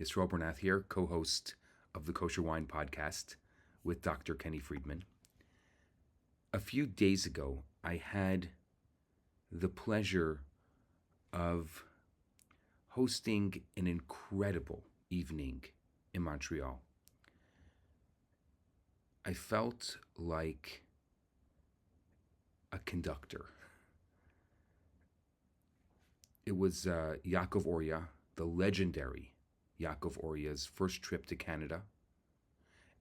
Yisroel Bernath here, co-host of the Kosher Wine podcast with Dr. Kenny Friedman. A few days ago, I had the pleasure of hosting an incredible evening in Montreal. I felt like a conductor. It was Yaacov Oryah, the legendary Yaacov Oryah's first trip to Canada.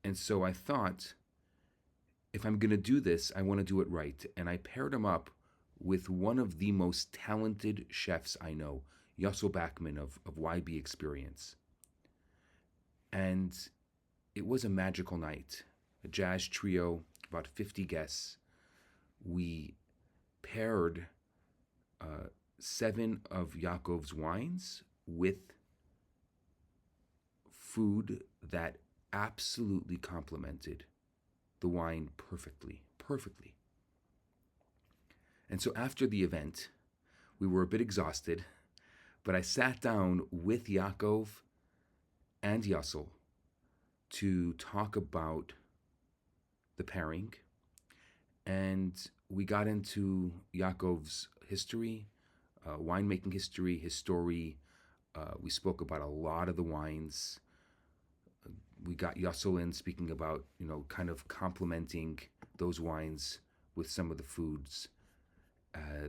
And so I thought, if I'm going to do this, I want to do it right. And I paired him up with one of the most talented chefs I know, Yossel Backman of YB Experience. And it was a magical night. A jazz trio, about 50 guests. We paired 7 of Yaakov's wines with food that absolutely complemented the wine perfectly. And so after the event, we were a bit exhausted, but I sat down with Yaacov and Yossel to talk about the pairing, and we got into Yaakov's history, winemaking history, his story. We spoke about a lot of the wines. We got Yossel in speaking about, kind of complementing those wines with some of the foods.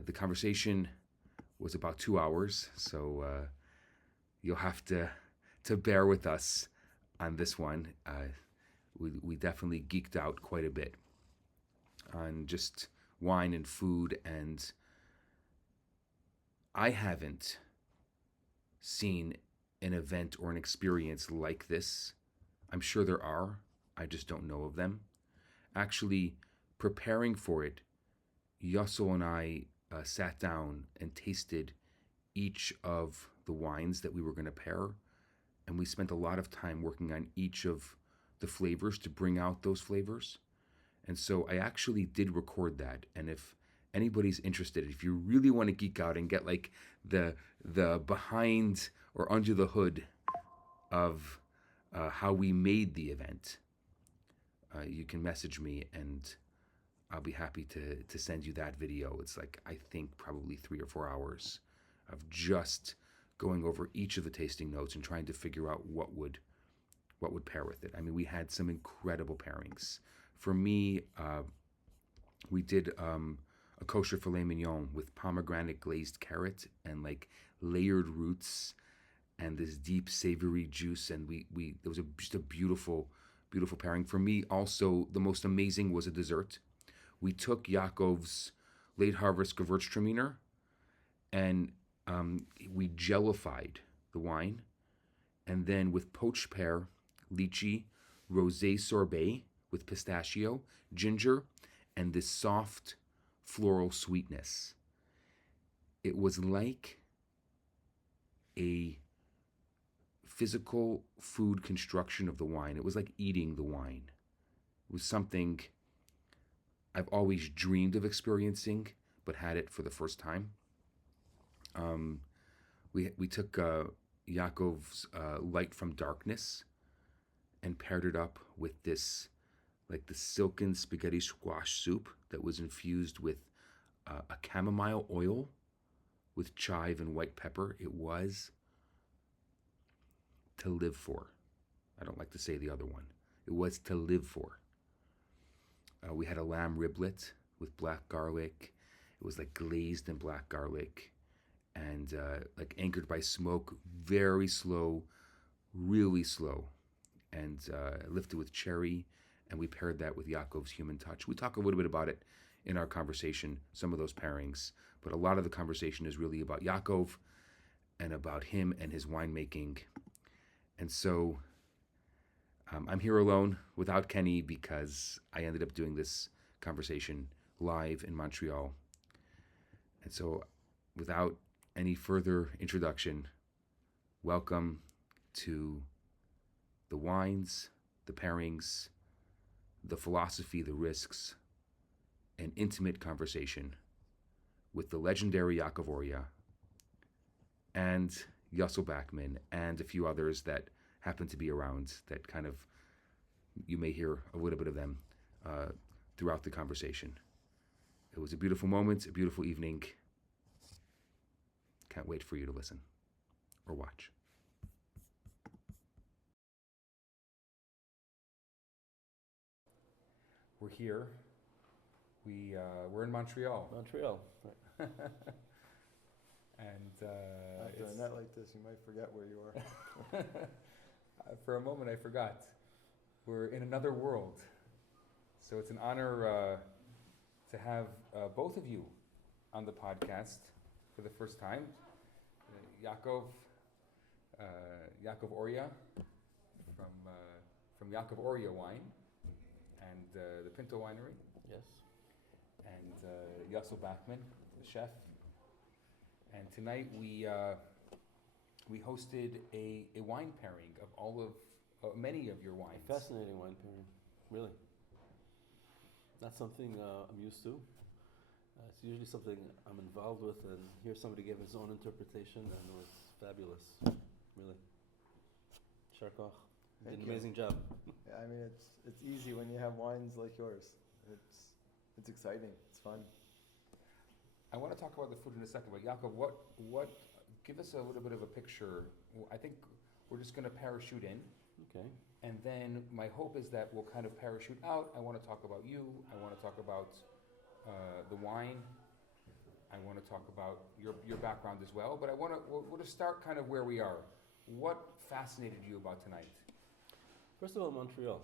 The conversation was about 2 hours, so you'll have to bear with us on this one. We definitely geeked out quite a bit on just wine and food, and I haven't seen an event or an experience like this. I'm sure there are, I just don't know of them. Actually, preparing for it, Yossel and I sat down and tasted each of the wines that we were going to pair, and we spent a lot of time working on each of the flavors to bring out those flavors. And so I actually did record that, and if anybody's interested, if you really want to geek out and get like the behind or under the hood of how we made the event, you can message me and I'll be happy to send you that video. It's like, I think probably 3 or 4 hours of just going over each of the tasting notes and trying to figure out what would pair with it. I mean, we had some incredible pairings. For me, we did a kosher filet mignon with pomegranate glazed carrot and like layered roots and this deep savory juice, and we there was just a beautiful pairing. For me, also the most amazing was a dessert. We took Yaakov's late harvest Gewürztraminer and we jellified the wine, and then with poached pear, lychee, rosé sorbet with pistachio, ginger, and this soft floral sweetness. It was like a physical food construction of the wine. It was like eating the wine. It was something I've always dreamed of experiencing, but had it for the first time. We took Yaakov's Light from Darkness and paired it up with this, like the silken spaghetti squash soup that was infused with a chamomile oil with chive and white pepper. It was to live for. I don't like to say the other one. It was to live for. We had a lamb riblet with black garlic. It was like glazed in black garlic and like anchored by smoke, very slow, really slow, and lifted with cherry. And we paired that with Yaakov's human touch. We talk a little bit about it in our conversation, some of those pairings, but a lot of the conversation is really about Yaacov and about him and his winemaking. And so I'm here alone without Kenny because I ended up doing this conversation live in Montreal. And so without any further introduction, welcome to the wines, the pairings, the philosophy, the risks, an intimate conversation with the legendary Yaacov Oryah and Yossel Backman and a few others that happen to be around that kind of, you may hear a little bit of them throughout the conversation. It was a beautiful moment, a beautiful evening. Can't wait for you to listen or watch. We're here. We're in Montreal. Montreal. And After a night like this, you might forget where you are. For a moment, I forgot. We're in another world. So it's an honor to have both of you on the podcast for the first time. Yaacov Oryah from Yaacov Oryah Wine and the Pinto Winery. Yes. And Yossel Backman, the chef. And tonight we hosted a wine pairing of many of your wines. Fascinating wine pairing, really. Not something I'm used to. It's usually something I'm involved with, and here somebody gave his own interpretation, and it was fabulous, really. Sharkoch did an amazing job. Yeah, I mean, it's easy when you have wines like yours. It's exciting. It's fun. I want to talk about the food in a second, but Yaacov, what? Give us a little bit of a picture. I think we're just going to parachute in. Okay. And then my hope is that we'll kind of parachute out. I want to talk about you. I want to talk about the wine. I want to talk about your background as well. But we'll just start kind of where we are. What fascinated you about tonight? First of all, Montreal.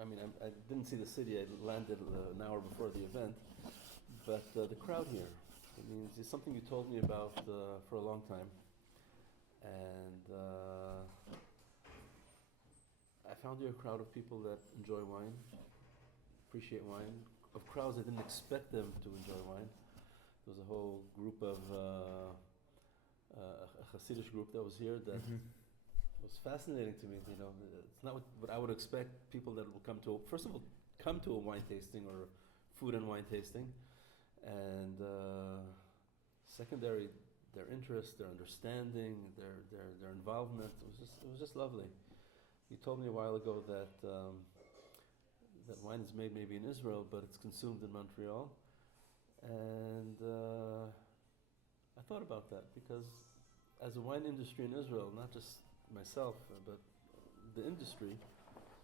I mean, I didn't see the city. I landed an hour before the event. But the crowd here, I mean, it's something you told me about for a long time. And I found here a crowd of people that enjoy wine, appreciate wine, of crowds I didn't expect them to enjoy wine. There was a whole group of, a Hasidic group that was here that was fascinating to me. You know, it's not what I would expect people that will come to, first of all, come to a wine tasting or food and wine tasting. And secondary, their interest, their understanding, their involvement, it was just lovely. You told me a while ago that that wine is made maybe in Israel, but it's consumed in Montreal. And I thought about that because as a wine industry in Israel, not just myself, but the industry,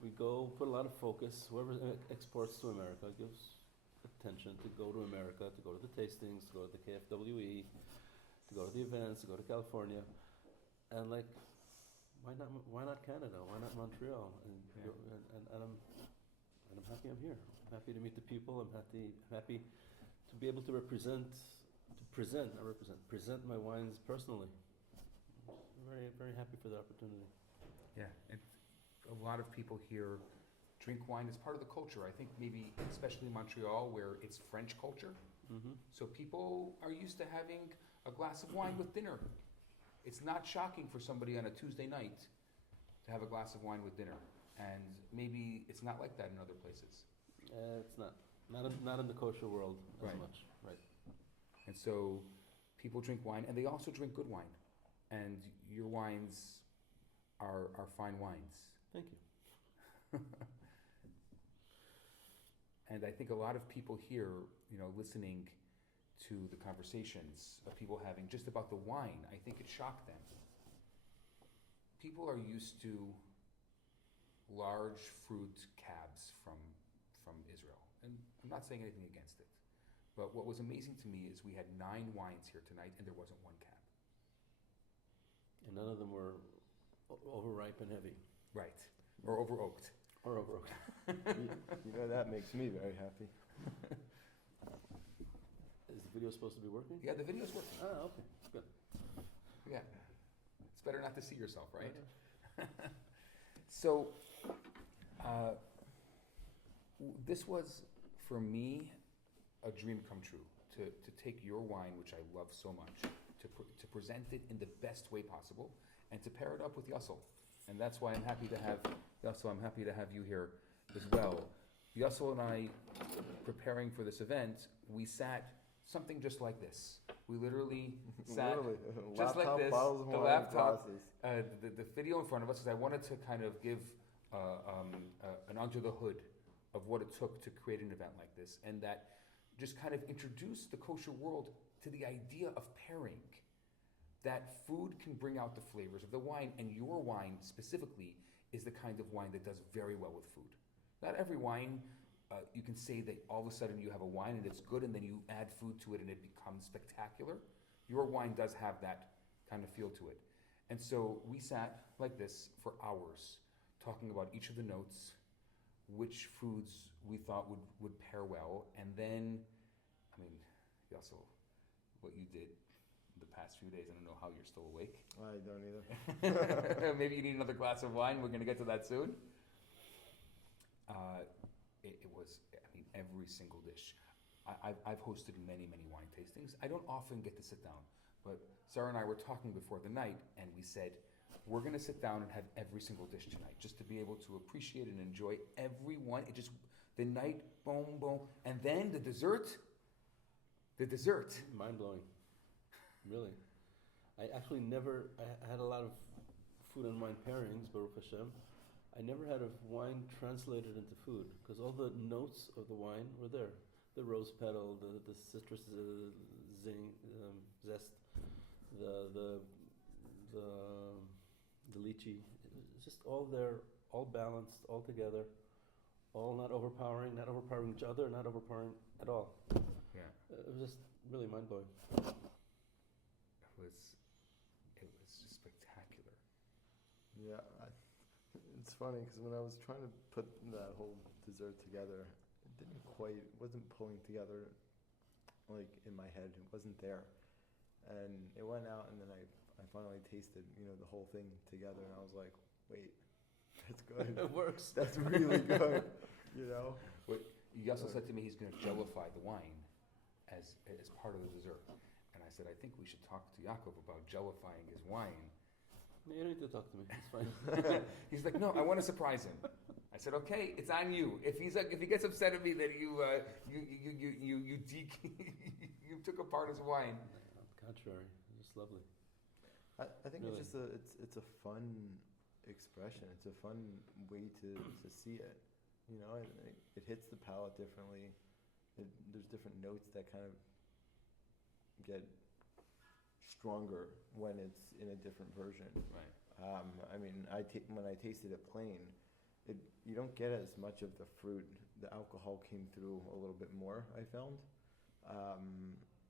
we go put a lot of focus. Whoever exports to America gives attention to go to America, to go to the tastings, to go to the KFWE, to go to the events, to go to California, and like, why not Canada? Why not Montreal? And I'm happy I'm here. I'm happy to meet the people. I'm happy to be able to present my wines personally. I'm very, very happy for the opportunity. Yeah, and a lot of people here drink wine as part of the culture. I think maybe especially in Montreal where it's French culture. Mm-hmm. So people are used to having a glass of wine with dinner. It's not shocking for somebody on a Tuesday night to have a glass of wine with dinner. And maybe it's not like that in other places. It's not in the kosher world as Right. much. Right. And so people drink wine, and they also drink good wine. And your wines are fine wines. Thank you. And I think a lot of people here, listening to the conversations of people having just about the wine, I think it shocked them. People are used to large fruit cabs from Israel. And I'm not saying anything against it. But what was amazing to me is we had 9 wines here tonight and there wasn't one cab. And none of them were overripe and heavy. Right. Or over-oaked. Or over-oaked. You know, that makes me very happy. Is the video supposed to be working? Yeah, the video's working. Ah, okay. Good. Yeah. It's better not to see yourself, right? So, this was, for me, a dream come true. To take your wine, which I love so much, to present it in the best way possible, and to pair it up with Yossel. And that's why I'm happy to have Yossel. I'm happy to have you here as well. Yossel and I, preparing for this event, we sat something just like this. We literally sat Literally, just like laptop, this, bottles of the wine, laptop, glasses. the video in front of us, because I wanted to kind of give an under the hood of what it took to create an event like this, and that just kind of introduce the kosher world to the idea of pairing. That food can bring out the flavors of the wine, and your wine specifically is the kind of wine that does very well with food. Not every wine, you can say that all of a sudden you have a wine and it's good, and then you add food to it and it becomes spectacular. Your wine does have that kind of feel to it. And so we sat like this for hours, talking about each of the notes, which foods we thought would pair well, and then, I mean, Yossel, what you did the past few days, I don't know how you're still awake. I don't either. Maybe you need another glass of wine. We're going to get to that soon. It was, I mean, every single dish. I've hosted many wine tastings. I don't often get to sit down, but Sarah and I were talking before the night, and we said, we're going to sit down and have every single dish tonight, just to be able to appreciate and enjoy every one. It just, the night, boom, boom. And then the dessert. Mind blowing. Really. I actually never, I had a lot of food and wine pairings, Baruch Hashem. I never had a wine translated into food, because all the notes of the wine were there. The rose petal, the citrus zest, the lychee. It's just all there, all balanced, all together, all not overpowering each other, not overpowering at all. Yeah. It was just really mind-blowing. It was just spectacular. Yeah, it's funny because when I was trying to put that whole dessert together, it wasn't pulling together like in my head. It wasn't there, and it went out, and then I finally tasted, the whole thing together, and I was like, wait, that's good. It works. That's really good. What Yossel said to me, he's going to jellify the wine as part of the dessert. And I said, I think we should talk to Yaacov about jellifying his wine. No, you don't need to talk to me. It's fine. He's like, no, I want to surprise him. I said, okay, it's on you. If he gets upset at me that you took apart his wine. On the contrary, it's just lovely. I think Really. it's a fun expression. It's a fun way to see it. It hits the palate differently. There's different notes that kind of get stronger when it's in a different version. Right. When I tasted it plain, you don't get as much of the fruit. The alcohol came through a little bit more, I found.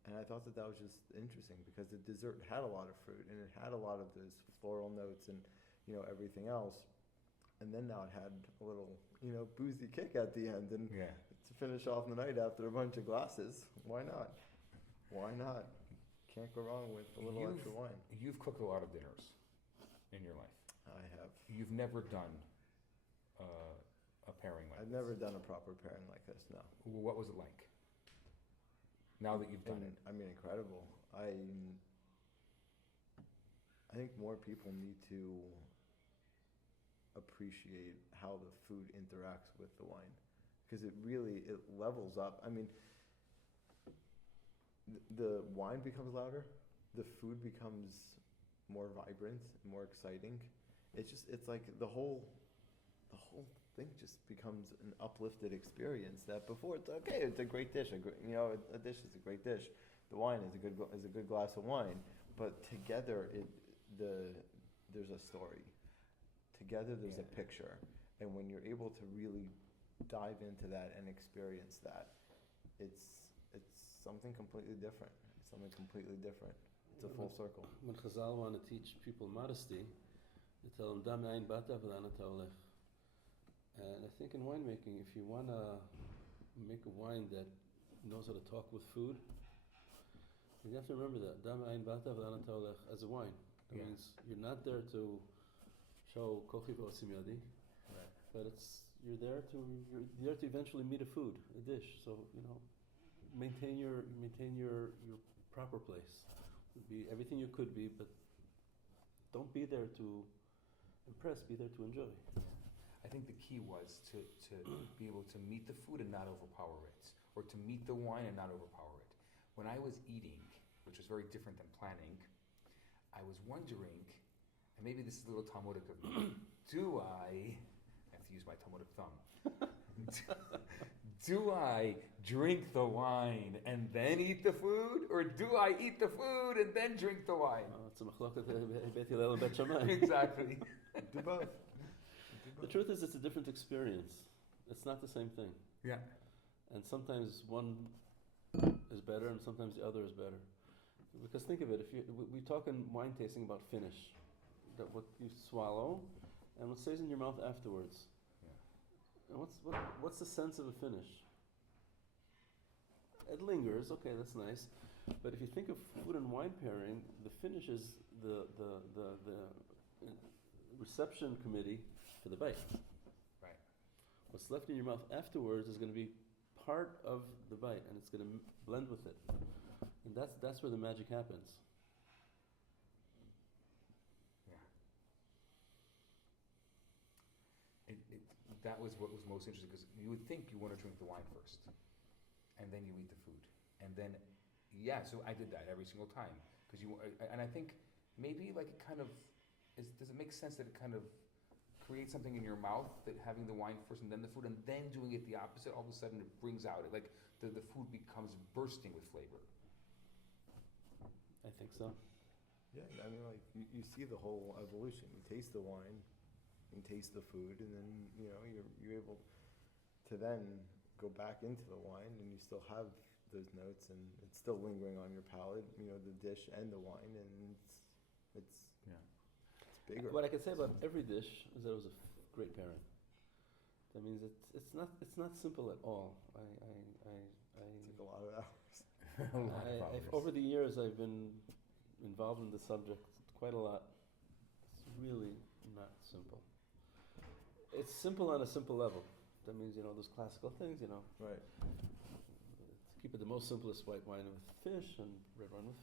And I thought that was just interesting because the dessert had a lot of fruit and it had a lot of those floral notes and everything else. And then now it had a little boozy kick at the end, and Yeah. to finish off the night after a bunch of glasses, why not? Can't go wrong with a little extra wine. You've cooked a lot of dinners in your life. I have. You've never done a pairing like I've this. never done a proper pairing like this. No. What was it like? Now that you've done it. Incredible. I think more people need to appreciate how the food interacts with the wine, because it levels up. The wine becomes louder, the food becomes more vibrant, more exciting. It's like the whole thing just becomes an uplifted experience. That before it's okay, it's a great dish. A dish is a great dish. The wine is a good glass of wine. But together, there's a story. Together, there's a picture. And when you're able to really dive into that and experience that, it's something completely different. It's a full circle. When Chazal want to teach people modesty, they tell them, "Dam ein bata v'lana ta'olech." And I think in winemaking, if you want to make a wine that knows how to talk with food, you have to remember that. Dam ein bata v'lana ta'olech as a wine. That means you're not there to show kochi v'osim yadi, but you're there to eventually meet a food, a dish. So maintain your proper place. Be everything you could be, but don't be there to impress. Be there to enjoy. I think the key was to be able to meet the food and not overpower it, or to meet the wine and not overpower it. when I was eating, which was very different than planning, I was wondering, and maybe this is a little Talmudic of me, I have to use my Talmudic thumb, do I drink the wine and then eat the food, or do I eat the food and then drink the wine? It's a machloket Beit Hillel and Beit Shammai. Exactly. Do both. The truth is, it's a different experience. It's not the same thing. Yeah. And sometimes one is better, and sometimes the other is better. Because think of it, if we talk in wine tasting about finish, that what you swallow, and what stays in your mouth afterwards. Yeah. And what's the sense of a finish? It lingers. Okay, that's nice. But if you think of food and wine pairing, the finish is the reception committee for the bite. Right. What's left in your mouth afterwards is going to be part of the bite, and it's going to blend with it. And that's where the magic happens. Yeah. That was what was most interesting, because you would think you want to drink the wine first, and then you eat the food, and then so I did that every single time, because and I think maybe like it kind of does it make sense that it kind of creates something in your mouth, that having the wine first and then the food, and then doing it the opposite, all of a sudden it brings out it, like the food becomes bursting with flavor. I think so. Yeah, I mean, like you see the whole evolution. You taste the wine, you taste the food, and then you're able to then go back into the wine, and you still have those notes, and it's still lingering on your palate. The dish and the wine, and it's bigger. What I can say about every dish is that it was a great pairing. That means it's not simple at all. It took a lot of hours. Over the years, I've been involved in the subject quite a lot. It's really not simple. It's simple on a simple level. That means, those classical things, Right. Keep it the most simplest: white wine with fish and red wine with.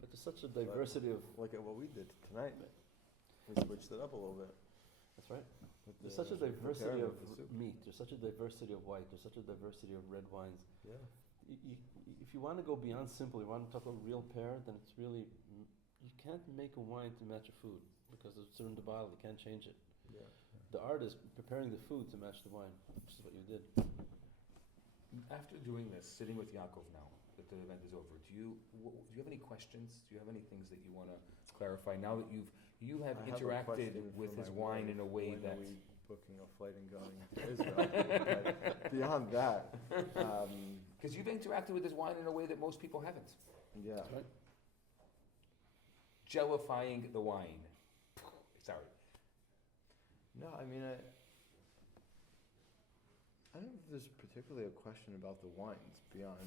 But there's such a diversity of. Look at what we did tonight. We switched it up a little bit. That's right. There's such a diversity of meat. There's such a diversity of white. There's such a diversity of red wines. Yeah. If you want to go beyond simple, you want to talk about real pair, then it's really, you can't make a wine to match a food, because it's in the bottle, you can't change it. Yeah. The art is preparing the food to match the wine, which is what you did. After doing this, sitting with Yaacov now that the event is over, do you have any questions? Do you have any things that you want to clarify now that you have interacted with his wine in a way that booking a flight and going to Israel. But beyond that, because you've interacted with his wine in a way that most people haven't. Yeah. That's right. Jellifying the wine. Sorry. No, I mean, I don't know if there's particularly a question about the wines beyond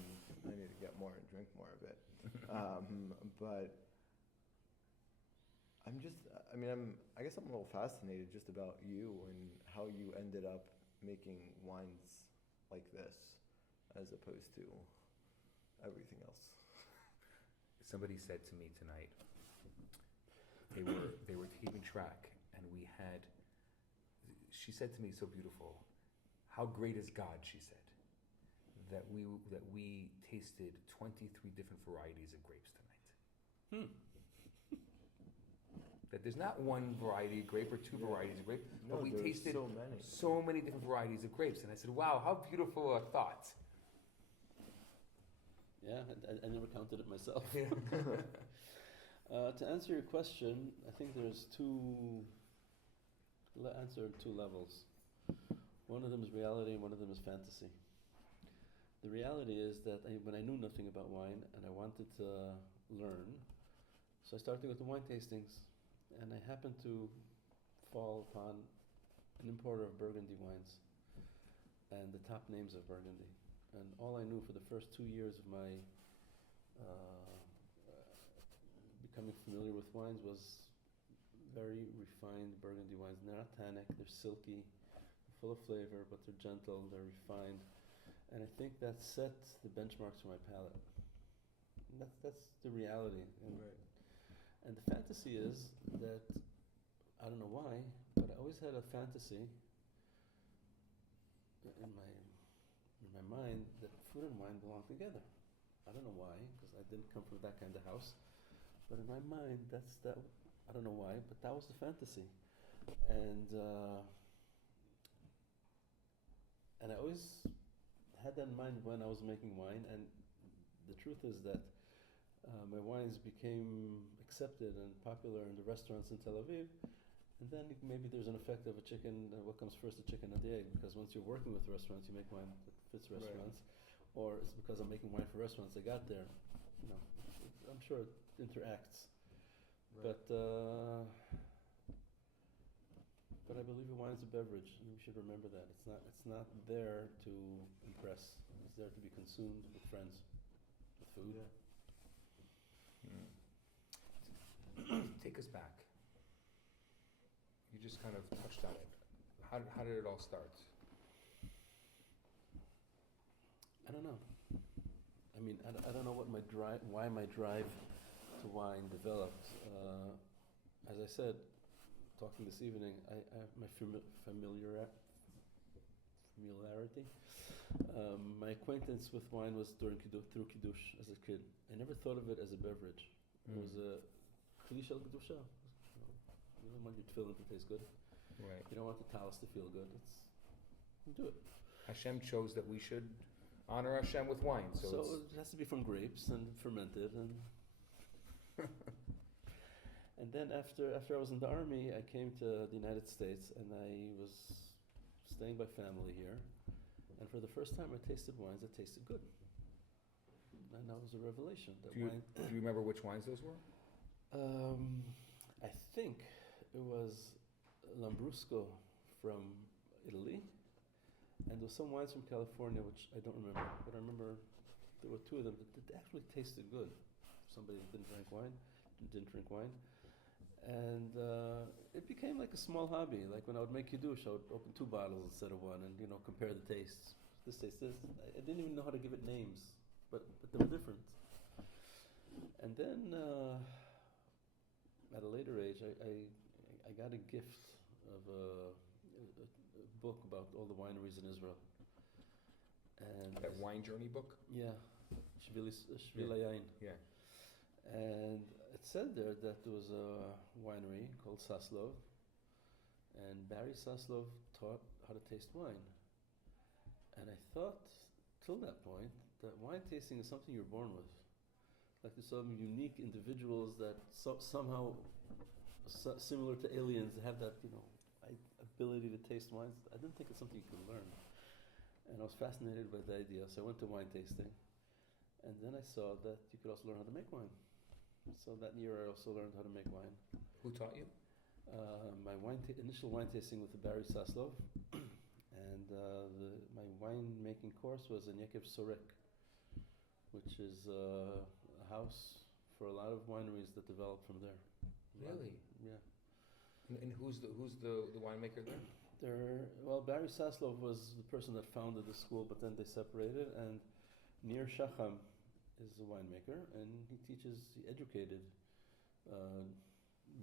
I need to get more and drink more of it. But I guess I'm a little fascinated just about you and how you ended up making wines like this as opposed to everything else. Somebody said to me tonight, they were keeping track, and she said to me, so beautiful, how great is God, she said, that we tasted 23 different varieties of grapes tonight. That there's not one variety of grape or two varieties of grape, but we tasted so many different varieties of grapes. And I said, wow, how beautiful a thought. Yeah, I never counted it myself. To answer your question, I think there's answer on two levels. One of them is reality and one of them is fantasy. The reality is that when I knew nothing about wine and I wanted to learn, so I started with the wine tastings, and I happened to fall upon an importer of Burgundy wines and the top names of Burgundy. And all I knew for the first 2 years of my becoming familiar with wines was very refined Burgundy wines. And they're not tannic, they're silky, they're full of flavor, but they're gentle, they're refined. And I think that set the benchmarks for my palate. And that's the reality. And, and the fantasy is that, I don't know why, but I always had a fantasy in my mind that food and wine belong together. I don't know why, because I didn't come from that kind of house. But in my mind, that's that. I don't know why, but that was the fantasy, and I always had that in mind when I was making wine. And the truth is that my wines became accepted and popular in the restaurants in Tel Aviv. And then maybe there's an effect of a chicken. What comes first, the chicken or the egg? Because once you're working with restaurants, you make wine that fits restaurants, or it's because I'm making wine for restaurants. I got there, I'm sure it interacts. Right. But I believe wine is a beverage, and we should remember that it's not there to impress. It's there to be consumed with friends, with food. Yeah. Take us back. You just kind of touched on it. How did it all start? I don't know. I mean, I don't know why my drive to wine developed. As I said, talking this evening, my familiarity. My acquaintance with wine was through Kiddush as a kid. I never thought of it as a beverage. It was a Kiddush al Kedusha. You don't want your tefillin to taste good. Right. You don't want the talis to feel good. Do it. Hashem chose that we should honor Hashem with wine. So it has to be from grapes and fermented. And and then after I was in the army, I came to the United States, and I was staying by family here. And for the first time, I tasted wines that tasted good. And that was a revelation. do you remember which wines those were? I think it was Lambrusco from Italy, and there was some wines from California, which I don't remember, but I remember there were two of them that actually tasted good. Somebody that didn't drink wine, and it became like a small hobby. Like when I would make kiddush, I would open 2 bottles instead of one, and compare the tastes. This tastes this. I didn't even know how to give it names, but they were different. And then at a later age, I got a gift of a book about all the wineries in Israel. And That wine journey book? yeah, Shvili Yain. Yeah. And it said there that there was a winery called Saslov, and Barry Saslov taught how to taste wine. And I thought, till that point, that wine tasting is something you're born with. Like there's some unique individuals that somehow similar to aliens have that ability to taste wines. I didn't think it's something you can learn, and I was fascinated by the idea. So I went to wine tasting, and then I saw that you could also learn how to make wine. So that year I also learned how to make wine. Who taught you? My initial wine tasting with Barry Saslov, and my wine making course was in Yaacov Oryah, which is a house for a lot of wineries that developed from there. Really? Yeah. And who's the winemaker there? Barry Saslov was the person that founded the school, but then they separated, and Nir Shacham is a winemaker, and he educated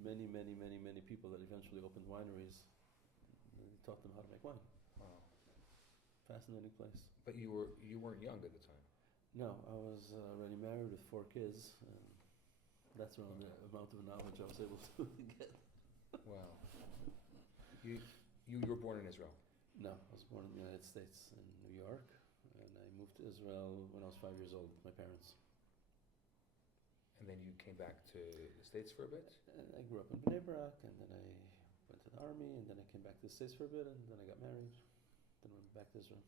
many people that eventually opened wineries. And he taught them how to make wine. Wow. Fascinating place. But you weren't young at the time. No, I was already married with 4 kids, and that's around the amount of knowledge I was able to get. Wow. You were born in Israel? No, I was born in the United States in New York, and I moved to Israel when I was 5 years old with my parents. And then you came back to the States for a bit? And I grew up in Bnei Brak, and then I went to the army, and then I came back to the States for a bit, and then I got married. Then went back to Israel.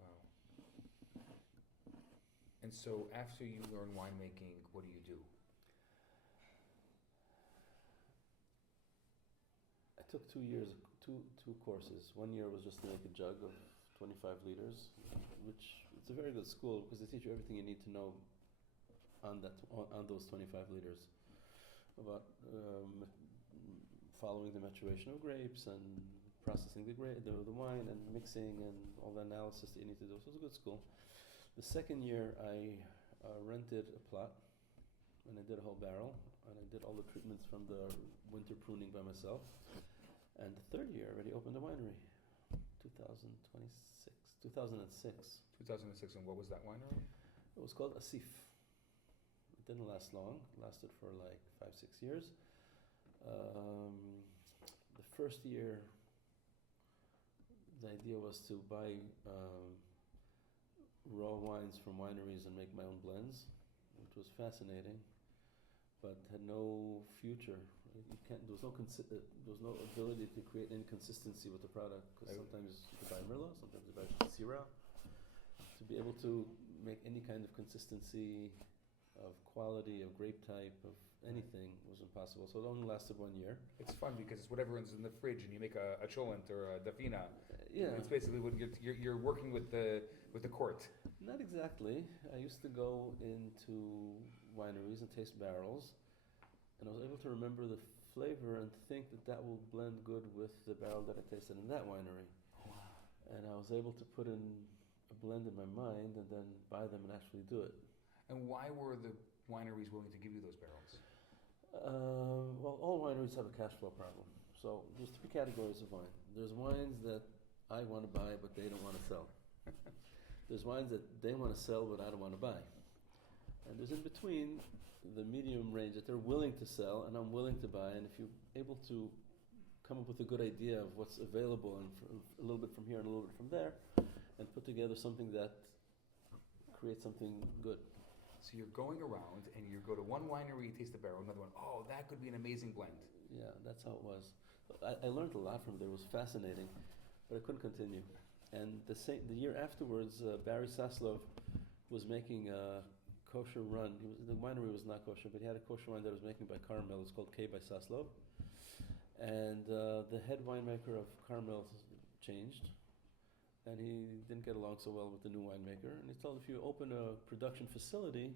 Wow. And so after you learn winemaking, what do you do? I took 2 years, two courses. 1 year was just to make a jug of 25 liters, which it's a very good school because they teach you everything you need to know on those 25 liters about following the maturation of grapes and processing the wine and mixing and all the analysis that you need to do. So it was a good school. The second year, I rented a plot, and I did a whole barrel, and I did all the treatments from the winter pruning by myself. And the third year, I already opened a winery, 2026, 2006. 2006, and what was that winery? It was called Asif. It didn't last long. It lasted for like 5-6 years. The first year, the idea was to buy raw wines from wineries and make my own blends, which was fascinating, but had no future. You can't. There was no ability to create any consistency with the product, because sometimes you buy Merlot, sometimes you buy Syrah. To be able to make any kind of consistency of quality, of grape type, of anything was impossible. So it only lasted 1 year. It's fun because it's whatever's in the fridge, and you make a cholent or a dafina. Yeah. It's basically when you're working with the court. Not exactly. I used to go into wineries and taste barrels, and I was able to remember the flavor and think that will blend good with the barrel that I tasted in that winery. Wow. And I was able to put in a blend in my mind and then buy them and actually do it. And why were the wineries willing to give you those barrels? Well, all wineries have a cash flow problem. So there's 3 categories of wine. There's wines that I want to buy but they don't want to sell. There's wines that they want to sell but I don't want to buy. And there's in between the medium range that they're willing to sell and I'm willing to buy. And if you're able to come up with a good idea of what's available and a little bit from here and a little bit from there, and put together something that creates something good. So you're going around and you go to one winery, you taste the barrel, another one, oh, that could be an amazing blend. Yeah, that's how it was. I learned a lot from there. It was fascinating, but I couldn't continue. And the year afterwards, Barry Saslov was making a kosher run. The winery was not kosher, but he had a kosher wine that was making by Carmel. It's called K by Saslov. And the head winemaker of Carmel changed. And he didn't get along so well with the new winemaker. And he told, if you open a production facility,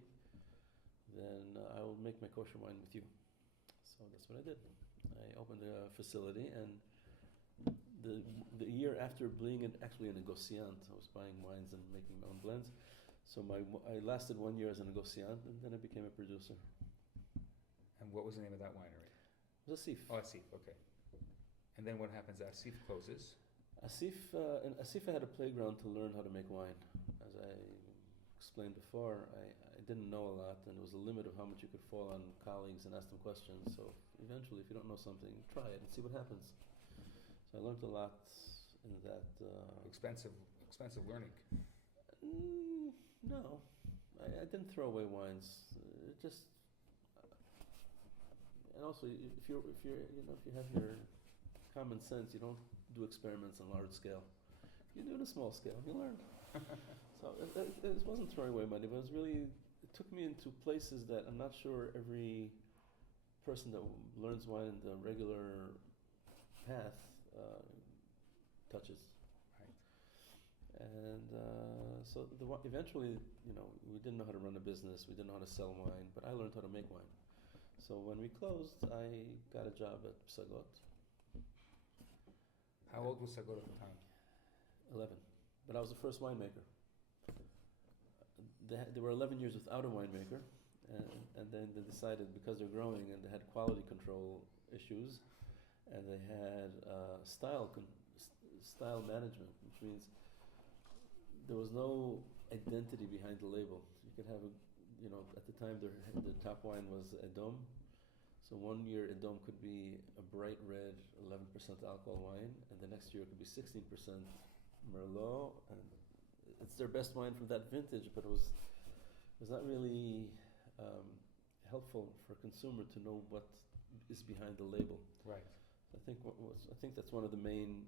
then I will make my kosher wine with you. So that's what I did. I opened a facility, and the year after being actually a negociant, I was buying wines and making my own blends. So I lasted 1 year as a negociant, and then I became a producer. And what was the name of that winery? It was Asif. Oh, Asif, okay. And then what happens? Asif closes. In Asif I had a playground to learn how to make wine. As I explained before, I didn't know a lot, and there was a limit of how much you could fall on colleagues and ask them questions. So eventually, if you don't know something, try it and see what happens. So I learned a lot in that. Expensive learning. No, I didn't throw away wines. It just, and also if you have your common sense, you don't do experiments on large scale. You do it on a small scale, you learn. So it wasn't throwing away money, but it took me into places that I'm not sure every person that learns wine in the regular path touches. Right. And so eventually, we didn't know how to run a business, we didn't know how to sell wine, but I learned how to make wine. So when we closed, I got a job at Psagot. How old was Sagot at the time? 11. But I was the first winemaker. They were 11 years without a winemaker, and then they decided, because they're growing and they had quality control issues, and they had style management, which means there was no identity behind the label. You could have at the time the top wine was Edom. So 1 year Edom could be a bright red, 11% alcohol wine, and the next year it could be 16% Merlot, and it's their best wine from that vintage, but it was not really helpful for a consumer to know what is behind the label. Right. I think that's one of the main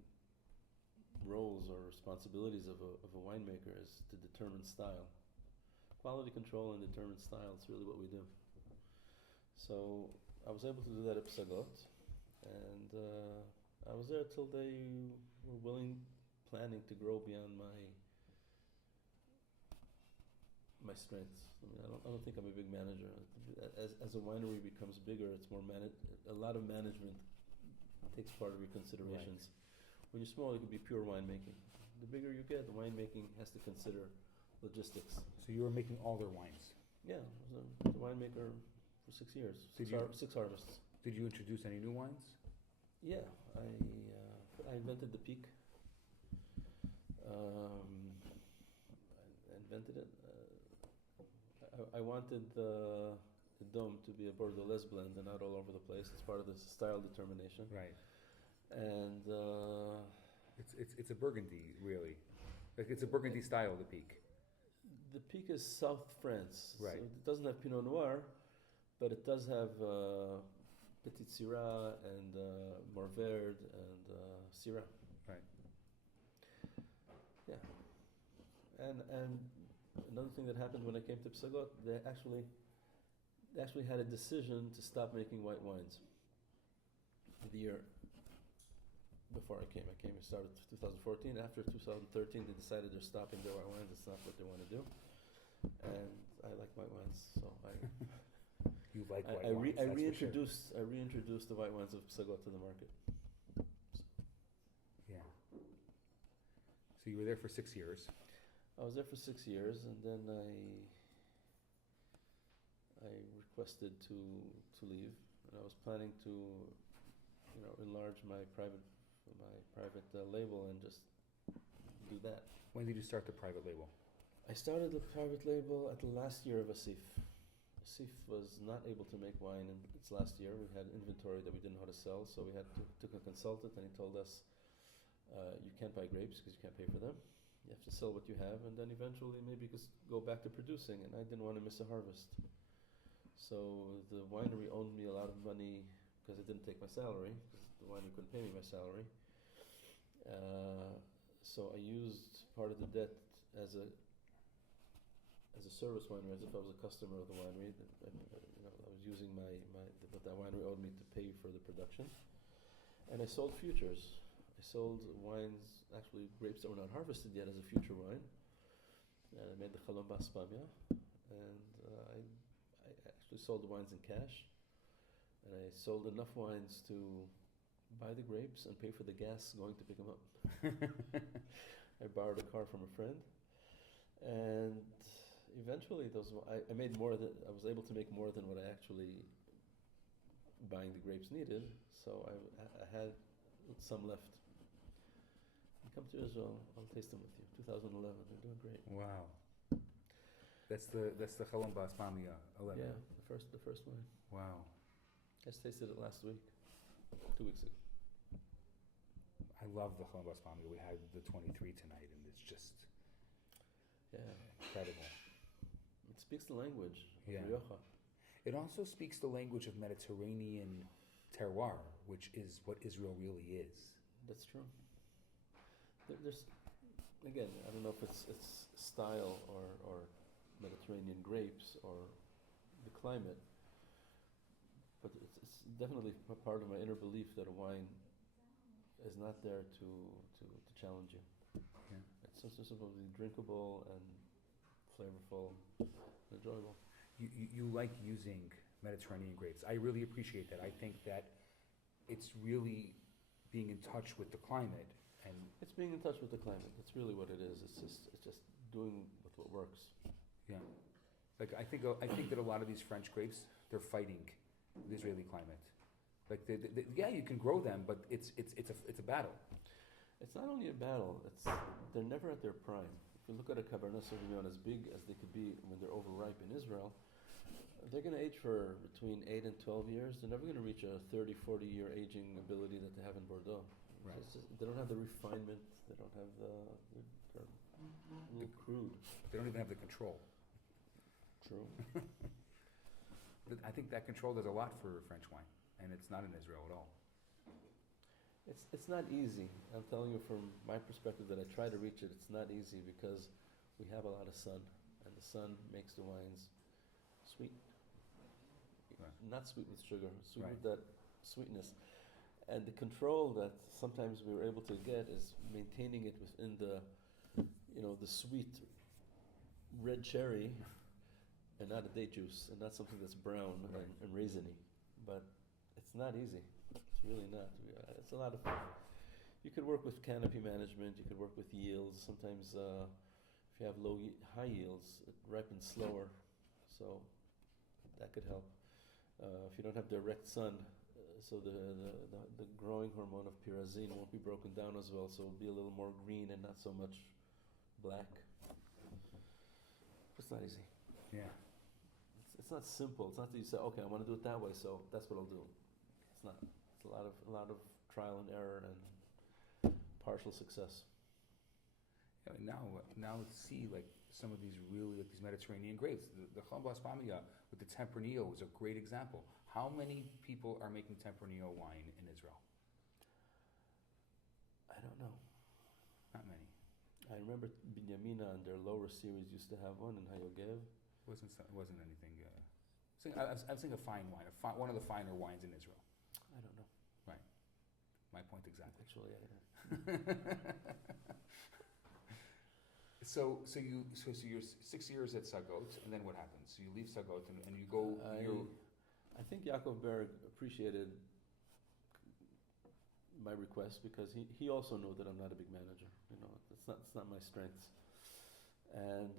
roles or responsibilities of a winemaker is to determine style. Quality control and determine style is really what we do. So I was able to do that at Psagot, and I was there till they were planning to grow beyond my strengths. I mean, I don't think I'm a big manager. As a winery becomes bigger, it's more a lot of management takes part of your considerations. Right. When you're small, it could be pure winemaking. The bigger you get, the winemaking has to consider logistics. So you were making all their wines? Yeah, I was a winemaker for 6 years. 6 harvests. Did you introduce any new wines? Yeah, I invented the peak. invented it. I wanted the dome to be a Bordelais blend and not all over the place. It's part of the style determination. Right. And It's a Burgundy, really. Like it's a Burgundy style, the Peak. the Peak is South France. Right. So it doesn't have Pinot Noir, but it does have Petit Syrah and Mourvèdre and Syrah. Right. Yeah. And another thing that happened when I came to Psagot, they actually had a decision to stop making white wines. The year before I started 2014. After 2013, they decided they're stopping their white wines. It's not what they want to do. And I like white wines, so You like white I wines, that's for sure. I reintroduced the white wines of Psagot to the market. Yeah. So you were there for 6 years. I was there for 6 years, and then I requested to leave, and I was planning to, enlarge my private label and just do that. When did you start the private label? I started the private label at the last year of Asif. Asif was not able to make wine in its last year. We had inventory that we didn't know how to sell, so we took a consultant, and he told us, you can't buy grapes because you can't pay for them. You have to sell what you have, and then eventually maybe go back to producing, and I didn't want to miss a harvest. So the winery owed me a lot of money because it didn't take my salary, because the winery couldn't pay me my salary. So I used part of the debt as a service winery, as if I was a customer of the winery. I was using what that winery owed me to pay for the production. And I sold futures. I sold wines, actually grapes that were not harvested yet, as a future wine. And I made the Chalom Baspamia. And I actually sold the wines in cash. And I sold enough wines to buy the grapes and pay for the gas going to pick them up. I borrowed a car from a friend. And eventually I made more than, I was able to make more than what I actually buying the grapes needed. So I had some left. You come to Israel, I'll taste them with you. 2011, they're doing great. Wow. That's the Chalom Baspamia 11. Yeah, the first one. Wow. I just tasted it last week, 2 weeks ago. I love the Chalom Baspamia. We had the 23 tonight, and it's just incredible. It speaks the language of Yeah. Rioja. It also speaks the language of Mediterranean terroir, which is what Israel really is. That's true. There's, again, I don't know if it's style or Mediterranean grapes or the climate, but it's definitely part of my inner belief that a wine is not there to challenge you. Yeah. It's just supposed to be drinkable and flavorful and enjoyable. You like using Mediterranean grapes. I really appreciate that. I think that it's really being in touch with the climate, and It's being in touch with the climate. That's really what it is. It's just doing with what works. yeah, like I think that a lot of these French grapes, they're fighting the Israeli climate. Like yeah, you can grow them, but it's a battle. It's not only a battle. They're never at their prime. If you look at a Cabernet Sauvignon, as big as they could be when they're overripe in Israel, they're going to age for between 8 and 12 years. They're never going to reach a 30, 40-year aging ability that they have in Bordeaux. Right. They don't have the refinement. They don't have they're a little crude. They don't even have the control. True. But I think that control does a lot for French wine, and it's not in Israel at all. It's not easy. I'm telling you from my perspective that I try to reach it. It's not easy because we have a lot of sun, and the sun makes the wines sweet. Right. Not sweet with sugar, sweet Right. with that sweetness. And the control that sometimes we were able to get is maintaining it within the sweet red cherry, and not a date juice, and not something that's brown Right. and raisiny. But it's not easy. It's really not. It's a lot of fun. You could work with canopy management. You could work with yields. Sometimes if you have high yields, it ripens slower, so that could help. If you don't have direct sun, so the growing hormone of pyrazine won't be broken down as well, so it'll be a little more green and not so much black. It's not easy. Yeah. It's not simple. It's not that you say, okay, I want to do it that way, so that's what I'll do. It's not. It's a lot of trial and error and partial success. Yeah, now see like some of these really like these Mediterranean grapes. The Chambas Pamia with the Tempranillo is a great example. How many people are making Tempranillo wine in Israel? I don't know. Not many. I remember Binyamina and their lower series used to have one in Hayogev. Wasn't anything. I'm saying a fine wine, one of the finer wines in Israel. I don't know. Right. My point exactly. Actually, I don't know. So you're 6 years at Sagot, and then what happens? So you leave Sagot and you go. I think Yaacov Berg appreciated my request because he also knew that I'm not a big manager. You know, it's not my strength. And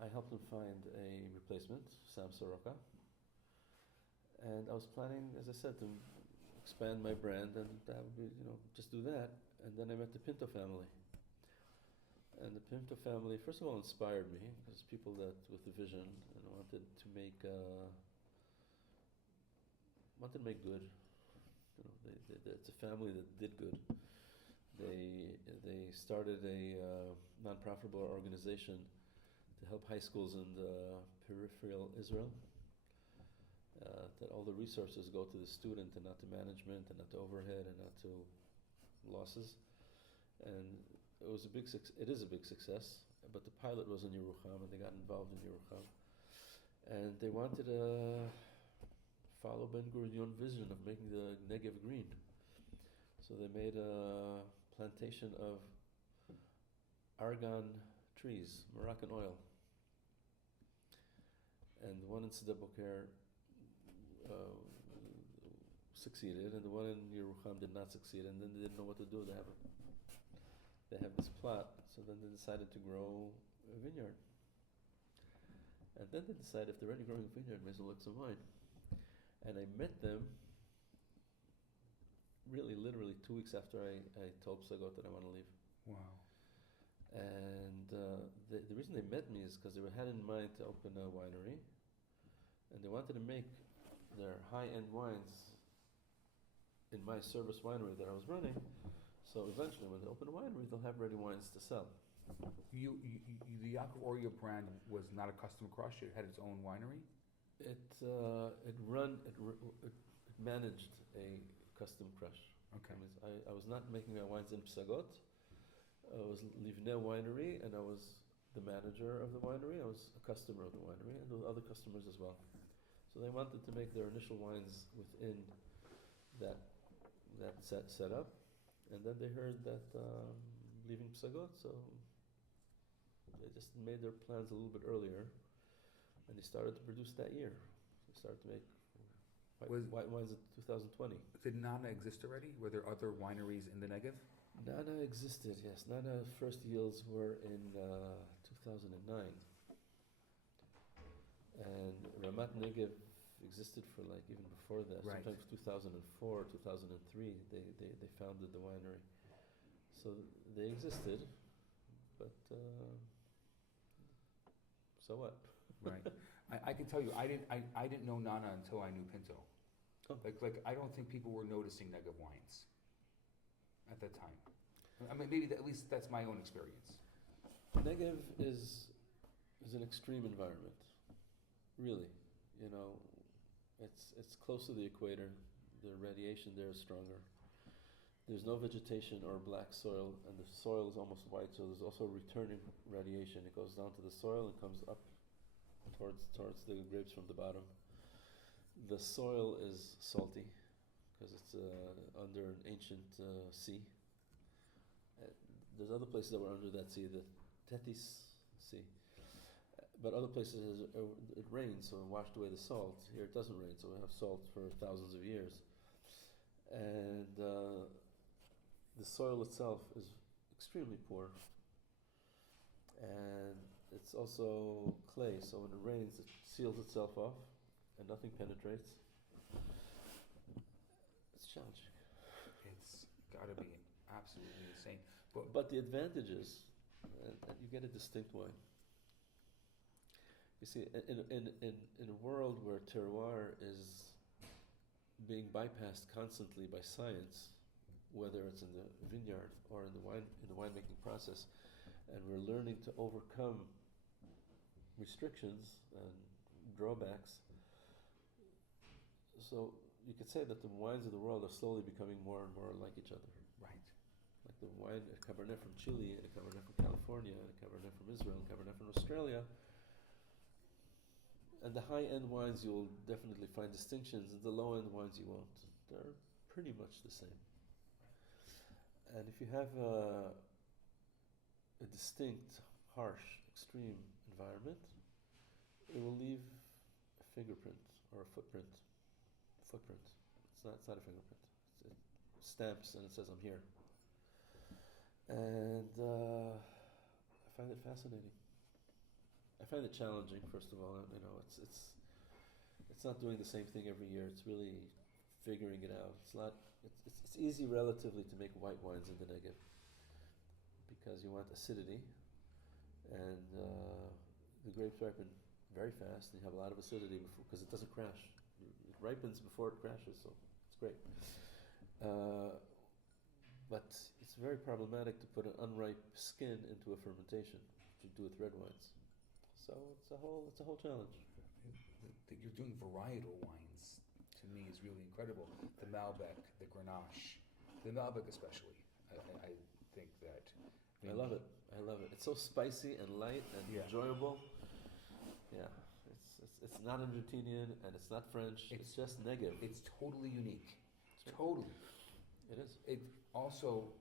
I helped him find a replacement, Sam Soroka. And I was planning, as I said, to expand my brand, and that would be, just do that. And then I met the Pinto family. And the Pinto family, first of all, inspired me because people that with a vision and wanted to make good. It's a family that did good. They started a non-profitable organization to help high schools in the peripheral Israel. That all the resources go to the student and not to management and not to overhead and not to losses. And it is a big success. But the pilot was in Yerucham, and they got involved in Yerucham, and they wanted to follow Ben Gurion's vision of making the Negev green. So they made a plantation of argan trees, Moroccan oil. And the one in Sde Boker succeeded, and the one in Yerucham did not succeed, and then they didn't know what to do. They have this plot, so then they decided to grow a vineyard. And then they decided if they're already growing a vineyard, may as well look some wine. And I met them really literally 2 weeks after I told Psagot that I want to leave. Wow. And the reason they met me is because they had in mind to open a winery, and they wanted to make their high-end wines in my service winery that I was running. So eventually, when they open a winery, they'll have ready wines to sell. The Yaacov Oryah brand was not a custom crush; it had its own winery. It managed a custom crush. Okay. I was not making my wines in Psagot. I was Livneh Winery, and I was the manager of the winery. I was a customer of the winery, and there were other customers as well. So they wanted to make their initial wines within that setup, and then they heard that leaving Psagot, so they just made their plans a little bit earlier, and they started to produce that year. They started to make white wines in 2020. Did Nana exist already? Were there other wineries in the Negev? Nana existed, yes. Nana's first yields were in 2009. And Ramat Negev existed for like even before that. Right. Sometimes 2004, 2003, they founded the winery. So they existed, but so what? Right. I can tell you, I didn't know Nana until I knew Pinto. Oh. Like I don't think people were noticing Negev wines at that time. I mean, maybe at least that's my own experience. Negev is an extreme environment, really. It's close to the equator. The radiation there is stronger. There's no vegetation or black soil, and the soil is almost white. So there's also returning radiation. It goes down to the soil and comes up towards the grapes from the bottom. The soil is salty because it's under an ancient sea. There's other places that were under that sea, the Tethys Sea. But other places it rains, so it washed away the salt. Here it doesn't rain, so we have salt for thousands of years. And the soil itself is extremely poor. And it's also clay, so when it rains, it seals itself off and nothing penetrates. It's challenging. It's got to be absolutely insane. But the advantage is that you get a distinct wine. You see, in a world where terroir is being bypassed constantly by science, whether it's in the vineyard or in the winemaking process, and we're learning to overcome restrictions and drawbacks. So you could say that the wines of the world are slowly becoming more and more like each other. Right. Like the wine, a Cabernet from Chile, and a Cabernet from California, and a Cabernet from Israel, and a Cabernet from Australia. And the high-end wines you'll definitely find distinctions, and the low-end wines you won't. They're pretty much the same. And if you have a distinct, harsh, extreme environment, it will leave a fingerprint or a footprint. It's not a fingerprint. It stamps and it says, "I'm here." And I find it fascinating. I find it challenging. First of all, it's not doing the same thing every year. It's really figuring it out. It's easy relatively to make white wines in the Negev because you want acidity, and the grapes ripen very fast, and you have a lot of acidity because it doesn't crash. It ripens before it crashes, so it's great. But it's very problematic to put an unripe skin into a fermentation, which you do with red wines. So it's a whole challenge. That you're doing varietal wines, to me, is really incredible. The Malbec, the Grenache, the Malbec especially. I think that... I love it. It's so spicy and light and enjoyable. Yeah, it's not Argentinian and it's not French. It's just Negev. It's totally unique. Totally. It is. It also...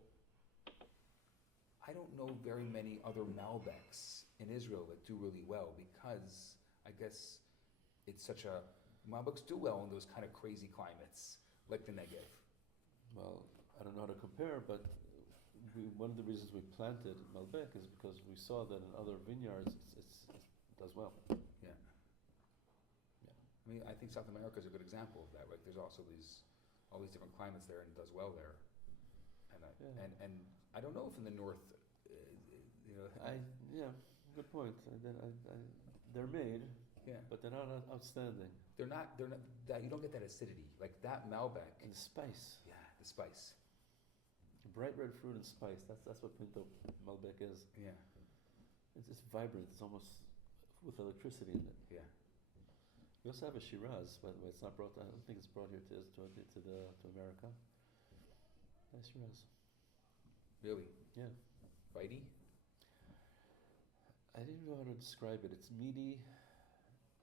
I don't know very many other Malbecs in Israel that do really well because I guess it's such a... Malbecs do well in those kind of crazy climates, like the Negev. Well, I don't know how to compare, but one of the reasons we planted Malbec is because we saw that in other vineyards it does well. Yeah. I mean, I think South America is a good example of that. Like, there's also all these different climates there, and it does well there. And I don't know if in the north, good point. They're made, but they're not outstanding. They're not. You don't get that acidity like that Malbec And the spice. Yeah, the spice. Bright red fruit and spice. That's what Pinto Malbec is. Yeah. It's vibrant. It's almost with electricity in it. Yeah. We also have a Shiraz, by the way. It's not brought. I don't think it's brought here to America. Nice Shiraz. Really? Yeah. Bitey? I didn't know how to describe it. It's meaty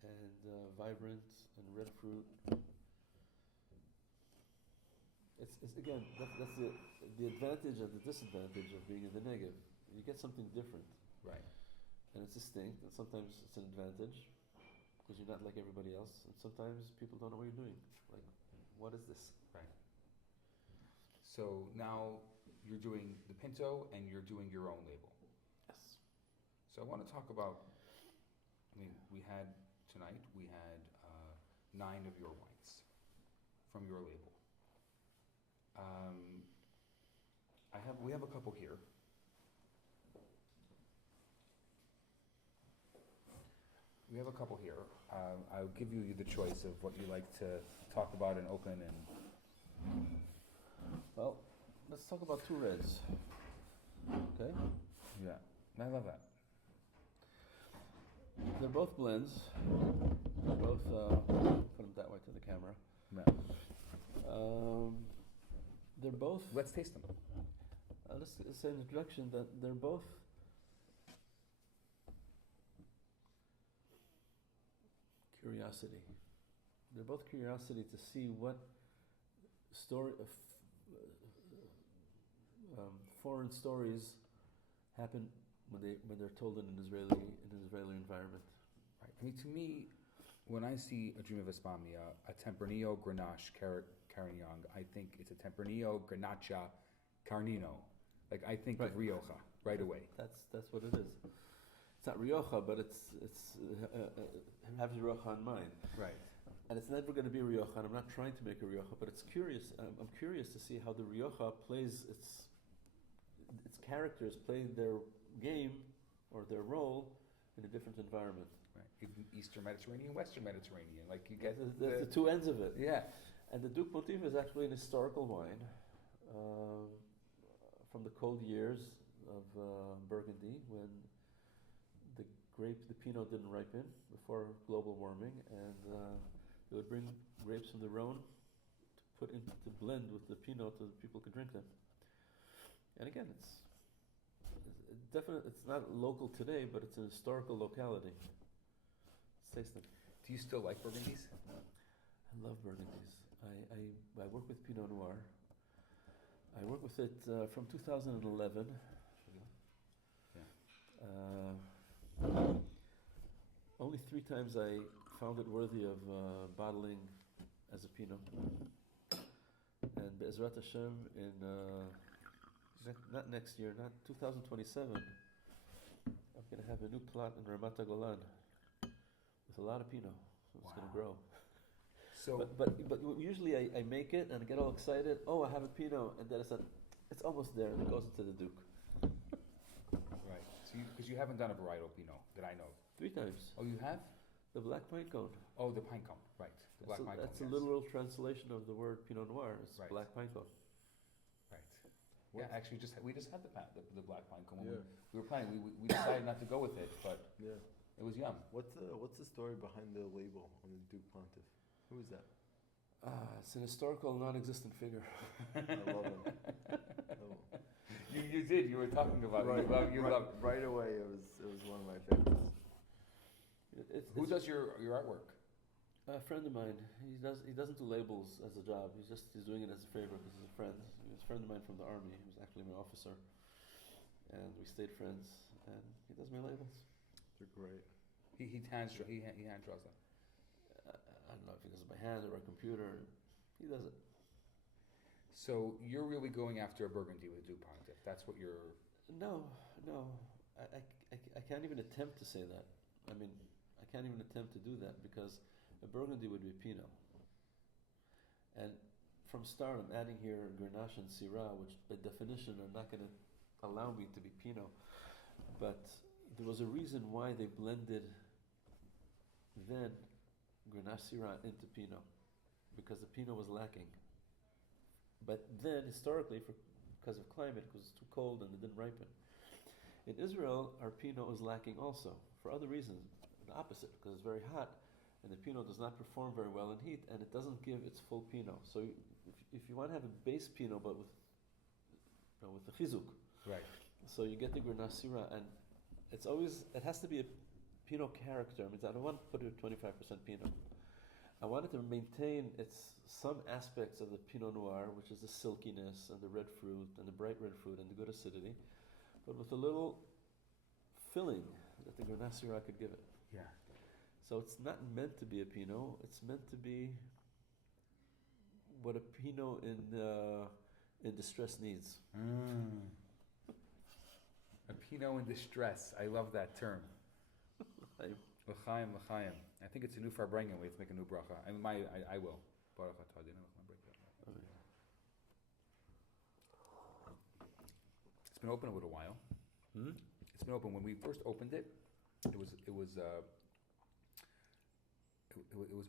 and vibrant and red fruit. It's again that's the advantage and the disadvantage of being in the Negev. You get something different, Right. and it's distinct. And sometimes it's an advantage because you're not like everybody else. And sometimes people don't know what you're doing. Like, what is this? Right. So now you're doing the Pinto and you're doing your own label. Yes. So I want to talk about. I mean, we had 9 of your wines from your label. We have a couple here. I'll give you the choice of what you like to talk about and open and. Well, let's talk about 2 reds. Okay. Yeah, I love that. They're both blends. They're both put them that way to the camera. Yeah. They're both. Let's taste them. Let's say in introduction that they're both curiosity. They're both curiosity to see what story foreign stories happen when they're told in an Israeli environment. Right. I mean, to me, when I see a Dream of Espamia, a Tempranillo Grenache Carignan, I think it's a Tempranillo Grenache Carnino. Like, I think of Rioja right away. That's what it is. It's not Rioja, but it's have Rioja in mind. Right. And it's never going to be Rioja. And I'm not trying to make a Rioja, but it's curious. I'm curious to see how the Rioja plays its characters playing their game or their role in a different environment. Right. Eastern Mediterranean, Western Mediterranean. Like you get the two ends of it. yeah. And the Duc Motif is actually an historical wine from the cold years of Burgundy, when the Pinot didn't ripen before global warming, and they would bring grapes from the Rhone to blend with the Pinot so that people could drink them. And again, it's definitely, it's not local today, but it's an historical locality. Let's taste them. Do you still like Burgundies? I love Burgundies. I work with Pinot Noir. I work with it from 2011. Only 3 times I found it worthy of bottling as a Pinot. And Be'ezrat Hashem in not next year, not 2027, I'm going to have a new plot in Ramat HaGolan with a lot of Pinot. So it's going to grow. So, but usually I make it and I get all excited. Oh, I have a Pinot, and then it's almost there, and it goes into the Duc. right. So, because you haven't done a varietal Pinot that I know. 3 times. Oh, you have? The black pine cone. Oh, the pine cone. Right. The black pine cone. That's a literal translation of the word Pinot Noir. It's Right. black pine cone. Right. Yeah, actually, we just had the black pine cone. Yeah. We were planning. We decided not to go with it, but Yeah. it was yum. What's the story behind the label on the Duc Pontiff? Who is that? It's an historical, non-existent figure. I love him. Oh. You did. You were talking about you love. Right away. It was one of my favorites. Who does your artwork? A friend of mine. He doesn't do labels as a job. He's doing it as a favor because he's a friend. He was a friend of mine from the army. He was actually my officer, and we stayed friends. And he does my labels. They're great. He hand draws them. I don't know if he does it by hand or by computer. He does it. So you're really going after a Burgundy with Duc Pontiff. That's what you're. No. I can't even attempt to say that. I mean, I can't even attempt to do that because a Burgundy would be Pinot. And from start, I'm adding here Grenache and Syrah, which by definition are not going to allow me to be Pinot. But there was a reason why they blended then Grenache Syrah into Pinot, because the Pinot was lacking. But then, historically, because of climate, it was too cold and it didn't ripen. In Israel, our Pinot is lacking also, for other reasons, the opposite, because it's very hot, and the Pinot does not perform very well in heat, and it doesn't give its full Pinot. So if you want to have a base Pinot, but with the chizuk, Right. so you get the Grenache Syrah, and it has to be a Pinot character. I mean, I don't want to put it at 25% Pinot. I wanted to maintain some aspects of the Pinot Noir, which is the silkiness and the red fruit and the bright red fruit and the good acidity, but with a little filling that the Grenache Syrah could give it. Yeah. So it's not meant to be a Pinot. It's meant to be what a Pinot in distress needs. A Pinot in distress. I love that term. L'chaim, l'chaim. I think it's a new farbrengen. We have to make a new bracha. I will. Baruch atah Adonai l'chaim bracha. It's been open a little while. It's been open. When we first opened it, it was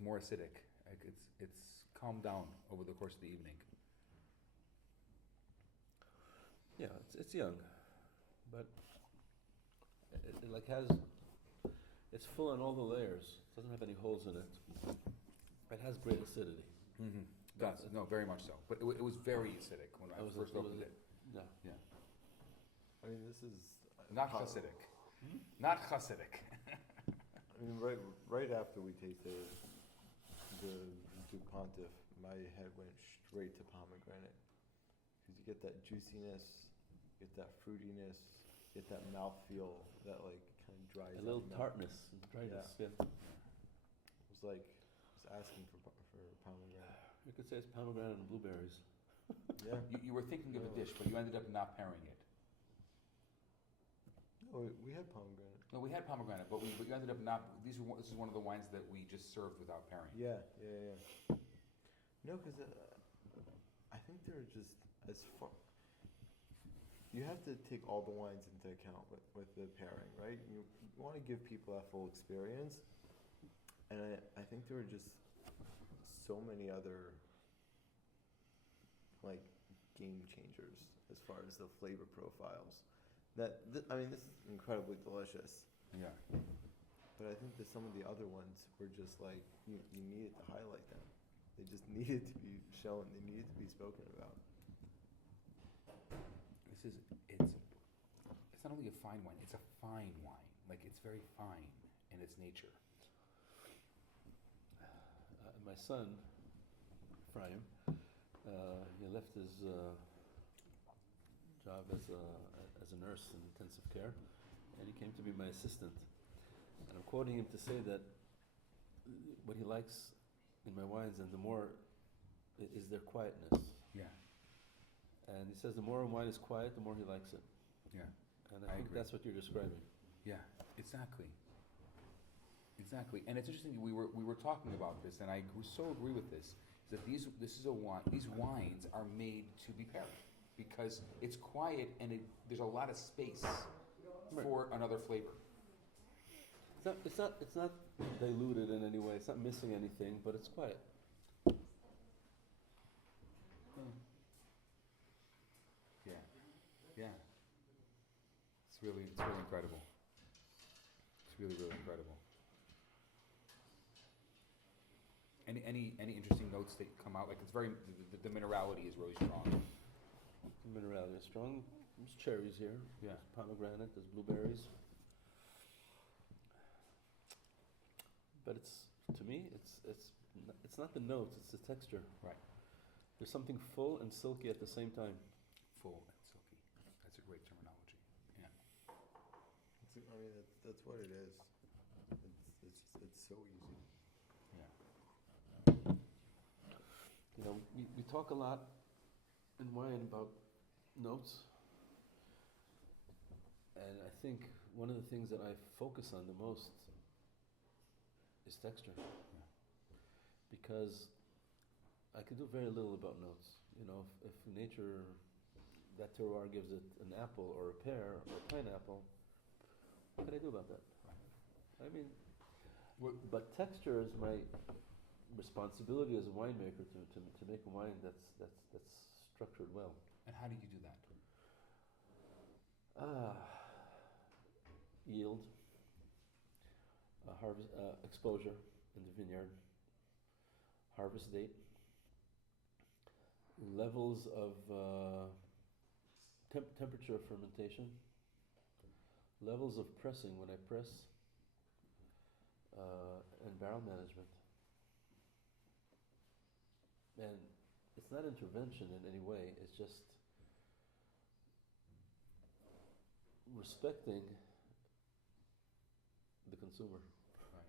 more acidic. Like it's calmed down over the course of the evening. Yeah, it's young, but it like has. It's full on all the layers. It doesn't have any holes in it. It has great acidity. Mm-hmm. Does no, very much so. But it was very acidic when I first opened it. Yeah. Yeah. I mean, this is Not Hasidic. Not Hasidic. I mean, right after we tasted the Duc Pontiff, my head went straight to pomegranate, because you get that juiciness, get that fruitiness, get that mouthfeel that like kind of dries. A little out tartness and dryness. Yeah. It was like asking for pomegranate. You could say it's pomegranate and blueberries. Yeah. You were thinking of a dish, but you ended up not pairing it. No, we had pomegranate. No, we had pomegranate, but you ended up not. This is one of the wines that we just served without pairing. Yeah. No, because I think they're just as far. you have to take all the wines into account with the pairing, right? You want to give people that full experience, and I think there are just so many other like game changers as far as the flavor profiles. I mean, this is incredibly delicious, Yeah. but I think that some of the other ones were just like you needed to highlight them. They just needed to be shown. They needed to be spoken about. It's not only a fine wine, it's a fine wine. Like, it's very fine in its nature. My son, Ephraim, he left his job as a nurse in intensive care, and he came to be my assistant. And I'm quoting him to say that what he likes in my wines, and the more, is their quietness. Yeah. And he says the more a wine is quiet, the more he likes it. Yeah. And I think agree. that's what you're describing. Yeah, exactly. Exactly. And it's interesting, we were talking about this, and I so agree with this, is that these wines are made to be paired because it's quiet and there's a lot of space for another flavor. It's not diluted in any way. It's not missing anything, but it's quiet. Yeah. Yeah. It's really incredible. It's really incredible. Any interesting notes that come out? Like, it's very, the minerality is really strong. The minerality is strong. There's cherries here. Yeah. There's pomegranate. There's blueberries. But to me, it's not the notes. It's the texture. Right. There's something full and silky at the same time. Full and silky. That's a great terminology. Yeah. I mean, that's what it is. It's so easy. Yeah. You know, we talk a lot in wine about notes, and I think one of the things that I focus on the most is texture. Yeah. Because I can do very little about notes. You know, if nature, that terroir gives it an apple or a pear or a pineapple, what can I do about that? I mean, but texture is my responsibility as a winemaker to make a wine that's structured well. And how do you do that? Yield, harvest, exposure in the vineyard, harvest date, levels of temperature of fermentation, levels of pressing when I press, and barrel management. And it's not intervention in any way, it's just respecting the consumer. Right.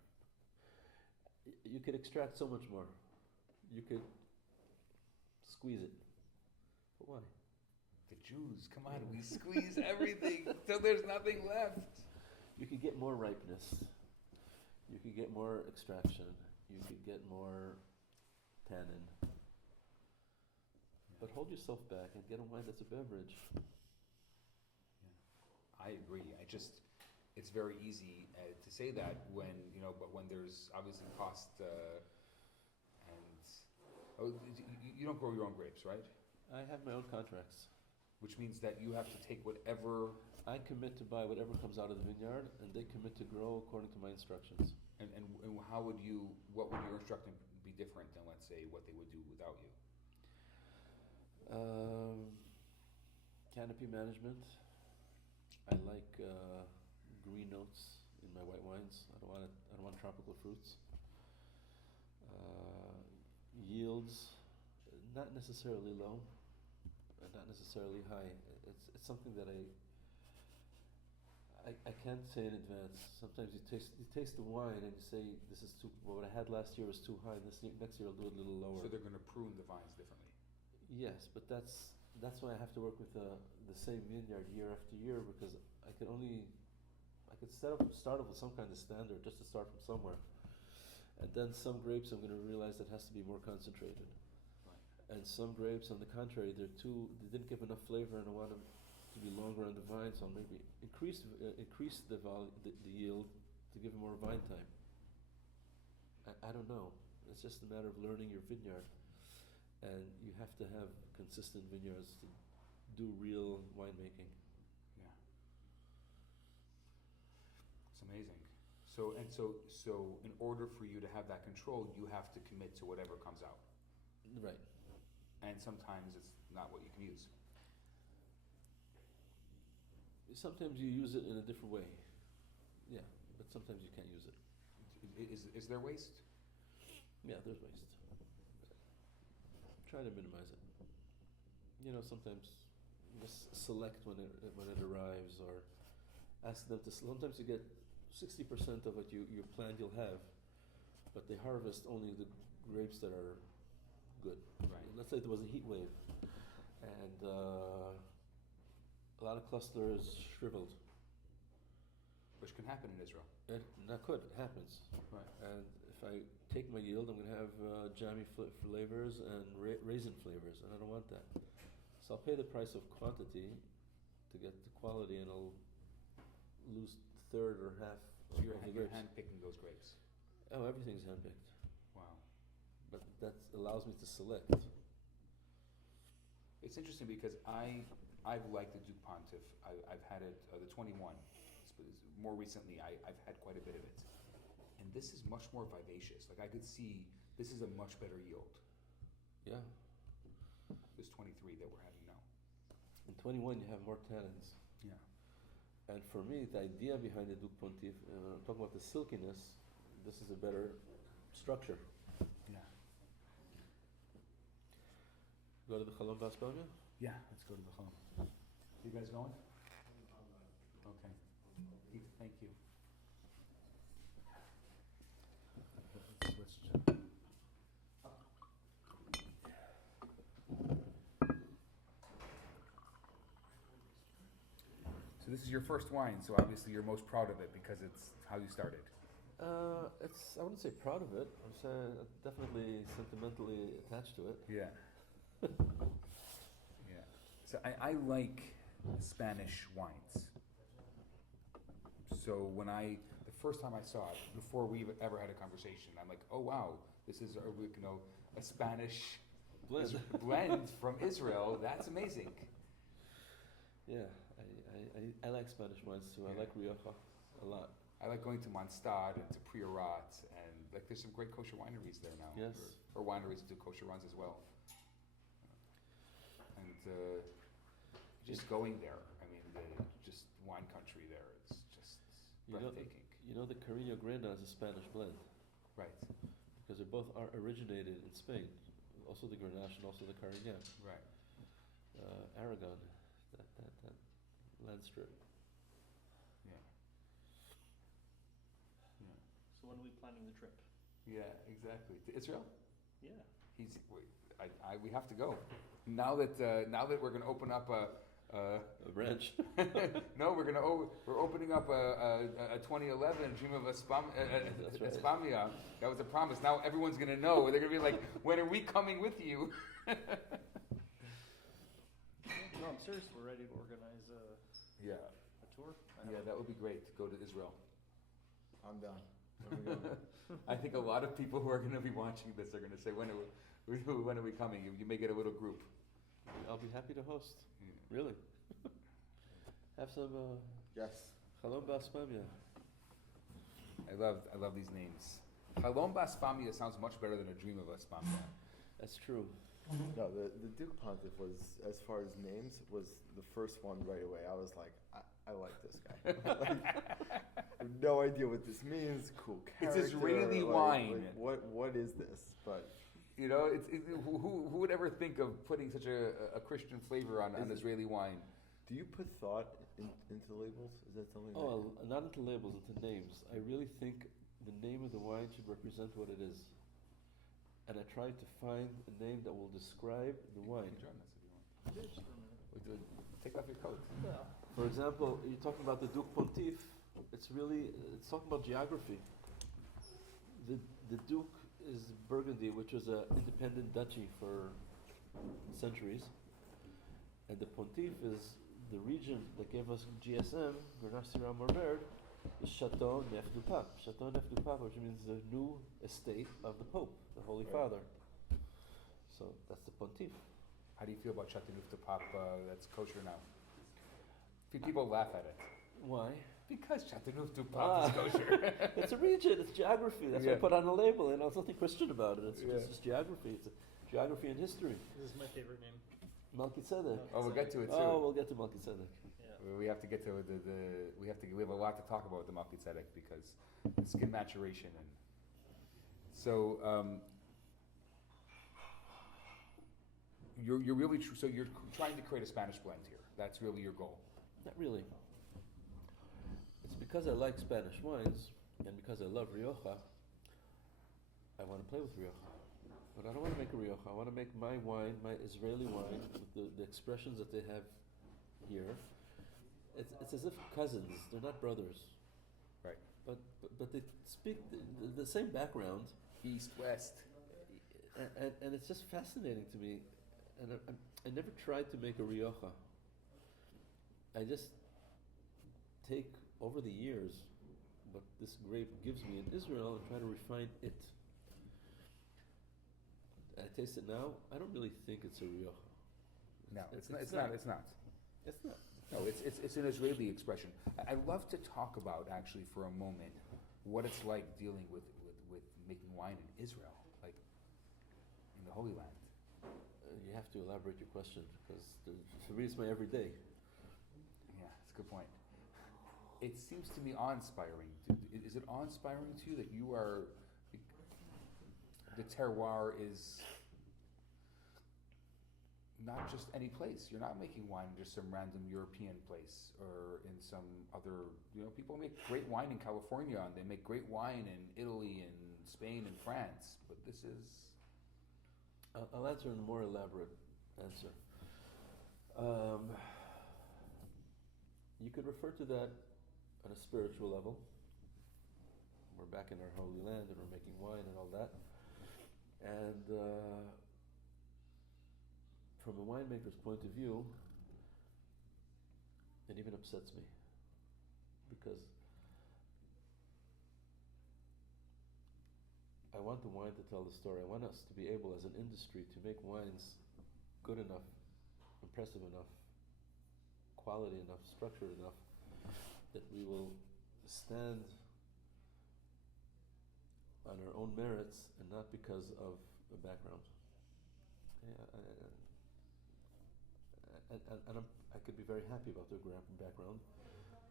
You could extract so much more. You could squeeze it. But why? The Jews, come on, we squeeze everything till there's nothing left. You could get more ripeness. You could get more extraction. You could get more tannin. Yeah. But hold yourself back and get a wine that's a beverage. Yeah. I agree. It's very easy to say that when, but when there's obviously cost you don't grow your own grapes, right? I have my own contracts. Which means that you have to take whatever. I commit to buy whatever comes out of the vineyard, and they commit to grow according to my instructions. And what would your instruction be different than, let's say, what they would do without you? Canopy management. I like green notes in my white wines. I don't want tropical fruits. Yields, not necessarily low, not necessarily high. It's something that I can't say in advance. Sometimes you taste the wine and you say this is too. What I had last year was too high. Next year I'll do it a little lower. So they're going to prune the vines differently. Yes, but that's why I have to work with the same vineyard year after year, because I could start off with some kind of standard just to start from somewhere, and then some grapes I'm going to realize that has to be more concentrated, Right. and some grapes on the contrary they didn't give enough flavor and I want to to be longer on the vine, so I'll maybe increase the yield to give it more vine time. I don't know. It's just a matter of learning your vineyard, and you have to have consistent vineyards to do real winemaking. Yeah. It's amazing. So in order for you to have that control, you have to commit to whatever comes out. Right. And sometimes it's not what you can use. Sometimes you use it in a different way. Yeah, but sometimes you can't use it. Is there waste? Yeah, there's waste. Try to minimize it. Sometimes just select when it arrives, or ask them to. Sometimes you get 60% of what you planned you'll have, but they harvest only the grapes that are good. Right. Let's say there was a heat wave, and a lot of clusters shriveled. Which can happen in Israel. It happens. Right. And if I take my yield, I'm going to have jammy flavors and raisin flavors, and I don't want that. So I'll pay the price of quantity to get the quality, and I'll lose third or half So you're of the grapes. hand-picking those grapes. Oh, everything's handpicked, Wow. but that allows me to select. It's interesting because I've liked the Duke Pontiff. I've had it, the 21. More recently, I've had quite a bit of it. And this is much more vivacious. Like I could see, this is a much better yield. Yeah. This 23 that we're having now. In 21, you have more tannins. Yeah. And for me, the idea behind the Duke Pontiff, talking about the silkiness, this is a better structure. Yeah. Go to the Chalom Baspamia? Yeah, let's go to the home. You guys going? Okay. Thank you. Let's check. So this is your first wine, so obviously you're most proud of it because it's how you started. I wouldn't say proud of it. I'm saying definitely sentimentally attached to it. Yeah. Yeah. So I like Spanish wines. So the first time I saw it, before we ever had a conversation, I'm like, oh wow, this is a Spanish blend from Israel. That's amazing. Yeah, I like Spanish wines too. I like Rioja a lot. I like going to Mondstadt and to Priorat, and like there's some great kosher wineries there now. Yes. Or wineries that do kosher runs as well. And just going there, I mean, just wine country there, it's just breathtaking. The Carino Grana is a Spanish blend. Right. Because they both are originated in Spain. Also the Grenache and also the Carignan. Right. Aragon, that land strip. Yeah. Yeah. So when are we planning the trip? Yeah, exactly. To Israel? Yeah. We have to go. Now that we're going to open up a branch. No, we're opening up a 2011 Dream of Espamia. That was a promise. Now everyone's going to know. They're going to be like, when are we coming with you? No, I'm serious. We're ready to organize a tour. Yeah, that would be great to go to Israel. I'm down. When we go. I think a lot of people who are going to be watching this are going to say, when are we coming? You may get a little group. I'll be happy to host. Yeah. Really. Have some Yes. Chalom Baspamia. I love these names. Chalom Baspamia sounds much better than a Dream of Espamia. That's true. No, the Duke Pontiff was, as far as names, was the first one right away. I was like, I like this guy. I have no idea what this means. Cool character. It's Israeli wine. What is this? But who would ever think of putting such a Christian flavor on Israeli wine? do you put thought into labels? Is that something? Not into labels, into names. I really think the name of the wine should represent what it is. And I tried to find a name that will describe the wine. You can join us if you want. Just for a minute. Take off your coat. Yeah. For example, you're talking about the Duke Pontiff. It's talking about geography. The Duke is Burgundy, which was an independent duchy for centuries, and the Pontiff is the region that gave us GSM, Grenadier Marmerd, is Chateau Neuf du Pape. Chateau Neuf du Pape, which means the new estate of the Pope, the Holy Right. Father. So that's the Pontiff. How do you feel about Chateauneuf du Pape that's kosher now? Few people laugh at it. Why? Because Chateauneuf du Pape is kosher. It's a region, it's geography. That's why I put on the label, and there's nothing Christian about it. It's just geography. It's a geography and history. This is my favorite name. Melchizedek. Oh, we'll get to it soon. Oh, we'll get to Melchizedek. Yeah. We have to get to we have a lot to talk about with the Melchizedek because skin maturation and so you're really so you're trying to create a Spanish blend here. That's really your goal. Not really. It's because I like Spanish wines and because I love Rioja. I want to play with Rioja. But I don't want to make a Rioja. I want to make my wine, my Israeli wine, with the expressions that they have here. It's as if cousins. They're not brothers. Right. But they speak the same background. East, west. And it's just fascinating to me. And I never tried to make a Rioja. I just take over the years what this grape gives me in Israel and try to refine it. I taste it now. I don't really think it's a Rioja. No, it's not. It's not. No, it's an Israeli expression. I'd love to talk about actually for a moment what it's like dealing with making wine in Israel, like in the Holy Land. You have to elaborate your question because for me it's my everyday. Yeah, that's a good point. It seems to me awe-inspiring. Is it awe-inspiring to you that you are, the terroir is not just any place. You're not making wine in just some random European place or in some other, people make great wine in California and they make great wine in Italy and Spain and France, but this is... I'll answer in a more elaborate answer. You could refer to that on a spiritual level. We're back in our Holy Land and we're making wine and all that. And from a winemaker's point of view, it even upsets me because I want the wine to tell the story. I want us to be able as an industry to make wines good enough, impressive enough, quality enough, structured enough that we will stand on our own merits and not because of a background. I could be very happy about their background,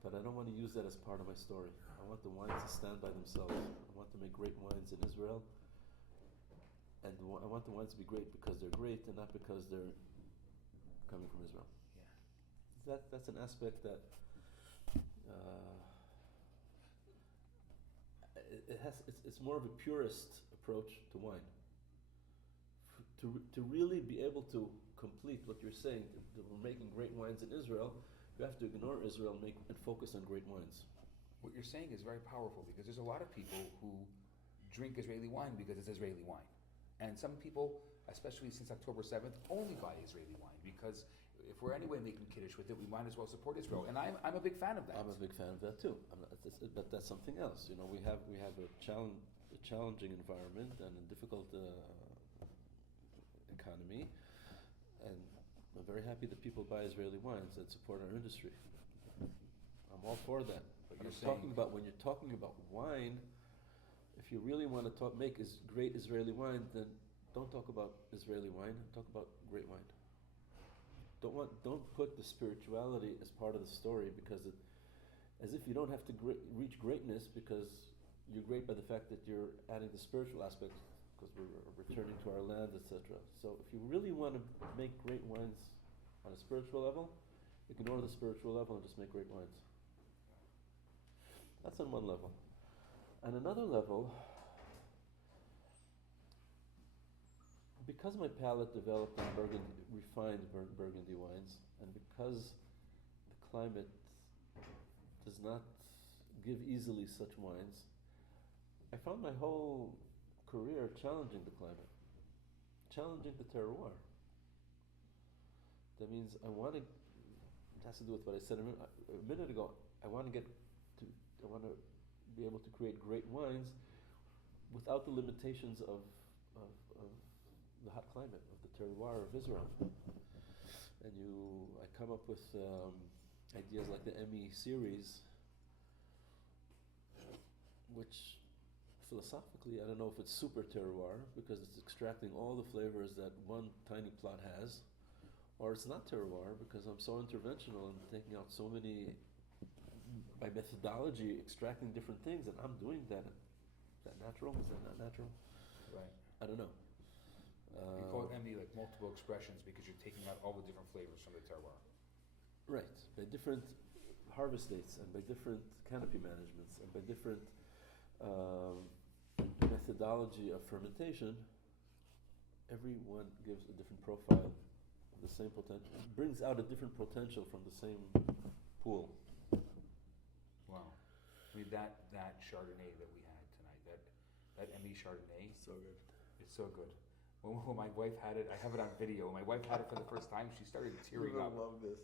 but I don't want to use that as part of my story. I want the wines to stand by themselves. I want to make great wines in Israel, and I want the wines to be great because they're great and not because they're coming from Israel. Yeah. That's an aspect that it's more of a purist approach to wine. To really be able to complete what you're saying, that we're making great wines in Israel, you have to ignore Israel and focus on great wines. What you're saying is very powerful because there's a lot of people who drink Israeli wine because it's Israeli wine. And some people, especially since October 7th, only buy Israeli wine because if we're anyway making Kiddush with it, we might as well support Israel. And I'm a big fan of that. I'm a big fan of that too. But that's something else. We have a challenging environment and a difficult economy, and I'm very happy that people buy Israeli wines that support our industry. I'm all for that. But when you're talking about wine, if you really want to make great Israeli wine, then don't talk about Israeli wine. Talk about great wine. Don't put the spirituality as part of the story because as if you don't have to reach greatness because you're great by the fact that you're adding the spiritual aspect because we're returning to our land, etc. So if you really want to make great wines on a spiritual level, ignore the spiritual level and just make great wines. That's on one level. On another level, because my palate developed on refined Burgundy wines, and because the climate does not give easily such wines, I found my whole career challenging the climate, challenging the terroir. That means I want to it has to do with what I said a minute ago. I want to be able to create great wines without the limitations of the hot climate, of the terroir of Israel. And I come up with ideas like the Emmy series, which philosophically, I don't know if it's super terroir because it's extracting all the flavors that one tiny plot has, or it's not terroir because I'm so interventional and taking out so many, by methodology, extracting different things, and I'm doing that. Is that natural? Is that not natural? Right. I don't know. You call it MD like multiple expressions because you're taking out all the different flavors from the terroir. Right. By different harvest dates and by different canopy managements and by different methodology of fermentation, every one gives a different profile of the same potential. It brings out a different potential from the same pool. Wow. I mean that Chardonnay that we had tonight, that Emmy Chardonnay, So good. it's so good. When my wife had it, I have it on video. When my wife had it for the first time, she started tearing I up. love this.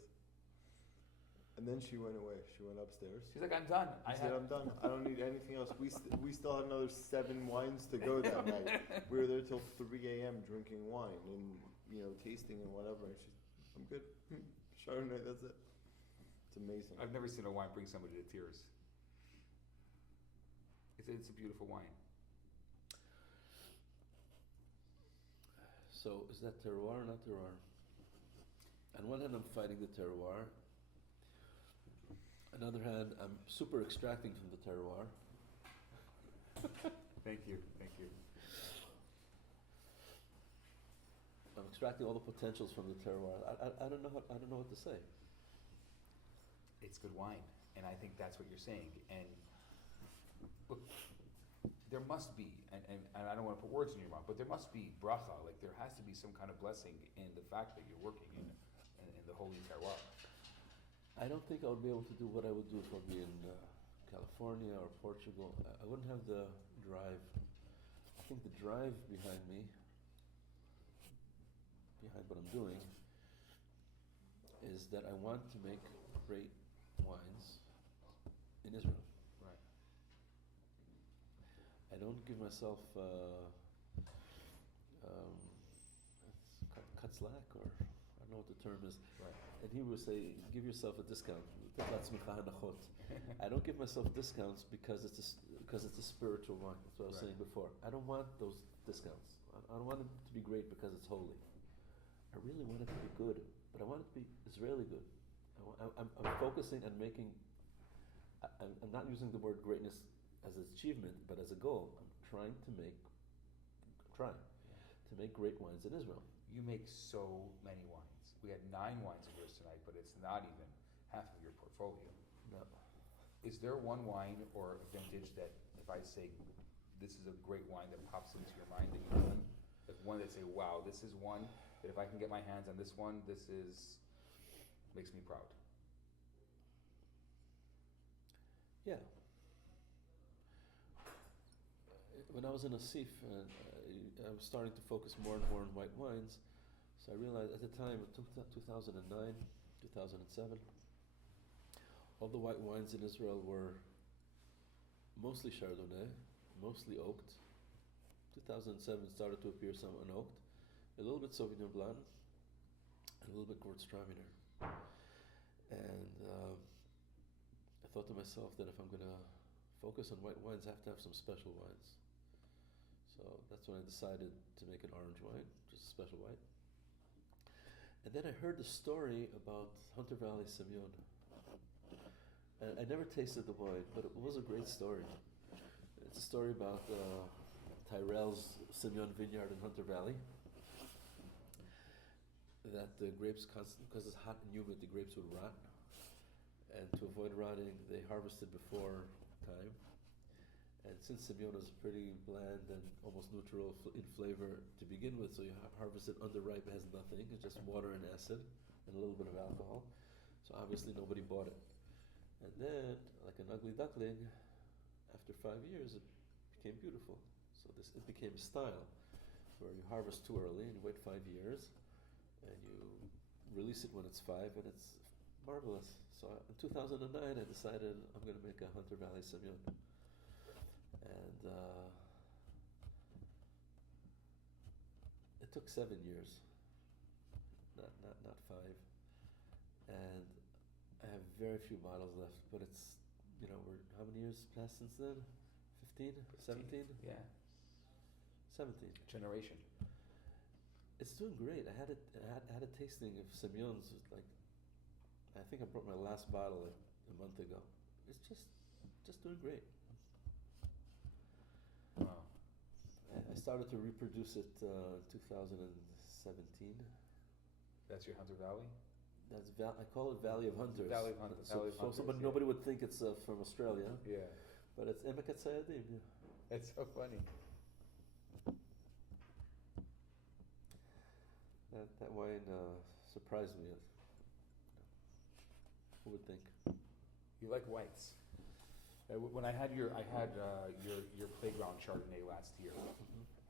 And then she went away. She went upstairs. She's like, I'm done. I said, I'm done. I don't need anything else. We still had another 7 wines to go that night. We were there till 3 a.m. drinking wine and tasting and whatever. And she's, I'm good. Chardonnay, that's it. It's amazing. I've never seen a wine bring somebody to tears. It's a beautiful wine. So is that terroir or not terroir? On one hand, I'm fighting the terroir. On the other hand, I'm super extracting from the terroir. Thank you. I'm extracting all the potentials from the terroir. I don't know what to say. It's good wine, and I think that's what you're saying. And look, there must be, and I don't want to put words in your mouth, but there must be bracha. Like there has to be some kind of blessing in the fact that you're working in the holy terroir. I don't think I would be able to do what I would do if I'd be in California or Portugal. I wouldn't have the drive. I think the drive behind what I'm doing, is that I want to make great wines in Israel. Right. I don't give myself cut slack, or I don't know what the term is. Right. And he would say, give yourself a discount. I don't give myself discounts because it's a spiritual wine. That's what I was saying before. I don't want those discounts. I don't want it to be great because it's holy. I really want it to be good, but I want it to be Israeli good. I'm focusing on making. I'm not using the word greatness as an achievement, but as a goal. I'm trying to make great wines in Israel. You make so many wines. We had 9 wines of yours tonight, but it's not even half of your portfolio. No. Is there one wine or a vintage that, if I say this is a great wine that pops into your mind that you own, like one that say, wow, this is one that if I can get my hands on this one, makes me proud. Yeah. When I was in Asif, I was starting to focus more and more on white wines. So I realized at the time, 2009, 2007, all the white wines in Israel were mostly Chardonnay, mostly oaked. 2007 started to appear some unoaked, a little bit Sauvignon Blanc, and a little bit Gewürztraminer. And I thought to myself that if I'm going to focus on white wines, I have to have some special wines. So that's when I decided to make an orange wine, just a special white. And then I heard the story about Hunter Valley Semillon. And I never tasted the wine, but it was a great story. It's a story about Tyrell's Semillon vineyard in Hunter Valley. That the grapes, because it's hot and humid, the grapes would rot. And to avoid rotting, they harvested before time. And since Semillon is pretty bland and almost neutral in flavor to begin with, so you harvest it underripe, it has nothing, it's just water and acid and a little bit of alcohol. So obviously nobody bought it. And then, like an ugly duckling, after 5 years, it became beautiful. So it became a style where you harvest too early and you wait 5 years, and you release it when it's 5, and it's marvelous. So in 2009, I decided I'm going to make a Hunter Valley Semillon, and it took 7 years, not 5, and I have very few bottles left. But it's, we're how many years passed since then? 15, 17, Yeah. 17. Generation. It's doing great. I had a tasting of Semillons. I think I brought my last bottle a month ago. It's just doing great. Wow. I started to reproduce it 2017. That's your Hunter Valley? That's I call it Valley of Hunters. Valley of Hunters. So, Valley of Hunters, yeah. nobody would think it's from Australia, Yeah. but it's Emek HaTzayadim. It's so funny. That wine surprised me. Who would think? You like whites. When I had your playground Chardonnay last year,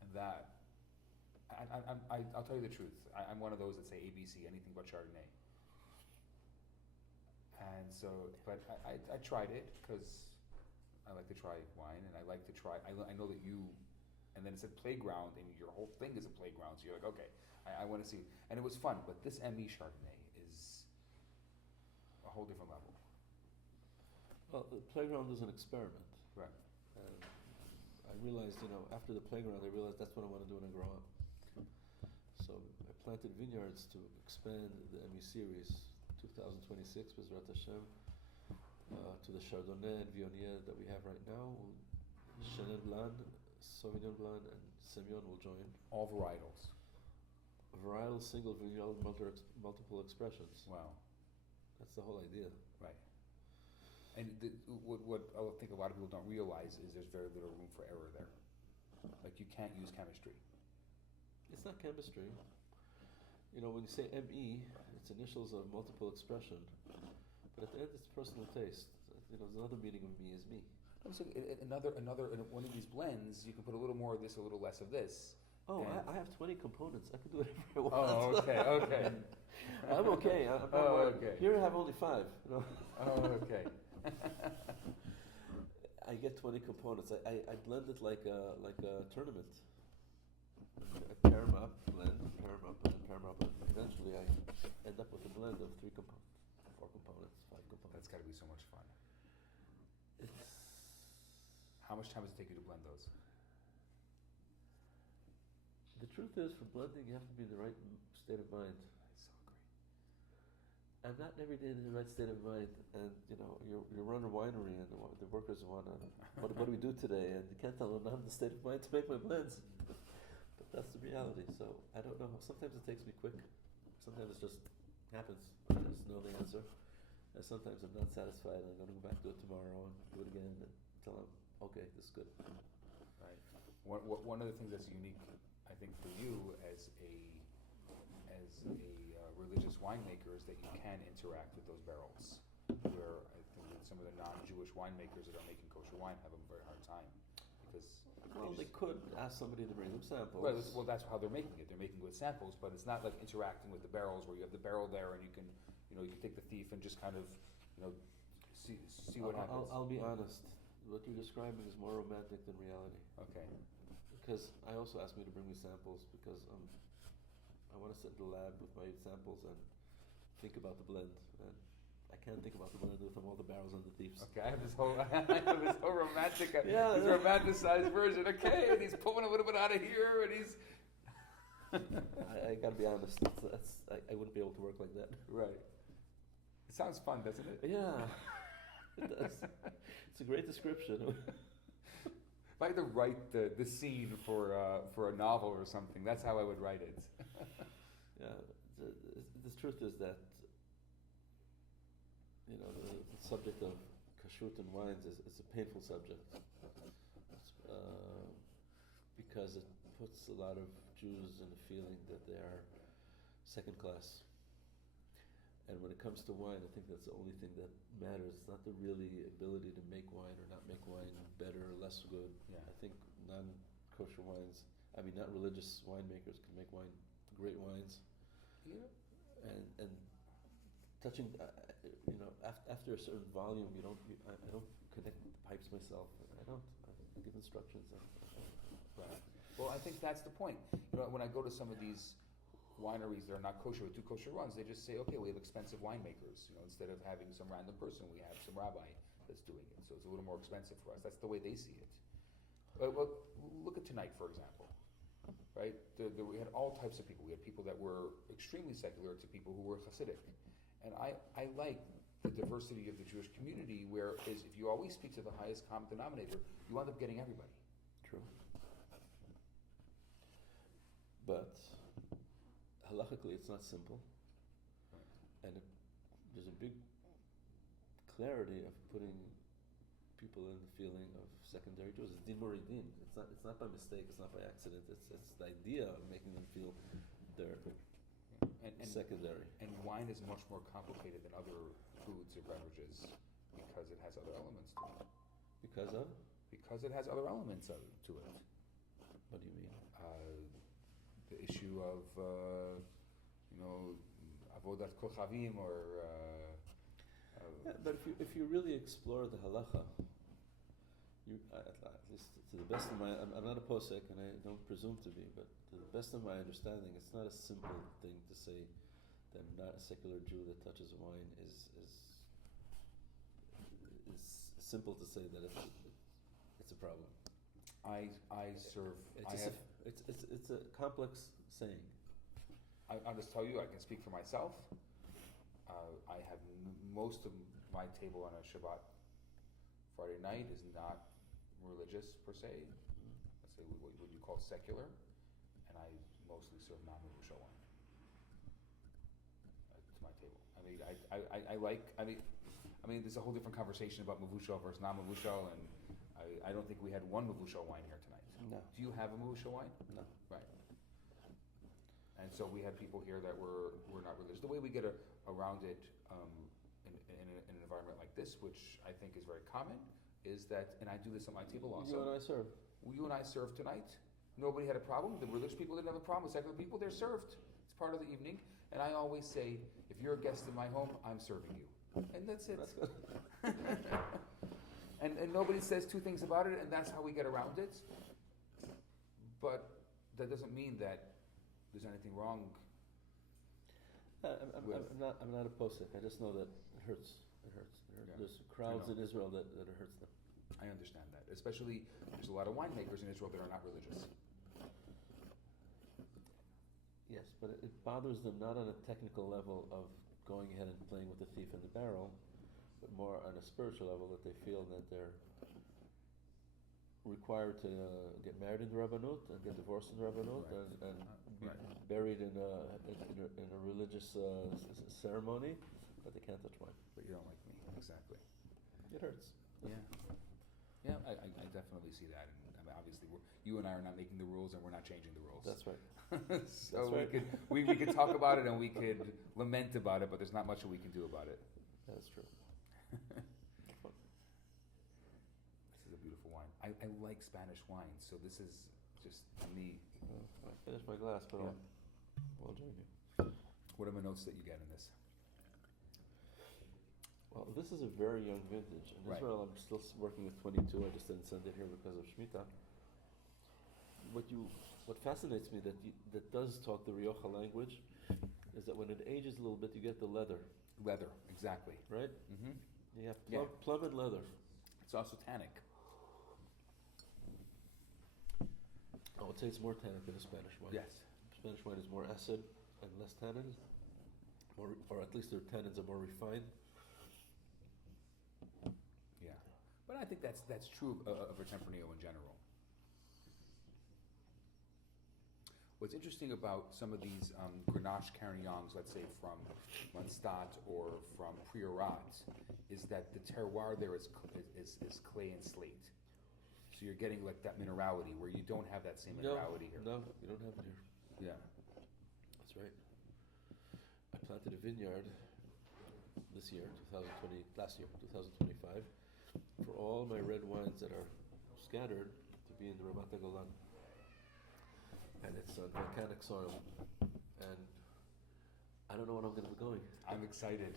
and that, I'll tell you the truth. I'm one of those that say ABC, anything but Chardonnay. And so, but I tried it because I like to try wine, and I like to try. I know that you, and then it said playground, and your whole thing is a playground. So you're like, okay, I want to see, and it was fun. But this ME Chardonnay is a whole different level. Well, the playground was an experiment. Right. And I realized, after the playground, I realized that's what I want to do when I grow up. So I planted vineyards to expand the ME series, 2026 with Rat Hashem, to the Chardonnay and Viognier that we have right now. Chenin Blanc, Sauvignon Blanc, and Semillon will join. All varietals. Varietal, single vineyard, multiple expressions. Wow. That's the whole idea. Right. And what I think a lot of people don't realize is there's very little room for error there. Like, you can't use chemistry. It's not chemistry. When you say ME, its initials are multiple expression, but at the end it's personal taste. There's another meaning of me is me. So another in one of these blends, you can put a little more of this, a little less of this. Oh, and I have 20 components. I can do whatever I want. Oh, okay. I'm okay. I'm not worried. Okay. Here I have only 5. Oh, okay. I get 20 components. I blend it like a tournament. I pair them up, blend, pair them up, and pair them up, and eventually I end up with a blend of 4 components, 5 components. That's got to be so much fun. It's How much time does it take you to blend those? the truth is, for blending, you have to be in the right state of mind. It's so great. I'm not every day in the right state of mind, and you run a winery, and the workers want to, what do we do today? And you can't tell them I'm in the state of mind to make my blends. But that's the reality. So I don't know. Sometimes it takes me quick. Sometimes it just happens. I just know the answer. And sometimes I'm not satisfied, and I'm going to go back to it tomorrow and do it again until I'm okay. This is good. Right. One of the things that's unique, I think, for you as a religious winemaker is that you can interact with those barrels, where I think that some of the non-Jewish winemakers that are making kosher wine have a very hard time because. Well, they could ask somebody to bring them samples. Well, that's how they're making it. They're making it with samples, but it's not like interacting with the barrels where you have the barrel there and you can take the thief and just kind of, see what happens. I'll be honest. What you're describing is more romantic than reality. Okay. Because I also asked me to bring me samples because I want to sit in the lab with my samples and think about the blend. And I can't think about the blend with all the barrels and the thieves. Okay, I have this whole romantic, Yeah, this romanticized version. Okay, and he's pulling a little bit out of here, and he's. I gotta be honest. I wouldn't be able to work like that. Right. It sounds fun, doesn't it? Yeah, it does. It's a great description. If I had to write the scene for a novel or something, that's how I would write it. Yeah, the truth is that the subject of kashrut and wines is a painful subject because it puts a lot of Jews in the feeling that they are second class. And when it comes to wine, I think that's the only thing that matters. It's not the really ability to make wine or not make wine better or less good. Yeah. I think non-kosher wines, not religious winemakers can make great wines. Yeah. And touching, after a certain volume, I don't connect the pipes myself. I give instructions. Right. Well, I think that's the point. When I go to some of these wineries that are not kosher, do kosher runs, they just say, okay, we have expensive winemakers. Instead of having some random person, we have some rabbi that's doing it. So it's a little more expensive for us. That's the way they see it. Well, look at tonight, for example. Right? We had all types of people. We had people that were extremely secular to people who were Hasidic. And I like the diversity of the Jewish community, whereas if you always speak to the highest common denominator, you end up getting everybody. True. But halachically, it's not simple. And there's a big clarity of putting people in the feeling of secondary Jews. It's din moridin. It's not by mistake. It's not by accident. It's the idea of making them feel they're secondary. And wine is much more complicated than other foods or beverages because it has other elements to it. Because of? Because it has other elements to it. What do you mean? The issue of avodat kochavim or. But if you really explore the halacha, at least to the best of my, I'm not a posek and I don't presume to be, but to the best of my understanding, it's not a simple thing to say that not a secular Jew that touches wine is simple to say that it's a problem. I serve. It's a complex saying. I'll just tell you, I can speak for myself. I have most of my table on a Shabbat Friday night is not religious per se. Let's say what you call secular, and I mostly serve non-Mavusha wine to my table. I mean, there's a whole different conversation about Mavusha versus non-Mavusha, and I don't think we had one Mavusha wine here tonight. No. Do you have a Mavusha wine? No. Right. And so we had people here that were not religious. The way we get around it in an environment like this, which I think is very common, is that, and I do this at my table also. You and I serve. You and I served tonight. Nobody had a problem. The religious people didn't have a problem. The secular people, they're served. It's part of the evening. And I always say, if you're a guest in my home, I'm serving you. And that's it. That's good. and nobody says two things about it, and that's how we get around it. But that doesn't mean that there's anything wrong. I'm not a posek. I just know that it hurts. Yeah. There's crowds in Israel that it hurts them. I understand that. Especially, there's a lot of winemakers in Israel that are not religious. Yes, but it bothers them not on a technical level of going ahead and playing with the thief in the barrel, but more on a spiritual level that they feel that they're required to get married in the Rabbanut and get divorced in the Rabbanut and be buried in a religious ceremony, but they can't touch wine. But you don't like me. Exactly. It hurts. Yeah, I definitely see that. And I mean, obviously, you and I are not making the rules, and we're not changing the rules. That's right. So That's right. we could talk about it and we could lament about it, but there's not much that we can do about it. That's true. This is a beautiful wine. I like Spanish wine, so this is just me. I finished my glass, but I'll join you. What are the notes that you get in this? Well, this is a very young vintage. In Israel, I'm still working with 22. I just didn't send it here because of Shemitah. What fascinates me that does talk the Rioja language is that when it ages a little bit, you get the leather. Leather, exactly. Right? Mm-hmm. You have plum and leather. It's also tannic. I would say it's more tannic than a Spanish wine. Yes. Spanish wine is more acid and less tannin, or at least their tannins are more refined. Yeah, but I think that's true of a Tempranillo in general. What's interesting about some of these Grenache Carignans, let's say from Mondstadt or from Priorat, is that the terroir there is clay and slate. So you're getting like that minerality where you don't have that same minerality here. No, you don't have it here. Yeah. That's right. I planted a vineyard last year, 2025, for all my red wines that are scattered to be in the Ramat HaGolan. And it's on volcanic soil. And I I don't know when I'm going to be going. I'm excited.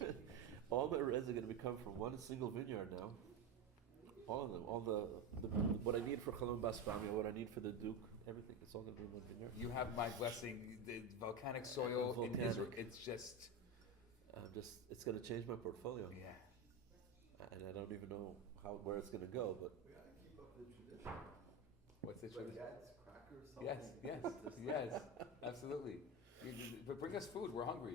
All my reds are going to become from one single vineyard now. All of them. All the what I need for Chalon Basfamia, what I need for the Duke, everything. It's all going to be in one vineyard. You have my blessing. The volcanic soil in Volcanic. Israel, it's just... It's going to change my portfolio. Yeah. And I don't even know where it's going to go, but We gotta keep up the tradition. What's the truth? Baguettes, crackers, Yes, something. yes, absolutely. But bring us food. We're hungry.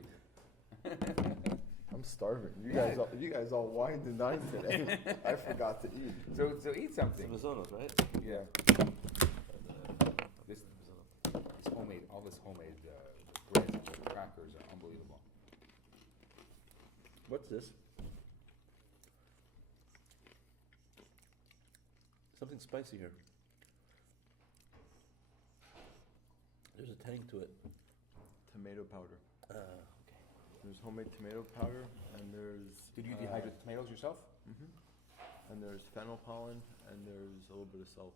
I'm starving. Yeah. You guys all wined and dined today. I forgot to eat. So eat something. it's Mazonos, right? Yeah. This homemade, all this homemade bread and crackers are unbelievable. What's this? Something spicy here. There's a tang to it. Tomato powder. Okay. There's homemade tomato powder, and there's. Did you dehydrate the tomatoes yourself? Mm-hmm. And there's fennel pollen, and there's a little bit of salt.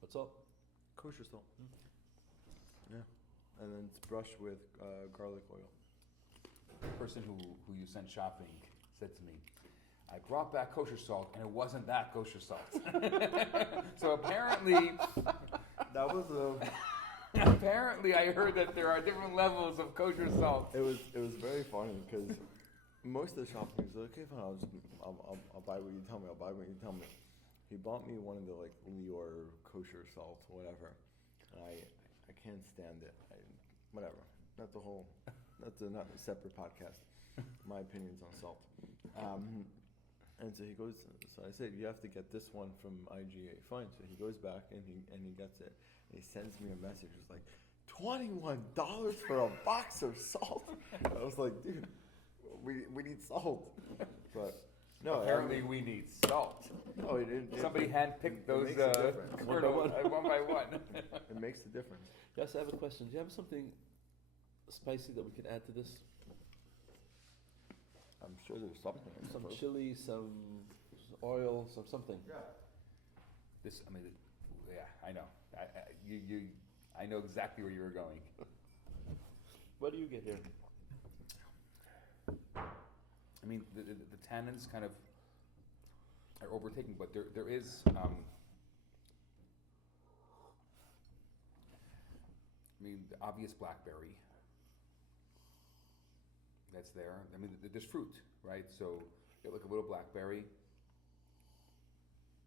What's up? Kosher salt. Yeah. And then it's brushed with garlic oil. The person who you sent shopping said to me, I brought back kosher salt, and it wasn't that kosher salt. So apparently, apparently I heard that there are different levels of kosher salt. It was very funny because most of the shopping is okay, fine. I'll buy what you tell me. I'll buy what you tell me. He bought me one of the like Lior kosher salt, whatever. And I can't stand it. Whatever. That's not a separate podcast. My opinions on salt. And so he goes. So I said you have to get this one from IGA. Fine. So he goes back and he gets it. And he sends me a message. It's like $21 for a box of salt. I was like, dude, we need salt. But no, Apparently we need salt. no, Somebody handpicked those makes a difference. kernels one by one. It makes the difference. Yes, I have a question. Do you have something spicy that we can add to this? I'm sure there's something. I Some suppose. chili, some oil, something. Yeah. This, I mean, yeah, I know. I know exactly where you were going. What do you get here? I mean, the tannins kind of are overtaking, but there is. I mean, the obvious blackberry. That's there. I mean, there's fruit, right? So you have like a little blackberry,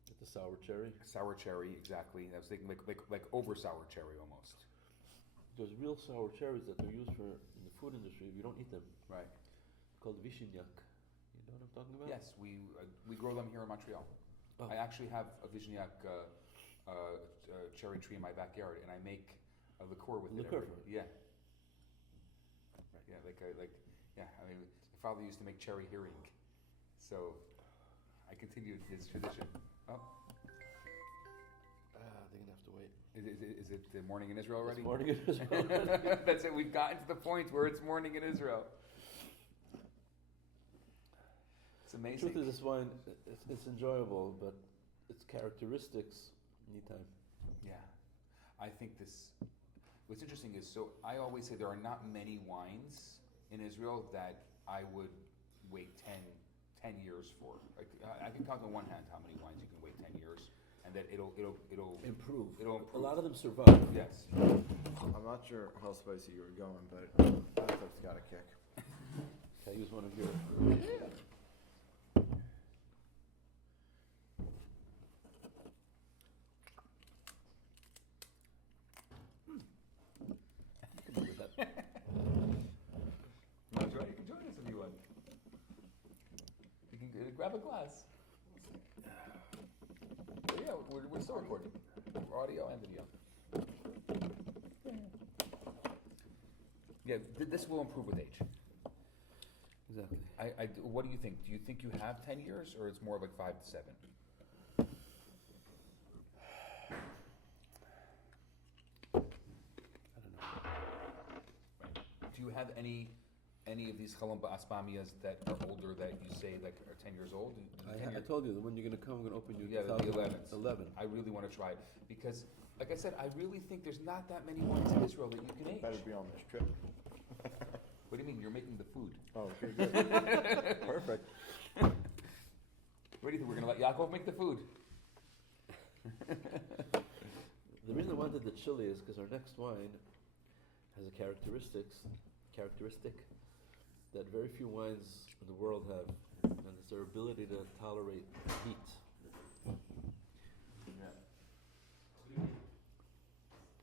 Get the sour cherry. sour cherry, exactly. I was thinking like over sour cherry almost. There's real sour cherries that they're used for in the food industry. You don't eat them. Right. Called vishinyak. You know what I'm talking about? Yes, we grow them here in Montreal. Oh. I actually have a Vizhnyak cherry tree in my backyard, and I make a liqueur with Liqueur it. from it? Yeah. Right, yeah, yeah. I mean, my father used to make cherry herring, so I continued his tradition. Oh, They're gonna have to wait. is it the morning in Israel already? It's morning in Israel. That's it. We've gotten to the point where it's morning in Israel. It's The amazing. truth is, this wine, it's enjoyable, but its characteristics need time. Yeah, I think what's interesting is, so I always say there are not many wines in Israel that I would wait 10 years for. Like, I can count on one hand how many wines you can wait 10 years, and that it'll Improve. It'll A improve. lot of them survive. Yes. I'm not sure how spicy you were going, but that stuff's got a kick. Can I use one of your? You can live with that. That's right. You can join us if you want. You can grab a glass. Yeah, we're still recording. Audio and video. Yeah, this will improve with age. Exactly. What do you think? Do you think you have 10 years, or it's more like 5 to 7? I don't know. Do you have any of these Chalon Ba'asbamiyas that are older that you say like are 10 years old? I told you that when you're going to come, I'm going to open you Yeah, the 11s. 11. I really want to try it because, like I said, I really think there's not that many wines in Israel that you can age. Better be on this trip. What do you mean? You're making the food. Oh, okay, good. Perfect. What do you think? We're going to let Yaakov make the food? The reason I wanted the chili is because our next wine has a characteristic that very few wines in the world have, and it's their ability to tolerate heat.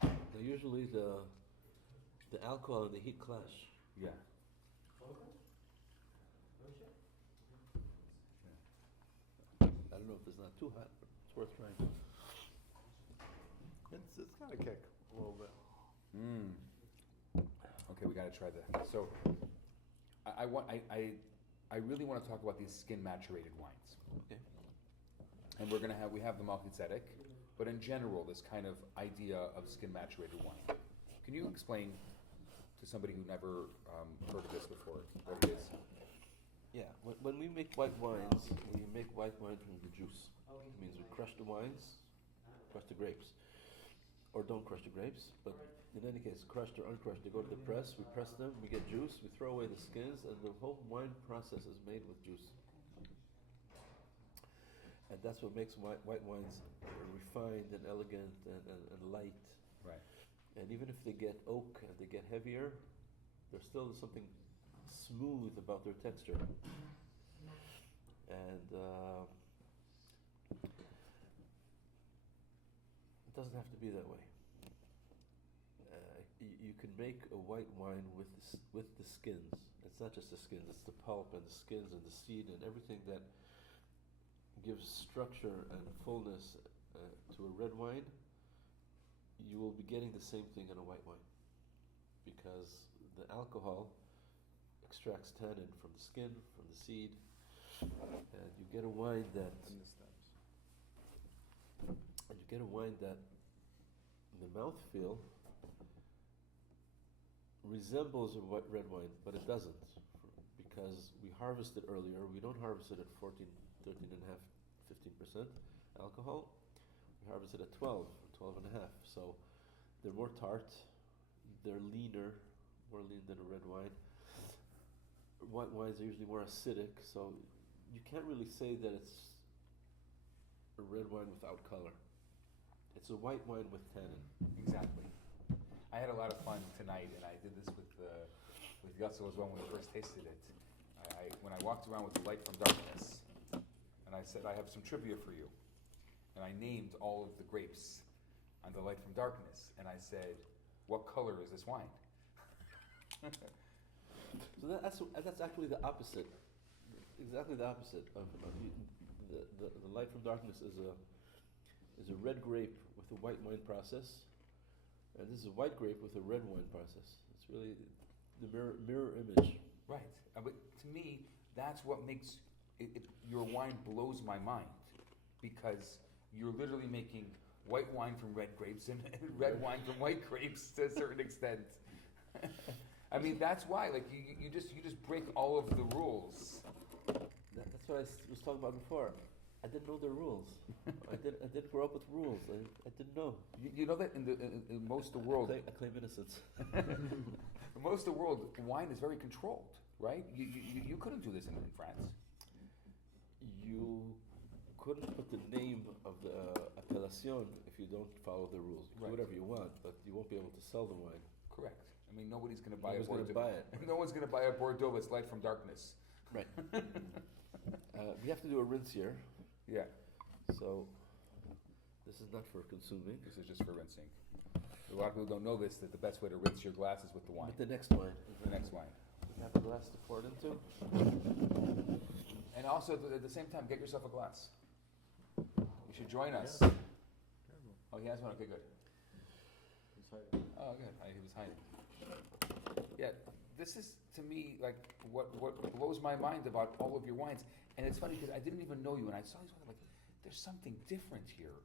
Now, usually the alcohol and the heat clash. Yeah. I don't know if it's not too hot, but it's worth trying. It's got a kick a little bit. Okay, we got to try that. So, I really want to talk about these skin maturated wines. Okay. And we have the Malkitzedek, but in general, this kind of idea of skin maturated wine. Can you explain to somebody who never heard of this before what it is? Yeah, when we make white wines, we make white wine from the juice. It means we crush the wines, crush the grapes. Or don't crush the grapes, but in any case, crushed or uncrushed, they go to the press, we press them, we get juice, we throw away the skins, and the whole wine process is made with juice. And that's what makes white wines refined and elegant and light. Right. And even if they get oak and they get heavier, there's still something smooth about their texture. And it doesn't have to be that way. You can make a white wine with the skins. It's not just the skins, it's the pulp and the skins and the seed and everything that gives structure and fullness to a red wine. You will be getting the same thing in a white wine because the alcohol extracts tannin from the skin, from the seed, and you get a wine that the mouthfeel resembles a red wine, but it doesn't because we harvest it earlier. We don't harvest it at 14, 13 and a half, 15% alcohol. We harvest it at 12 and a half. So they're more tart, they're more lean than a red wine. White wines are usually more acidic, so you can't really say that it's a red wine without color. It's a white wine with tannin. Exactly. I had a lot of fun tonight, and I did this with Yossel as well when we first tasted it. When I walked around with the light from darkness, and I said, I have some trivia for you. And I named all of the grapes on the light from darkness, and I said, what color is this wine? So that's actually the opposite, exactly the opposite of the light from darkness is a red grape with a white wine process, and this is a white grape with a red wine process. It's really the mirror image. Right, but to me, that's what makes your wine blows my mind, because you're literally making white wine from red grapes and red wine from white grapes to a certain extent. I mean, that's why, like, you just break all of the rules. That's what I was talking about before. I didn't know the rules. I didn't grow up with rules. I didn't know. You know that in most of the world, I claim innocence. in most of the world, wine is very controlled, right? You couldn't do this in France. You couldn't put the name of the appellation if you don't follow the rules. You can do whatever you want, but you won't be able to sell the wine. Correct. I mean, nobody's going to buy Nobody's gonna buy it. No one's going to buy a Bordeaux that's light from darkness. Right. We have to do a rinse here. Yeah. So this is not for consuming. This is just for rinsing. A lot of people don't know this, that the best way to rinse your glass is with the wine. With the next wine. The next wine. We have a glass to pour it into. And also, at the same time, get yourself a glass. You should join us. Yeah. Oh, he has one? Okay, good. He's hiding. Oh, good. He was hiding. Yeah, this is, to me, like, what blows my mind about all of your wines. And it's funny because I didn't even know you, and I saw these wines, like, there's something different here.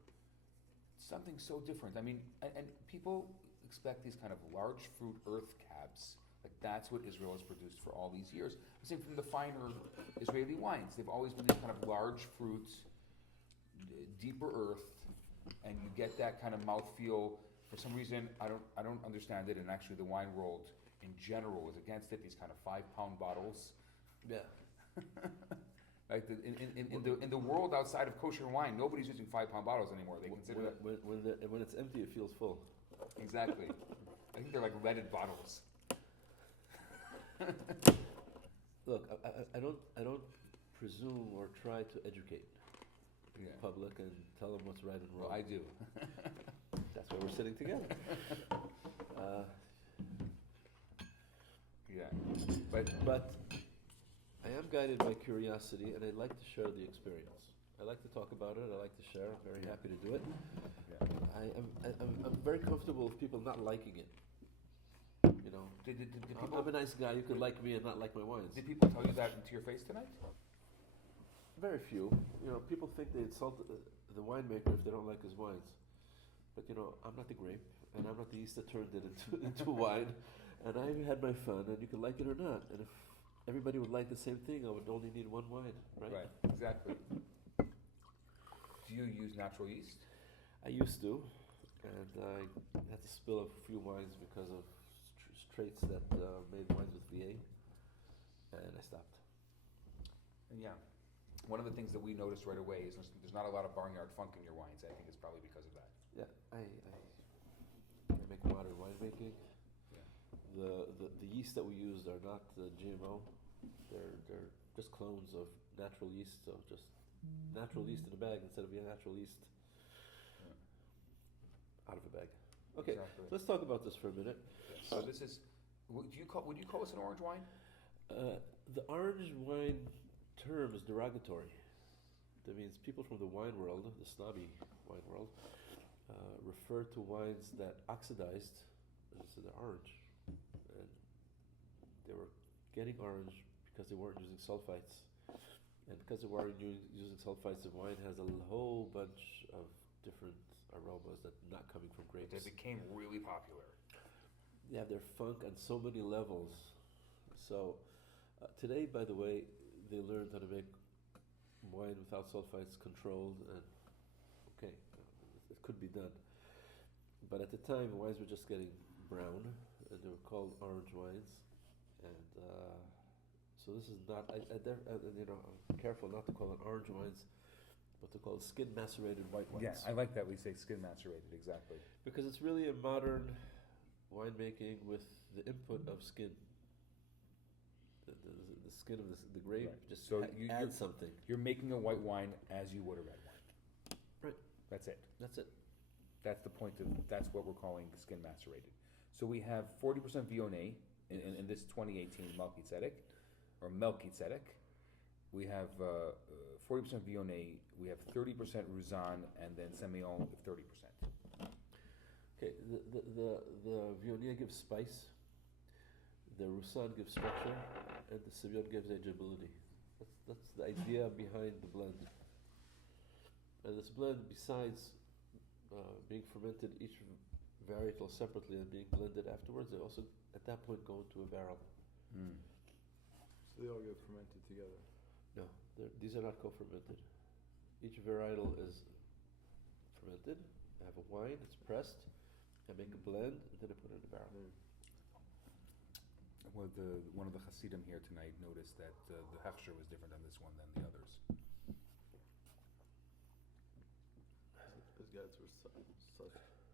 Something so different. I mean, and people expect these kind of large fruit earth cabs. Like, that's what Israel has produced for all these years. I'm saying from the finer Israeli wines. They've always been these kind of large fruits, deeper earth, and you get that kind of mouthfeel. For some reason, I don't understand it, and actually the wine world in general is against it. These kind of 5-pound bottles. Yeah. Like in the world outside of kosher wine, nobody's using 5-pound bottles anymore. They consider it When it's empty, it feels full. exactly. I think they're like leaded bottles. Look, I don't presume or try to educate the public and tell them what's right and wrong. Well, I do. That's why we're sitting together. Yeah, But I am guided by curiosity, and I like to share the experience. I like to talk about it. I like to share. I'm very happy to do it. yeah. I'm very comfortable with people not liking it. You know, Did I'm a nice guy. You could like me and not like my wines. people tell you that to your face tonight? Very few. You know, people think they insult the winemaker if they don't like his wines. But you know, I'm not the grape, and I'm not the yeast that turned it into wine. And I had my fun, and you can like it or not. And if everybody would like the same thing, I would only need one wine, right? Right, exactly. Do you use natural yeast? I used to, and I had to spill a few wines because of traits that made wines with VA, and I stopped. And yeah, one of the things that we noticed right away is there's not a lot of barnyard funk in your wines. I think it's probably because of that. Yeah, I make modern winemaking. Yeah. The yeast that we used are not GMO. They're just clones of natural yeast. So just natural yeast in a bag instead of natural yeast out of a bag. Okay, Exactly. so let's talk about this for a minute. So this is, would you call this an orange wine? The orange wine term is derogatory. That means people from the wine world, the snobby wine world, refer to wines that oxidized, so they're orange. And they were getting orange because they weren't using sulfites. And because they weren't using sulfites, the wine has a whole bunch of different aromas that are not coming from grapes. They became really popular. They have their funk on so many levels. So today, by the way, they learned how to make wine without sulfites, controlled, and okay, it could be done. But at the time, wines were just getting brown, and they were called orange wines. And so this is not. You know, I'm careful not to call it orange wines, but to call it skin macerated white wines. Yeah, I like that we say skin macerated, exactly. Because it's really a modern winemaking with the input of skin. The skin of the grape, Right. just So add something. You're making a white wine as you would a red wine. Right. That's it. That's it. That's the point that's what we're calling skin macerated. So we have 40% Viognier in this 2018 Melchizedek, or Melchizedek. We have 40% Viognier, we have 30% Roussanne, and then Semillon 30%. Okay, the Viognier gives spice, the Roussanne gives structure, and the Semillon gives ageability. That's the idea behind the blend. And this blend, besides being fermented each varietal separately and being blended afterwards, they also at that point go into a barrel. Mm. So they all get fermented together. No, these are not co-fermented. Each varietal is fermented. I have a wine, it's pressed. I make a blend, and then I put it in a barrel. Well, one of the Hasidim here tonight noticed that the Hechsher was different on this one than the others. Those guys were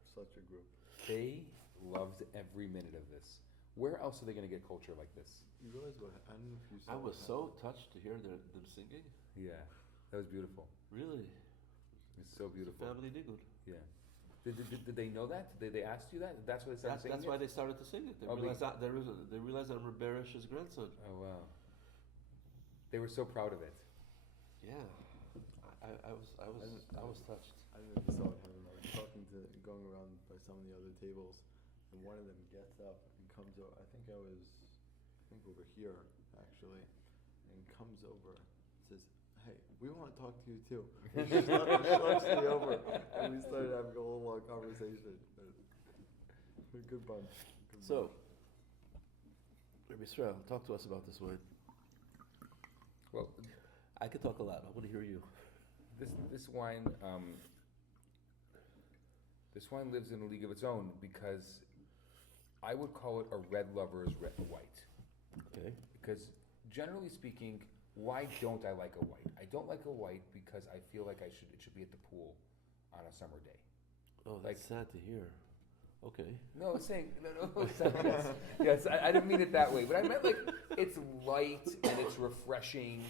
such a group. They loved every minute of this. Where else are they going to get culture like this? You realize what? I don't know if you saw. I was so touched to hear them singing. Yeah, that was beautiful. Really? It's so beautiful. Family nigun. Yeah. Did they know that? Did they ask you that? That's why they started singing That's it? why they started to sing it. They realized that they realized that I'm Beresh's grandson. Oh wow. They were so proud of it. Yeah. I was touched. I don't know if you saw him. I was going around by some of the other tables, and one of them gets up and comes over. I think over here actually, and comes over and says, "Hey, we want to talk to you too." And she slouched me over, and we started having a whole long conversation. Good bunch. So, Rabbi Yisroel, talk to us about this wine. Well, I could talk a lot. I want to hear you. this wine lives in a league of its own because I would call it a red lover's red white. Okay. Because generally speaking, why don't I like a white? I don't like a white because I feel like it should be at the pool on a summer day. Oh, that's sad to hear. Okay. No, it's saying no. Yes, I didn't mean it that way, but I meant like it's light and it's refreshing,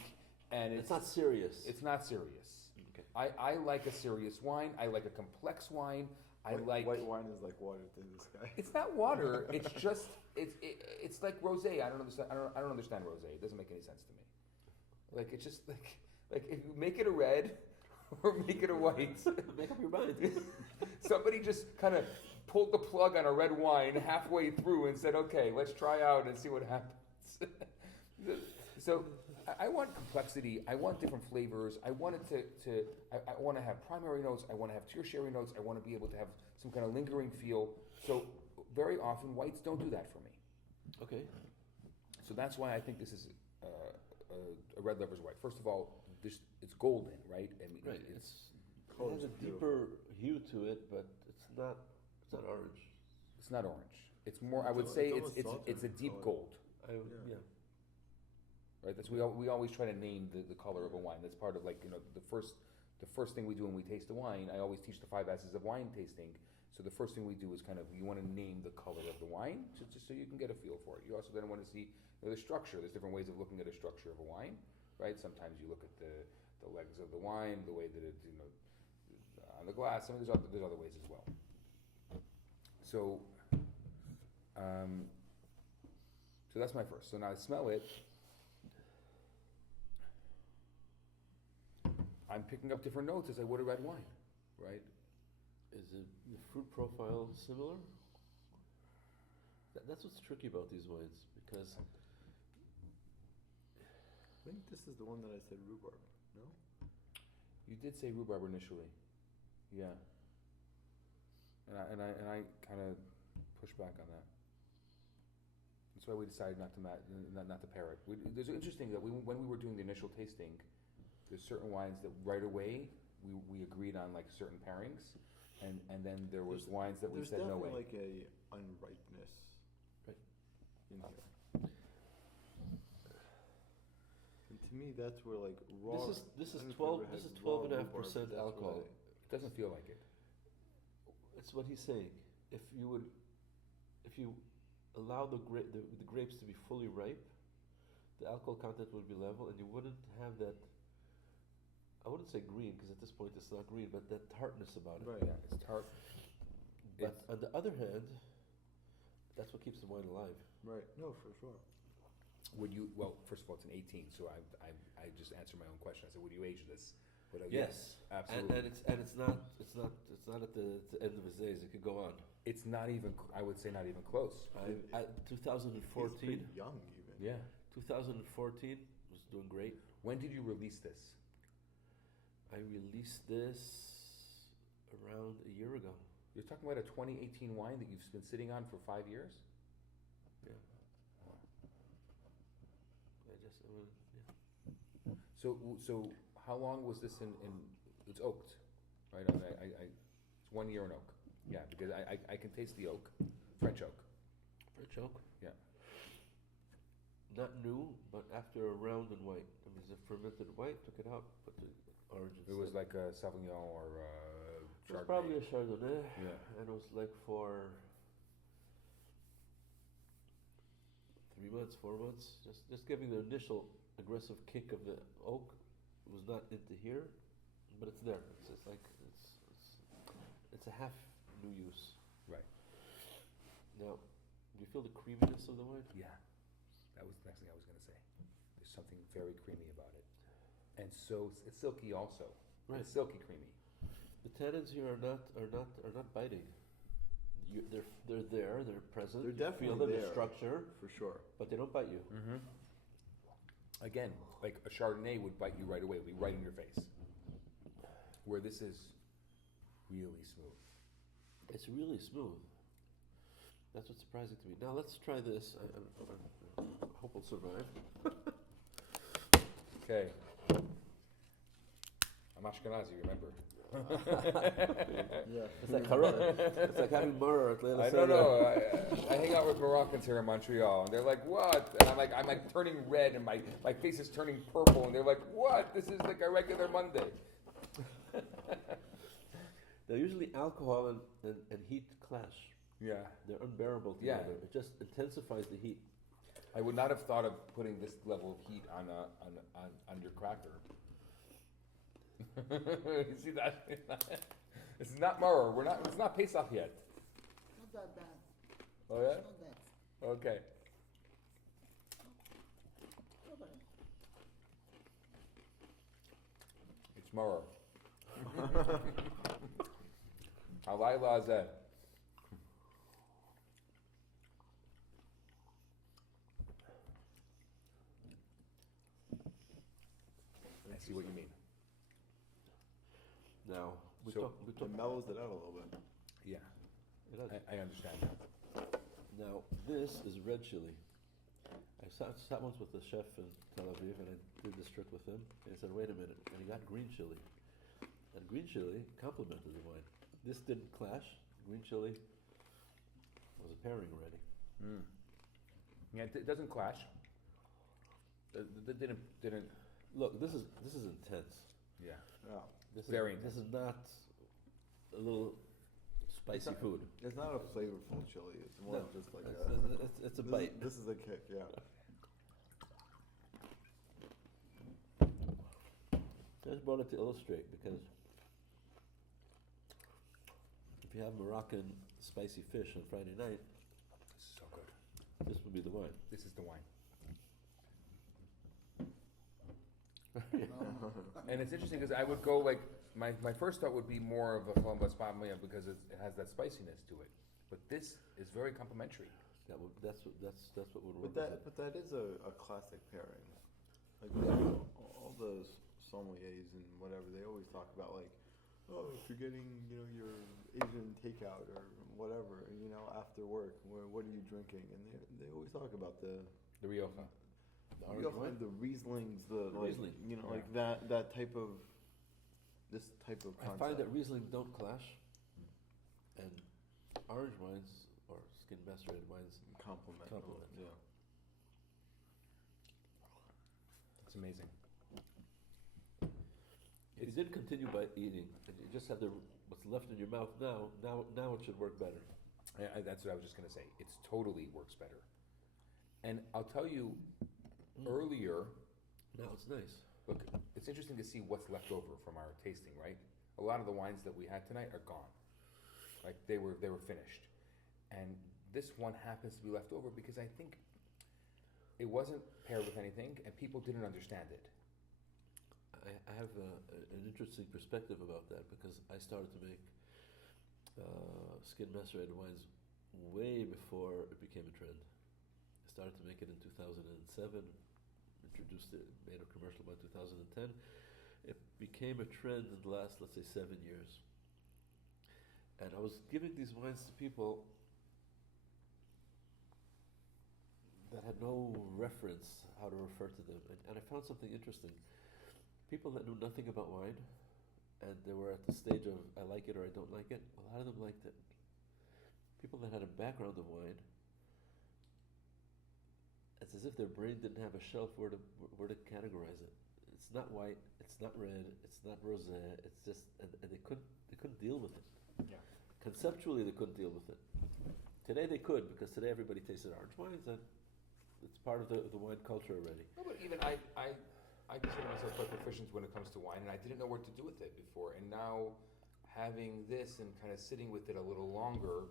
and It's not serious. It's not serious. Okay. I like a serious wine. I like a complex wine. White wine is like water to this guy. It's not water. It's just it's like rosé. I don't understand. I don't understand rosé. It doesn't make any sense to me. Like it's just like if you make it a red or make it a white. Make up your mind. Somebody just kind of pulled the plug on a red wine halfway through and said, "Okay, let's try out and see what happens." So I want complexity. I want different flavors. I want it I want to have primary notes. I want to have tertiary notes. I want to be able to have some kind of lingering feel. So very often whites don't do that for me. Okay. So that's why I think this is a red lover's white. First of all, it's golden, right? I mean, Right. It's It has a deeper hue to it, but it's not orange. it's not orange. It's more. I would say it's a deep gold. Yeah. Right. That's we always try to name the color of a wine. That's part of the first thing we do when we taste a wine. I always teach the 5 S's of wine tasting. So the first thing we do is you want to name the color of the wine, just so you can get a feel for it. You also then want to see the structure. There's different ways of looking at a structure of a wine, right? Sometimes you look at the legs of the wine, the way that it on the glass. I mean, there's other ways as well. So, so that's my first. So now I smell it. I'm picking up different notes as I would a red wine, right? Is the fruit profile similar? That's what's tricky about these wines, because I think this is the one that I said rhubarb. No? You did say rhubarb initially, yeah. And I kind of pushed back on that. That's why we decided not to pair it. There's interesting that when we were doing the initial tasting, there's certain wines that right away we agreed on like certain pairings, and then there was wines that we said no way. There's definitely like a unripeness, right in here. And to me, that's where like raw. This is I don't know if 12. you've ever This is had raw 12.5% rhubarb, that's alcohol. It doesn't feel like it. It's what he's saying. If you allow the grapes to be fully ripe, the alcohol content would be level, and you wouldn't have that. I wouldn't say green, because at this point it's not green, but that tartness about it. Right. Yeah, it's tart. But on the other hand, that's what keeps the wine alive. Right. No, for sure. Would you? Well, first of all, it's an 18, so I just answered my own question. I said, would you age this? But Yes, absolutely. and it's not at the end of his days. It could go on. It's not even. I would say not even close. 2014. He's pretty young even. Yeah. 2014 was doing great. When did you release this? I released this around a year ago. You're talking about a 2018 wine that you've been sitting on for 5 years? Yeah. Yeah. So how long was this in it's oaked, right? I mean, it's 1 year in oak. Yeah, because I can taste the oak, French oak. French oak. Yeah. Not new, but after a round and white. I mean, it's a fermented white. Took it out, put the orange. It was like a Sauvignon or It was Chardonnay. probably a Chardonnay. Yeah. And it was like for 3 months, 4 months, just giving the initial aggressive kick of the oak. It was not into here, but it's there. It's like it's a half new use. Right. Now, do you feel the creaminess of the wine? Yeah. That was the next thing I was going to say. There's something very creamy about it, and so it's silky also. Right. It's silky creamy. The tannins here are not biting. They're there. They're present. They're you definitely feel them in there. structure, For sure. but they don't bite you. Mm-hmm. Again, like a Chardonnay would bite you right away. It would be right in your face. Where this is really smooth. It's really smooth. That's what's surprising to me. Now let's try this. I hope we'll survive. Okay. I'm Ashkenazi, remember? Yeah. It's like it's like having murder at Leila I don't know. I hang out with Moroccans here in Montreal, and they're like, "What?" And I'm like turning red, and my face is turning purple, and they're like, "What? This is like a regular Monday." They're usually alcohol and heat clash. Yeah. They're unbearable Yeah. together. It just intensifies the heat. I would not have thought of putting this level of heat on your cracker. You see that? This is not Murr. It's not Pesach yet. Not that bad. Oh yeah. Not bad. Okay. Okay. It's Murr. Halayla Zeh. I see what you mean. Now, we So- talk. It mellows it out a little bit. Yeah, It does. I understand that. Now, this is red chili. I sat once with the chef in Tel Aviv, and I did this trick with him. And he said, "Wait a minute," and he got green chili, and green chili complemented the wine. This didn't clash. Green chili was a pairing already. Mm. Yeah, it doesn't clash. It didn't. Look, this is intense. Yeah. Yeah. This Very is, this is not a little spicy not- food. It's not a flavorful chili. It's more No, of just like it's a this bite. This is a kick, yeah. I just brought it to illustrate because if you have Moroccan spicy fish on Friday night, So good. this would be the wine. This is the wine. And it's interesting because I would go like my first thought would be more of a Columbus Pamia because it has that spiciness to it, but this is very complimentary. That's what would work. But that is a classic pairing. Like all those sommeliers and whatever, they always talk about like, oh, if you're getting your Asian takeout or whatever, after work, what are you drinking? And they always talk about the Rioja. Rioja, the Rieslings, the like, Riesling. like that type of this type of I concept. find that Riesling don't clash, and orange wines or skin macerated wines compliment. Compliment. Yeah. It's amazing. If you did continue by eating, and you just had what's left in your mouth now it should work better. That's what I was just gonna say. It's totally works better. And I'll tell you, earlier, Now it's nice. look, it's interesting to see what's left over from our tasting, right? A lot of the wines that we had tonight are gone. Like they were finished. And this one happens to be left over because I think it wasn't paired with anything and people didn't understand it. I have an interesting perspective about that because I started to make skin macerated wines way before it became a trend. I started to make it in 2007, introduced it, made a commercial by 2010. It became a trend in the last, let's say, 7 years. And I was giving these wines to people that had no reference how to refer to them. And I found something interesting. People that knew nothing about wine, and they were at the stage of I like it or I don't like it, a lot of them liked it. People that had a background of wine, it's as if their brain didn't have a shelf where to categorize it. It's not white, it's not red, it's not rosé. It's just and they couldn't deal with it. Yeah. Conceptually, they couldn't deal with it. Today they could because today everybody tasted orange wines and it's part of the wine culture already. No, but even I consider myself quite proficient when it comes to wine, and I didn't know what to do with it before. And now, having this and kind of sitting with it a little longer,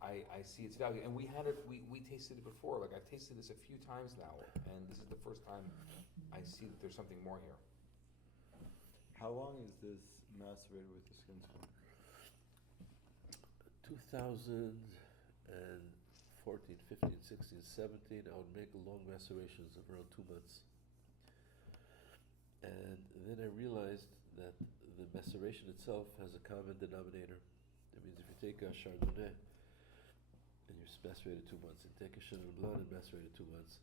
I see its value. And we had it, we tasted it before. Like I've tasted this a few times now, and this is the first time I see that there's something more here. How long is this macerated with the skin score? 2014, 15, 16, 17, I would make long macerations of around 2 months. And then I realized that the maceration itself has a common denominator. That means if you take a Chardonnay and you macerate it 2 months, and take a Chenin Blanc and macerate it 2 months,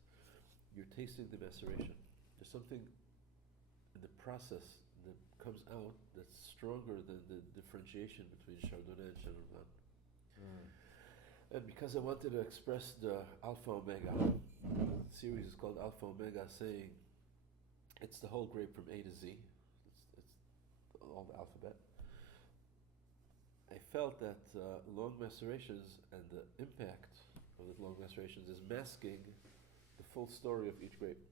you're tasting the maceration. There's something in the process that comes out that's stronger than the differentiation between Chardonnay and Chenin Blanc. And because I wanted to express the Alpha Omega, the series is called Alpha Omega, saying it's the whole grape from A to Z. It's all the alphabet. I felt that long macerations and the impact of the long macerations is masking the full story of each grape.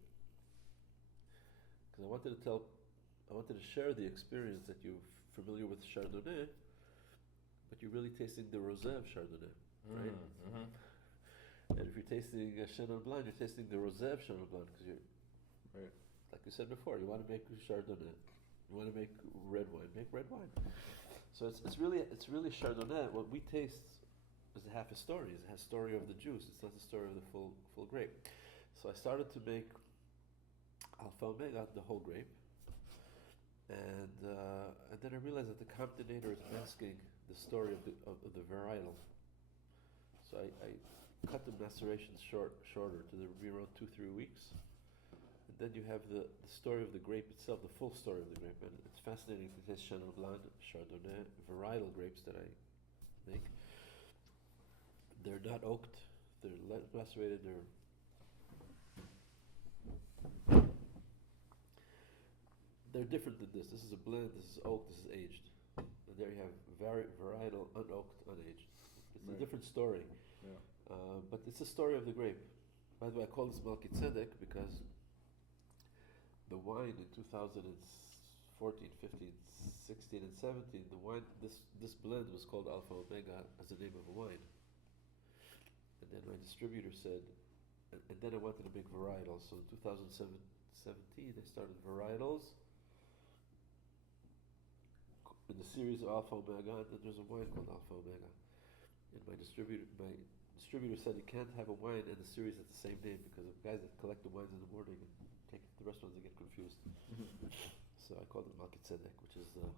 Because I wanted to share the experience that you're familiar with Chardonnay, but you're really tasting the rosé of Chardonnay, right? And if you're tasting Chenin Blanc, you're tasting the rosé of Chenin Blanc, because you're, Right. like you said before, you want to make Chardonnay, you want to make red wine, make red wine. So it's really Chardonnay. What we taste is half a story. It's a story of the juice. It's not the story of the full grape. So I started to make Alpha Omega, the whole grape, and then I realized that the Camptonator is masking the story of the varietal. So I cut the macerations shorter to be around 2-3 weeks. And then you have the story of the grape itself, the full story of the grape. And it's fascinating to taste Chenin Blanc, Chardonnay, varietal grapes that I make. They're not oaked, they're macerated, they're different than this. This is a blend, this is oaked, this is aged. And there you have varietal, unoaked, unaged. It's a different story. Yeah. But it's a story of the grape. By the way, I call this Melchizedek because the wine in 2014, 15, 16, and 17, the wine, this blend was called Alpha Omega as the name of a wine. And then my distributor said, and then I wanted to make varietals. So in 2017, I started varietals in the series of Alpha Omega, and then there's a wine called Alpha Omega. And my distributor said you can't have a wine and a series at the same name because of guys that collect the wines in the morning and take it to the restaurants and get confused. So I called it Melchizedek, which is the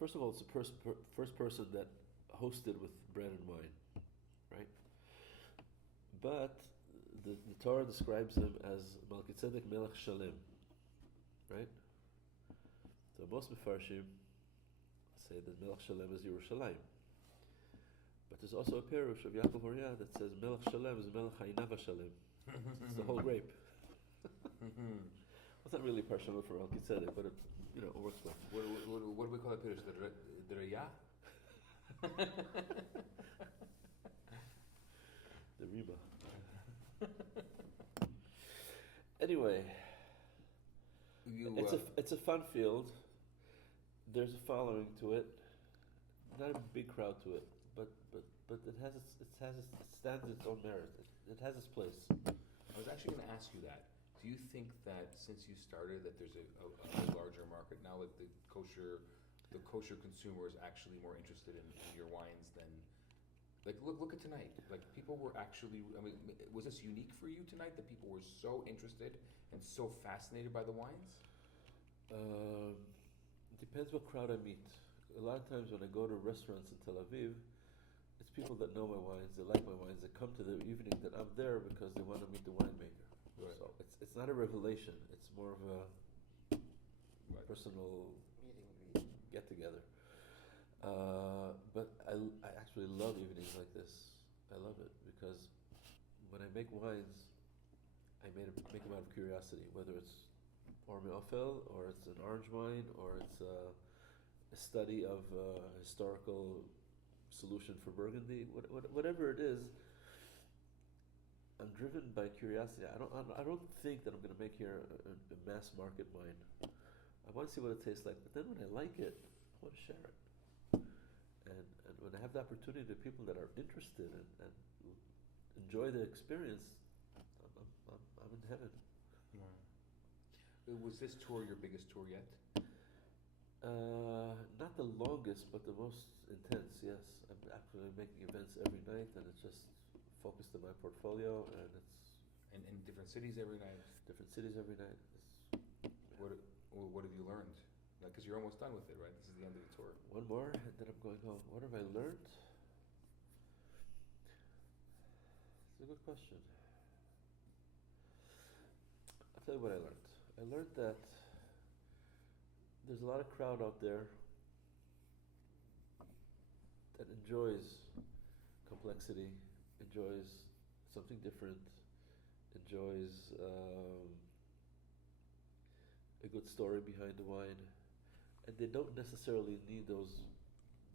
first of all, it's the first person that hosted with bread and wine, right? But the Torah describes him as Melchizedek Melech Shalem, right? So most Mefarshim say that Melech Shalem is Yerushalayim. But there's also a pairish of Yaacov Oryah that says Melech Shalem is Melech Ha'inava Shalem. It's the whole grape. It's not really partial for Melchizedek, but it works well. What do we call that pirish? The Raya? The Reba. Anyway, it's a fun field. There's a following to it. Not a big crowd to it, but it stands its own merit. It has its place. I was actually going to ask you that. Do you think that since you started, that there's a larger market now, like the kosher consumer is actually more interested in your wines than, like, look at tonight. Like, people were actually, I mean, was this unique for you tonight that people were so interested and so fascinated by the wines? Depends what crowd I meet. A lot of times when I go to restaurants in Tel Aviv, it's people that know my wines, they like my wines, they come to the evening that I'm there because they want to meet the winemaker. Right. So it's not a revelation, it's more of a personal get together. But I actually love evenings like this. I love it because when I make wines, I make them out of curiosity, whether it's Ormeophel or it's an orange wine or it's a study of historical solution for Burgundy, whatever it is. I'm driven by curiosity. I don't think that I'm going to make here a mass market wine. I want to see what it tastes like, but then when I like it, I want to share it. And when I have the opportunity to people that are interested and enjoy the experience, I'm in heaven. Was this tour your biggest tour yet? Not the longest, but the most intense. Yes, I'm actually making events every night, and it's just focused on my portfolio, and it's in different cities every night. Different cities every night. What have you learned? Like, because you're almost done with it, right? This is the end of the tour. One more, and then I'm going home. What have I learned? It's a good question. I'll tell you what I learned. I learned that there's a lot of crowd out there that enjoys complexity, enjoys something different, enjoys a good story behind the wine, and they don't necessarily need those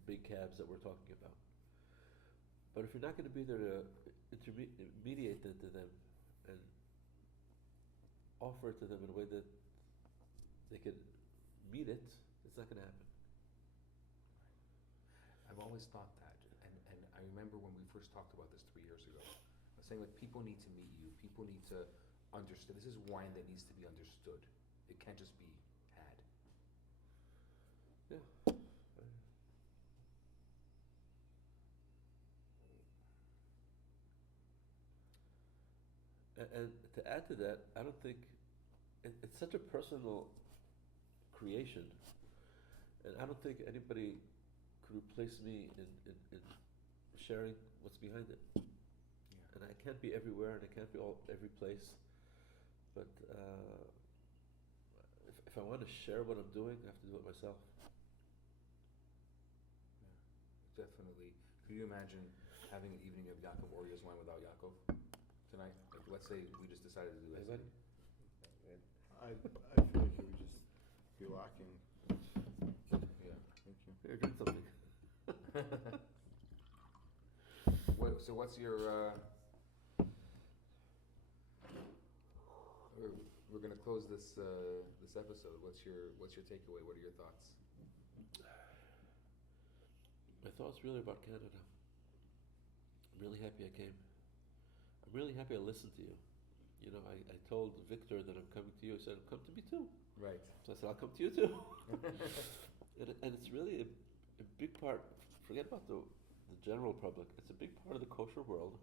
big cabs that we're talking about. But if you're not going to be there to mediate that to them and offer it to them in a way that they can meet it, it's not going to happen. I've always thought that, and I remember when we first talked about this 3 years ago, I was saying like people need to meet you, people need to understand. This is wine that needs to be understood. It can't just be had. Yeah. And to add to that, I don't think it's such a personal creation, and I don't think anybody could replace me in sharing what's behind it. Yeah. And I can't be everywhere, and I can't be every place. But if I want to share what I'm doing, I have to do it myself. Yeah, definitely. Could you imagine having an evening of Yaacov Oryah's wine without Yaacov tonight? Like, let's say we just decided to do that. Anybody? I feel like it would just be lacking. Yeah. Thank you. Here, drink something. So what's your? We're gonna close this episode. What's your takeaway? What are your thoughts? My thoughts really about Canada. I'm really happy I came. I'm really happy I listened to you. You know, I told Victor that I'm coming to you. He said, come to me too. Right. So I said, I'll come to you too. and it's really a big part, forget about the general public, it's a big part of the kosher world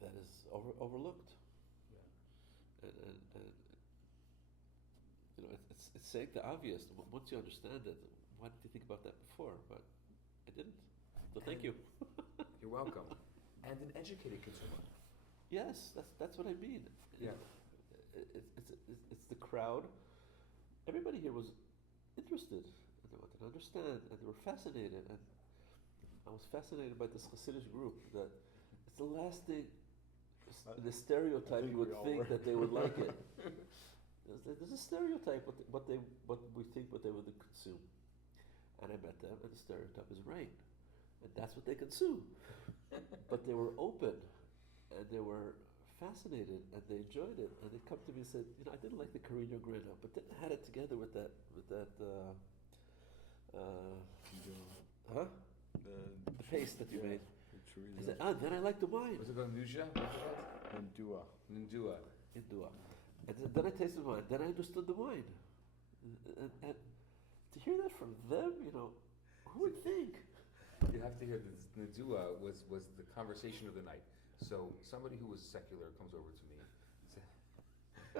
that is overlooked. Yeah. And you know, it's saying the obvious. Once you understand it, why didn't you think about that before? But I didn't. So thank you. You're welcome. And an educated consumer. Yes, that's what I mean. Yeah. It's the crowd. Everybody here was interested, and they wanted to understand, and they were fascinated. And I was fascinated by this Hasidic group. That it's the last thing, the stereotype you would think that they would like it. There's a stereotype what we think what they would consume, and I met them, and the stereotype is right, and that's what they consume. But they were open, and they were fascinated, and they enjoyed it, and they come to me and said, you know, I didn't like the Carino Grano, but then I had it together with that the paste that you made. I said, then I like the wine. Was it called Nujah? Ndua. Nindua. Indua. And then I tasted the wine. Then I understood the wine. And to hear that from them, you know, who would think? You have to hear this. Nindua was the conversation of the night. So somebody who was secular comes over to me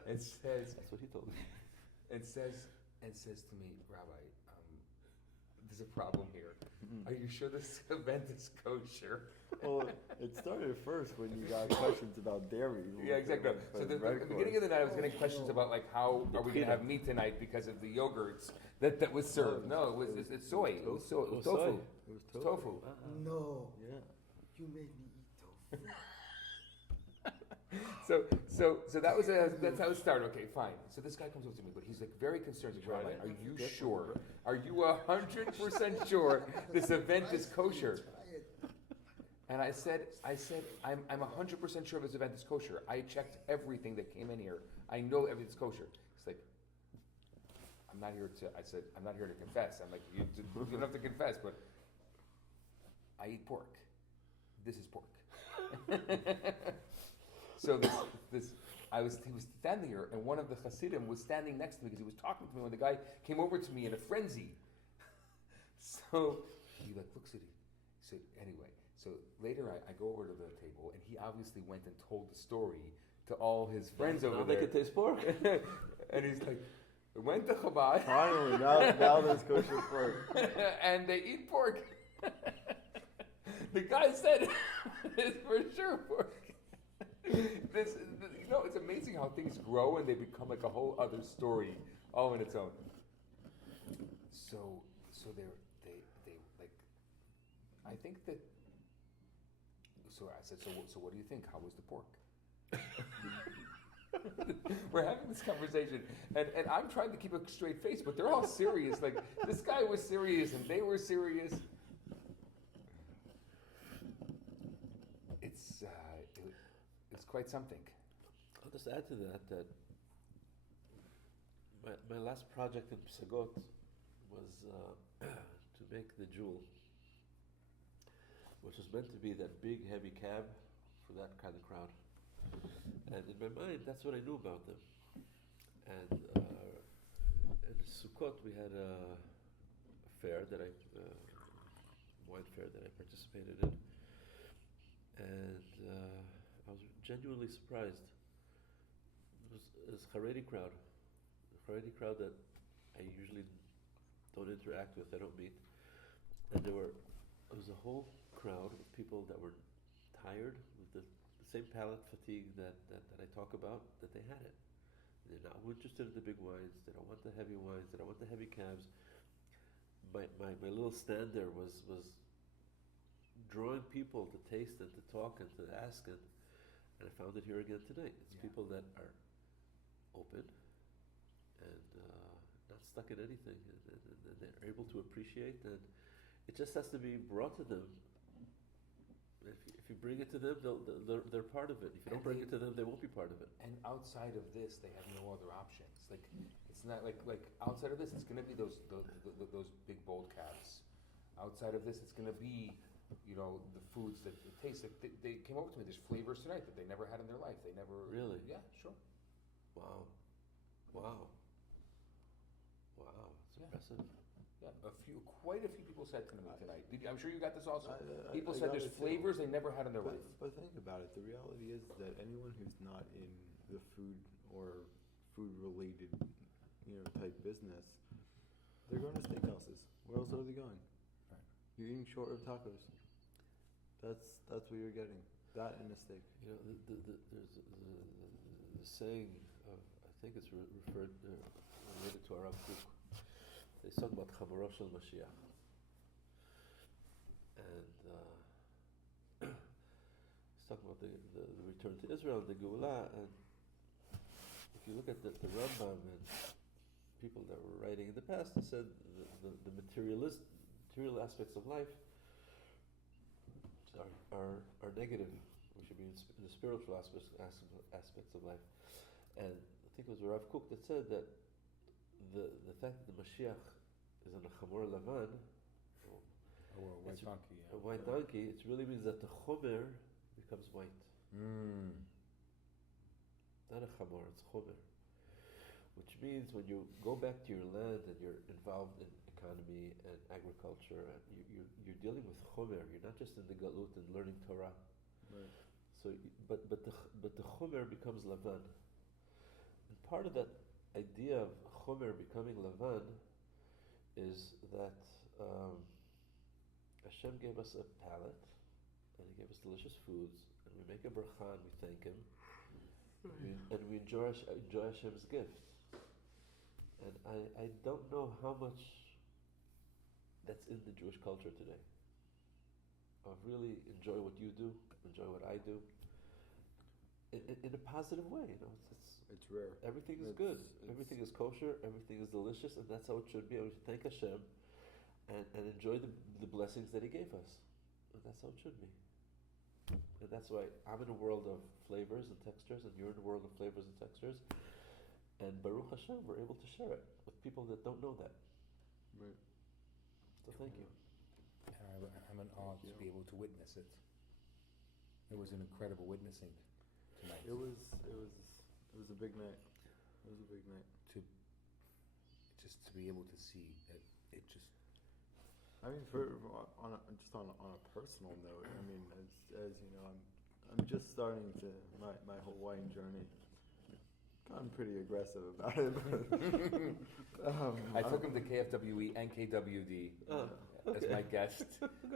and says, That's what he told me. and says to me, Rabbi, there's a problem here. Are you sure this event is kosher? Well, it started first when you got questions about dairy. Yeah, exactly. So at the beginning of the night, I was getting questions about like how are we going to have meat tonight because of the yogurts that was served. No, it's soy. It was tofu. It was Tofu. No, Yeah. you made me eat tofu. So that's how it started. Okay, fine. So this guy comes up to me, but he's like very concerned. He's like, Rabbi, are you sure? Are you 100% sure this event is kosher? And I said, I'm 100% sure this event is kosher. I checked everything that came in here. I know everything's kosher. He's like, I'm not here to confess. I'm like, you don't have to confess, but I eat pork. This is pork. So he was standing here, and one of the Hasidim was standing next to me because he was talking to me when the guy came over to me in a frenzy. So he like looks at it. He said, anyway. So later I go over to the table, and he obviously went and told the story to all his friends over there. Now they can taste pork. And he's like, went to Chabad. Finally, now there's kosher pork. And they eat pork. The guy said, it's for sure pork. No, it's amazing how things grow and they become like a whole other story all in its own. So they like, I think that, so I said, so what do you think? How was the pork? We're having this conversation, and I'm trying to keep a straight face, but they're all serious. Like, this guy was serious, and they were serious. It's quite something. I'll just add to that my last project in Psagot was to make the jewel, which was meant to be that big, heavy cab for that kind of crowd. And in my mind, that's what I knew about them. And in Sukkot, we had a fair that wine fair that I participated in, and I was genuinely surprised. It was a Haredi crowd that I usually don't interact with, I don't meet, and it was a whole crowd of people that were tired with the same palate fatigue that I talk about, that they had it. They're not interested in the big wines, they don't want the heavy wines, they don't want the heavy cabs. My little stand there was drawing people to taste and to talk and to ask, and I found it here again today. It's people that are open and not stuck in anything, and they're able to appreciate, and it just has to be brought to them. If you bring it to them, they're part of it. If you don't bring it to them, they won't be part of it. And outside of this, they have no other options. Like, it's not like outside of this, it's going to be those big bold calves. Outside of this, it's going to be, the foods that it tastes like. They came over to me. There's flavors tonight that they never had in their life. They never Really? Yeah, sure. Wow, it's impressive. Yeah, quite a few people said to me tonight. I'm sure you got this also. People I said got there's it too. flavors they never had in their life. But think about it. The reality is that anyone who's not in the food or food-related, type business, they're going to steakhouses. Where else are they going? Right. You're eating short of tacos. That's what you're getting. That and a steak. There's the saying of, I think it's related to our Rav Kook. They talk about Chamoro Shel Mashiach, and he's talking about the return to Israel, the Geulah, and if you look at the Rambam and people that were writing in the past, they said the material aspects of life are negative. We should be in the spiritual aspects of life, and I think it was Rav Kook that said that the fact that the Mashiach is on a chamor lavan, A white donkey. a white donkey, it really means that the chomer becomes white. Not a chamor, it's chomer. Which means when you go back to your land and you're involved in economy and agriculture, and you're dealing with chomer. You're not just in the galut and learning Torah. Right. So, but the chomer becomes lavan. And part of that idea of chomer becoming lavan is that Hashem gave us a palate, and He gave us delicious foods, and we make a bracha and we thank Him, and we enjoy Hashem's gift. And I don't know how much that's in the Jewish culture today. Of really enjoy what you do, enjoy what I do, in a positive way. It's rare. Everything is good. Everything is kosher. Everything is delicious, and that's how it should be. And we should thank Hashem and enjoy the blessings that He gave us. And that's how it should be. And that's why I'm in a world of flavors and textures, and you're in a world of flavors and textures. And Baruch Hashem, we're able to share it with people that don't know that. Right. So thank you. I'm in awe to be able to witness it. It was an incredible witnessing tonight. It was a big night. It was a big night. To be able to see it just. I mean, on a personal note, I mean, as you know, I'm just starting my whole wine journey. I'm pretty aggressive about it. But, I took him to KFWE and KWD as my guest.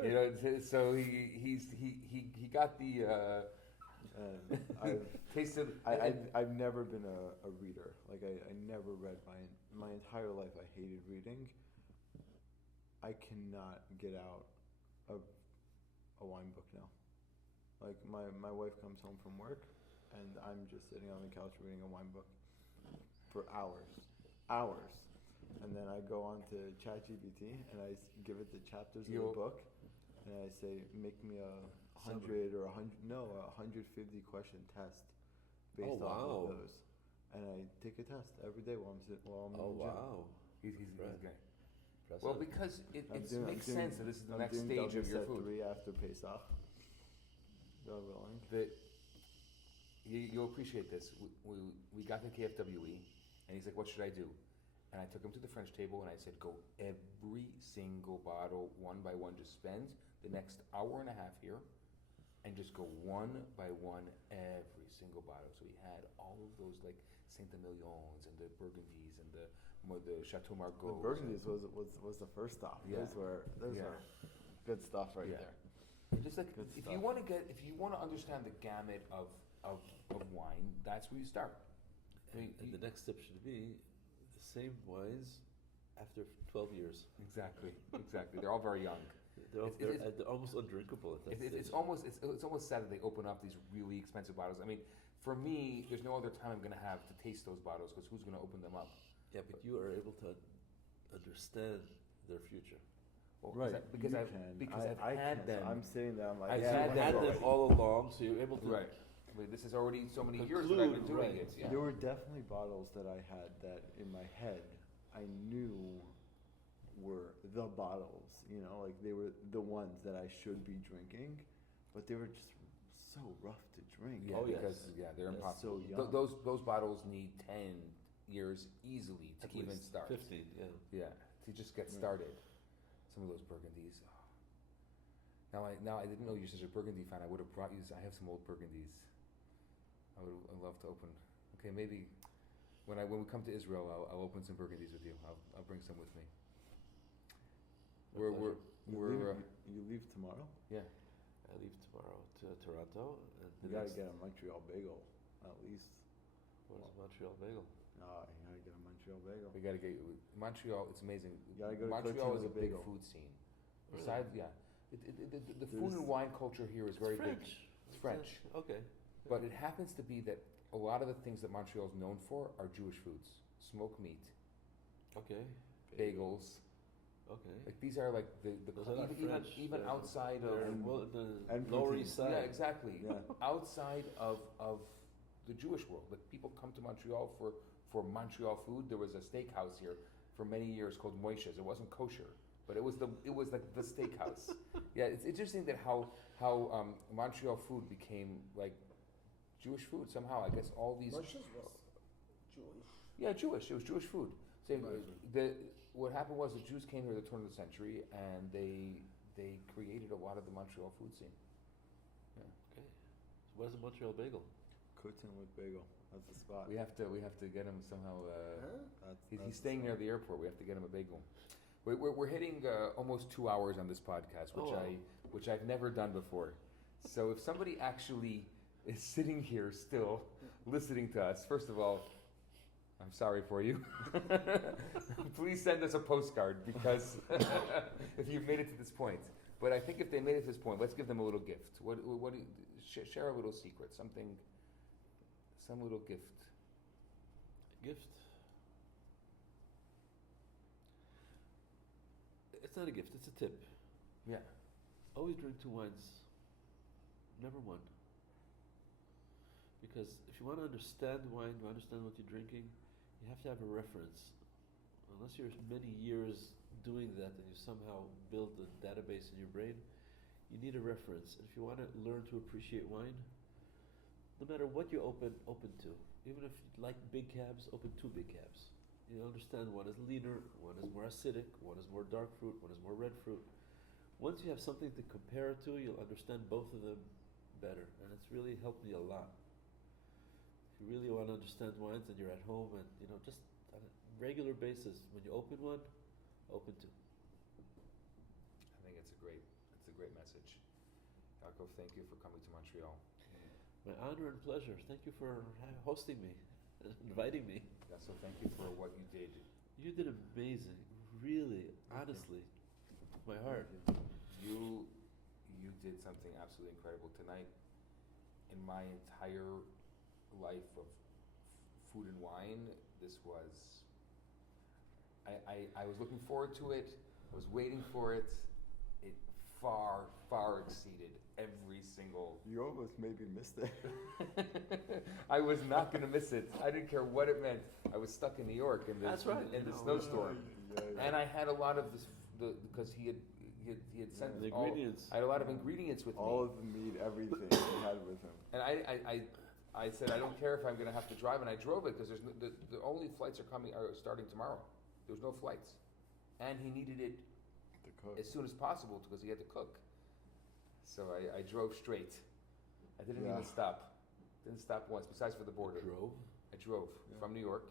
Good. So he got the and I've Tasted. I've never been a reader. Like I never read my entire life. I hated reading. I cannot get out of a wine book now. Like my wife comes home from work, and I'm just sitting on the couch reading a wine book for hours, and then I go on to ChatGPT and I give it the chapters of the book, and I say make me a 100 or 150 question test based off of those, and I take a test every day while I'm in the gym. Wow. He's Right. great. Impressive. Well, because it makes sense that this is the next doing stage of your set food. 3 after Pesach. God willing. That you'll appreciate this. We got to KFWE, and he's like, "What should I do?" And I took him to the French table, and I said, "Go every single bottle, one by one. Just spend the next hour and a half here, and just go one by one every single bottle." So he had all of those like Saint-Emilions and the Burgundies and the Chateau Margaux. The Burgundies was the first stop. Yeah. Those were good stuff right there. And just like Good if stuff. you want to understand the gamut of wine, that's where you start. And the next step should be the same wines after 12 years. Exactly. They're all very young. They're almost undrinkable at that stage. It's almost sad that they open up these really expensive bottles. I mean, for me, there's no other time I'm going to have to taste those bottles because who's going to open them up? Yeah, but you are able to understand their future. Well, Right. Because I've had them. I'm sitting there. I'm like, I've You had them all along, so you're able to. Right. I mean, this is already so many years that I've been doing Conclude, it. Yeah. There were definitely bottles that I had that in my head I knew were the bottles. You know, like they were the ones that I should be drinking, but they were just so rough to drink. Yeah, Oh, yes. because they're They're impossible. so young. Those bottles need 10 years easily to At even least start. 15, yeah. Yeah, to just get Right. started. Some of those Burgundies. Oh. Now I didn't know you're such a Burgundy fan. I would have brought you. I have some old Burgundies. I'd love to open. Okay, maybe when we come to Israel, I'll open some Burgundies with you. I'll bring some with me. You leave tomorrow. Yeah. I leave tomorrow to Toronto. And You gotta get a Montreal bagel at least. What is Montreal bagel? You gotta get a Montreal bagel. We got to get Montreal. It's amazing. You gotta go to Montreal is a Cotino's big Bagel. food scene. Really? Besides, yeah, the food and wine culture here is very big. It's French, Okay. but it happens to be that a lot of the things that Montreal is known for are Jewish foods: smoked meat, Okay. bagels. Okay. Like these are like the Those are not French. even They're- outside They're of the and Lower poutine. East Side. yeah, exactly. Yeah. Outside of the Jewish world, like people come to Montreal for Montreal food. There was a steakhouse here for many years called Moishes. It wasn't kosher, but it was like the steakhouse. Yeah, it's interesting that how Montreal food became like Jewish food somehow. I guess all these Moshe's was Jewish. yeah, Jewish. It was Jewish food. So what happened was the Jews came here at the turn of the century, and they created a lot of the Montreal food scene. Okay. So what is a Montreal bagel? Cooking with bagel. That's the spot. We have to get him somehow. Huh? He's staying near the airport. We have to get him a bagel. We're hitting almost 2 hours on this podcast, which I've never done before. So if somebody actually is sitting here still listening to us, first of all, I'm sorry for you. Please send us a postcard because if you've made it to this point. But I think if they made it to this point, let's give them a little gift. Share a little secret, some little gift. Gift. It's not a gift, it's a tip. Yeah. Always drink 2 wines. Never one. Because if you want to understand wine, to understand what you're drinking, you have to have a reference. Unless you're many years doing that and you somehow build a database in your brain, you need a reference. And if you want to learn to appreciate wine, no matter what you open to, even if you like big cabs, open 2 big cabs. You'll understand one is leaner, one is more acidic, one is more dark fruit, one is more red fruit. Once you have something to compare it to, you'll understand both of them better. And it's really helped me a lot. If you really want to understand wines and you're at home and, just on a regular basis, when you open one, open 2. I think it's a great message. Yaacov, thank you for coming to Montreal. My honor and pleasure. Thank you for hosting me, and inviting me. Yeah, so thank you for what you did. You did amazing, really, honestly, my heart. You did something absolutely incredible tonight. In my entire life of food and wine, this was. I was looking forward to it. I was waiting for it. It far exceeded every single. You almost maybe missed it. I was not going to miss it. I didn't care what it meant. I was stuck in New York in the, That's right. in the snowstorm, Yeah. and I had a lot of this because he had sent The ingredients. I had a lot of ingredients with All me, of the meat, everything you had with him. and I said I don't care if I'm going to have to drive, and I drove it because there's the only flights are starting tomorrow. There was no flights, and he needed it To cook. as soon as possible because he had to cook. So I drove straight. I didn't even stop. Didn't stop once, besides for the border. Drove? I drove from New York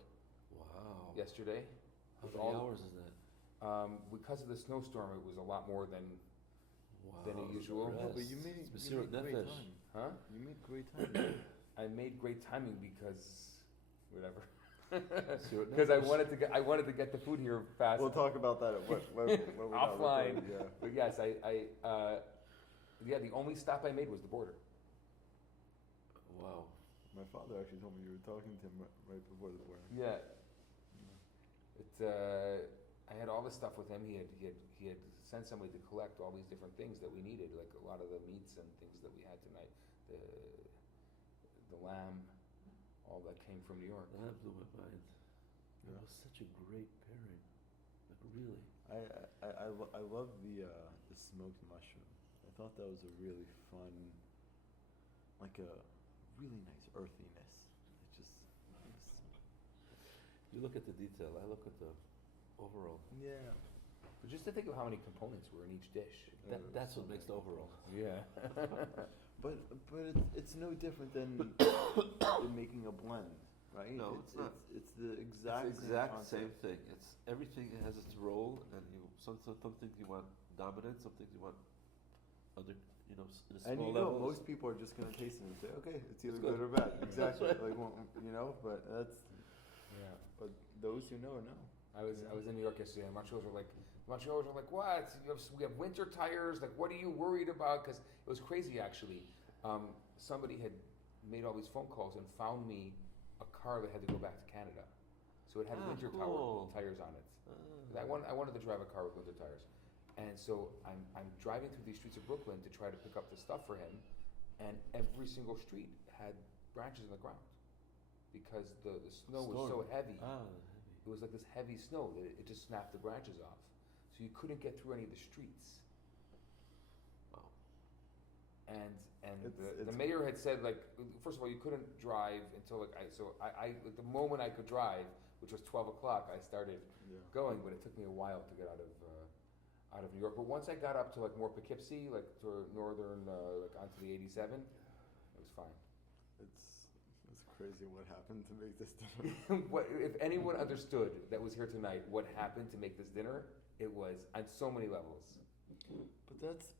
Wow. yesterday. How with many all- hours is that? Because of the snowstorm, it was a lot more than, Wow. than usual. Yes. No, but you made It's Mesirat great Nefesh. time. huh? You made great time. I made great timing because, whatever. Mesirat Because I Nefesh. wanted to get the food here fast. We'll talk about that when we're not Offline. recording, Yeah. But yes, the only stop I made was the border. Wow. My father actually told me you were talking to him right before the wedding. Yeah. I had all this stuff with him. He had sent somebody to collect all these different things that we needed, like a lot of the meats and things that we had tonight. The lamb, all that came from New York. That blew my mind. It Yeah. was such a great pairing. Like, really. I love the smoked mushroom. I thought that was a really fun, like a really nice earthiness. It was, You look at the detail. I look at the overall. yeah. But just to think of how many components were in each dish. That's what makes the overall. Yeah. But it's no different than in making a blend, right? No, it's not. It's the exact It's the exact same same thing. It's everything has its role, and some things you want dominant, some things you want other, in a And small you know, level. most people are just gonna taste it and say, okay, it's either It's good good. or bad. That's Exactly. right. Like, well, but that's Yeah. but those who know know. I was in New York yesterday, and Montrealers were like, what? We have winter tires. Like, what are you worried about? Because it was crazy, actually. Somebody had made all these phone calls and found me a car that had to go back to Canada, so it had winter cool. tires on it. Ah. I wanted to drive a car with winter tires, and so I'm driving through these streets of Brooklyn to try to pick up the stuff for him, and every single street had branches in the ground because the snow was so heavy. It was like this heavy snow that it just snapped the branches off. So you couldn't get through any of the streets. Wow. And It's- the mayor had said, like, first of all, you couldn't drive until like at the moment I could drive, which was 12 o'clock, I started Yeah. going, but it took me a while to get out of New York. But once I got up to like more Poughkeepsie, like to northern, like onto the 87, it was fine. It's crazy what happened to make this dinner. What, if anyone understood that was here tonight what happened to make this dinner, it was on so many levels. But that's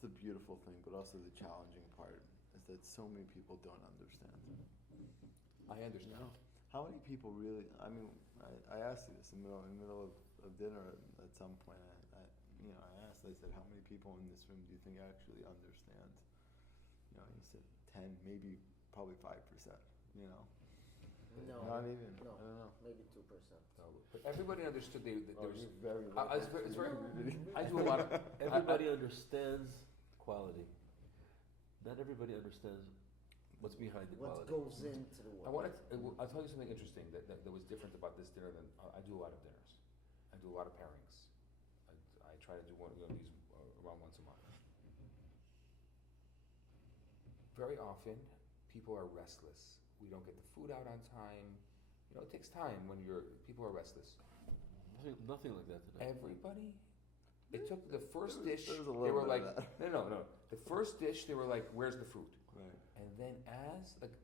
the beautiful thing, but also the challenging part is that so many people don't understand. I understand. How many people really? I mean, I asked you this in the middle of dinner at some point. I asked. I said, how many people in this room do you think actually understand? You said 10, maybe, probably 5%. No, Not even. no, I don't know. maybe 2%. But everybody understood there Oh, was. you're very. It's very. I do a lot of. Everybody understands quality. Not everybody understands what's behind the What quality. goes into the work? I'll tell you something interesting that was different about this dinner than I do a lot of dinners. I do a lot of pairings. I try to do one of these around once a month. Very often, people are restless. We don't get the food out on time. It takes time when people are restless. Nothing like that today. Everybody. It took the first dish. There was a They little were bit like, of that. no. The first dish, they were like, "Where's the fruit?" Right. And then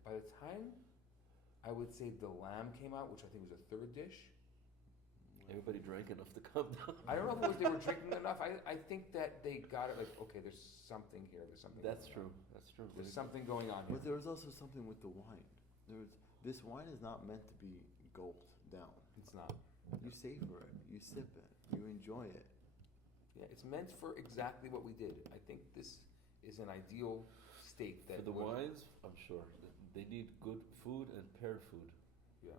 by the time I would say the lamb came out, which I think was the third dish, Everybody drank enough to come down. I don't know if it was they were drinking enough. I think that they got it like, okay, there's something here. There's something. That's going true. on. That's true. There's something going on here. But there was also something with the wine. This wine is not meant to be gulped down. It's not. You savor it, you sip it, you enjoy it. Yeah, it's meant for exactly what we did. I think this is an ideal state that For the would- wines, I'm sure they need good food and paired food. Yeah.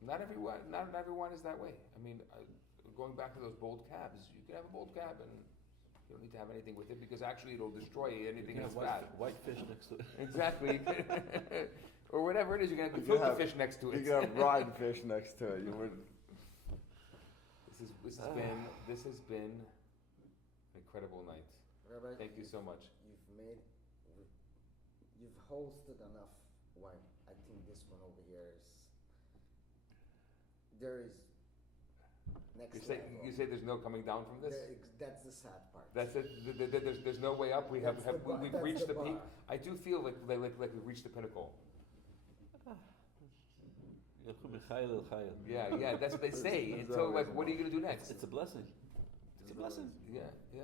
Not everyone is that way. I mean, going back to those bold cabs, you can have a bold cab and you don't need to have anything with it because actually it'll destroy anything You that's can bad. have white fish next to it. Exactly. Or whatever it is, you can have You filter have- fish next to it. You can have rotten fish next to it. You would. This has been an incredible night. Rabbi, Thank you so much. you've hosted enough wine. I think this one over here is next level. You say there's no coming down from this? That's the sad part. That's it. There's no way up. We've That's reached the the peak. bar. I do feel like we've reached the pinnacle. Yeah. That's what they say. There's Until always like, what are you gonna do next? It's a blessing. It's a blessing. Yeah. Yeah.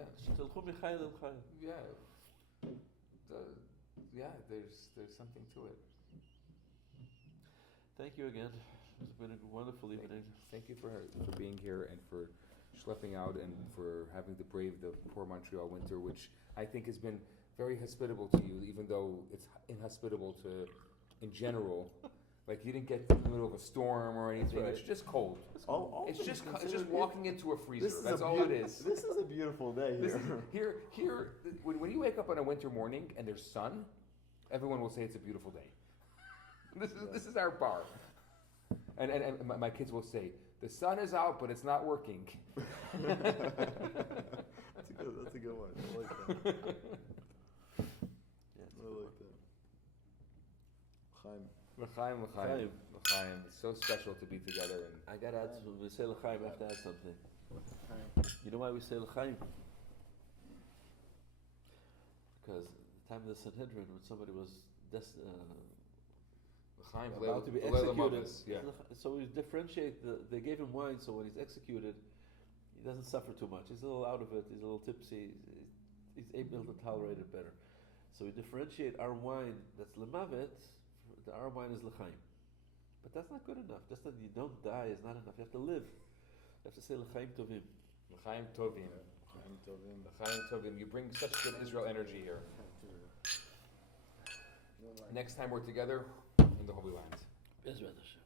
There's something to it. Thank you again. It's been a wonderful evening. Thank you for being here and for schlepping out and for having to brave the poor Montreal winter, which I think has been very hospitable to you, even though it's inhospitable to, in general. Like you didn't get in the middle of a storm or anything. right. It's just cold. All It's things just considered, walking into a freezer. this is That's a all it is. This is a beautiful day This here. is, here, when you wake up on a winter morning and there's sun, everyone will say it's a beautiful day. This is our bar. And my kids will say, the sun is out, but it's not working. That's a good one. I like that. Yeah, I like that. Chaim. L'chaim, l'chaim, l'chaim. It's so special to be together. And I gotta add, when we say l'chaim, I have to add something. You know why we say l'chaim? Because the time of the Sanhedrin, when somebody was l'chaim, about to be v'leil executed, l'mavis, yeah. so we differentiate, they gave him wine, so when he's executed, he doesn't suffer too much. He's a little out of it, he's a little tipsy, he's able to tolerate it better. So we differentiate our wine that's l'mavet, our wine is l'chaim. But that's not good enough. That's not, you don't die is not enough. You have to live. You have to say l'chaim tovim. L'chaim tovim. L'chaim tovim. You bring such good Israel energy here. Next time we're together in the Holy Land. Bezrat Hashem.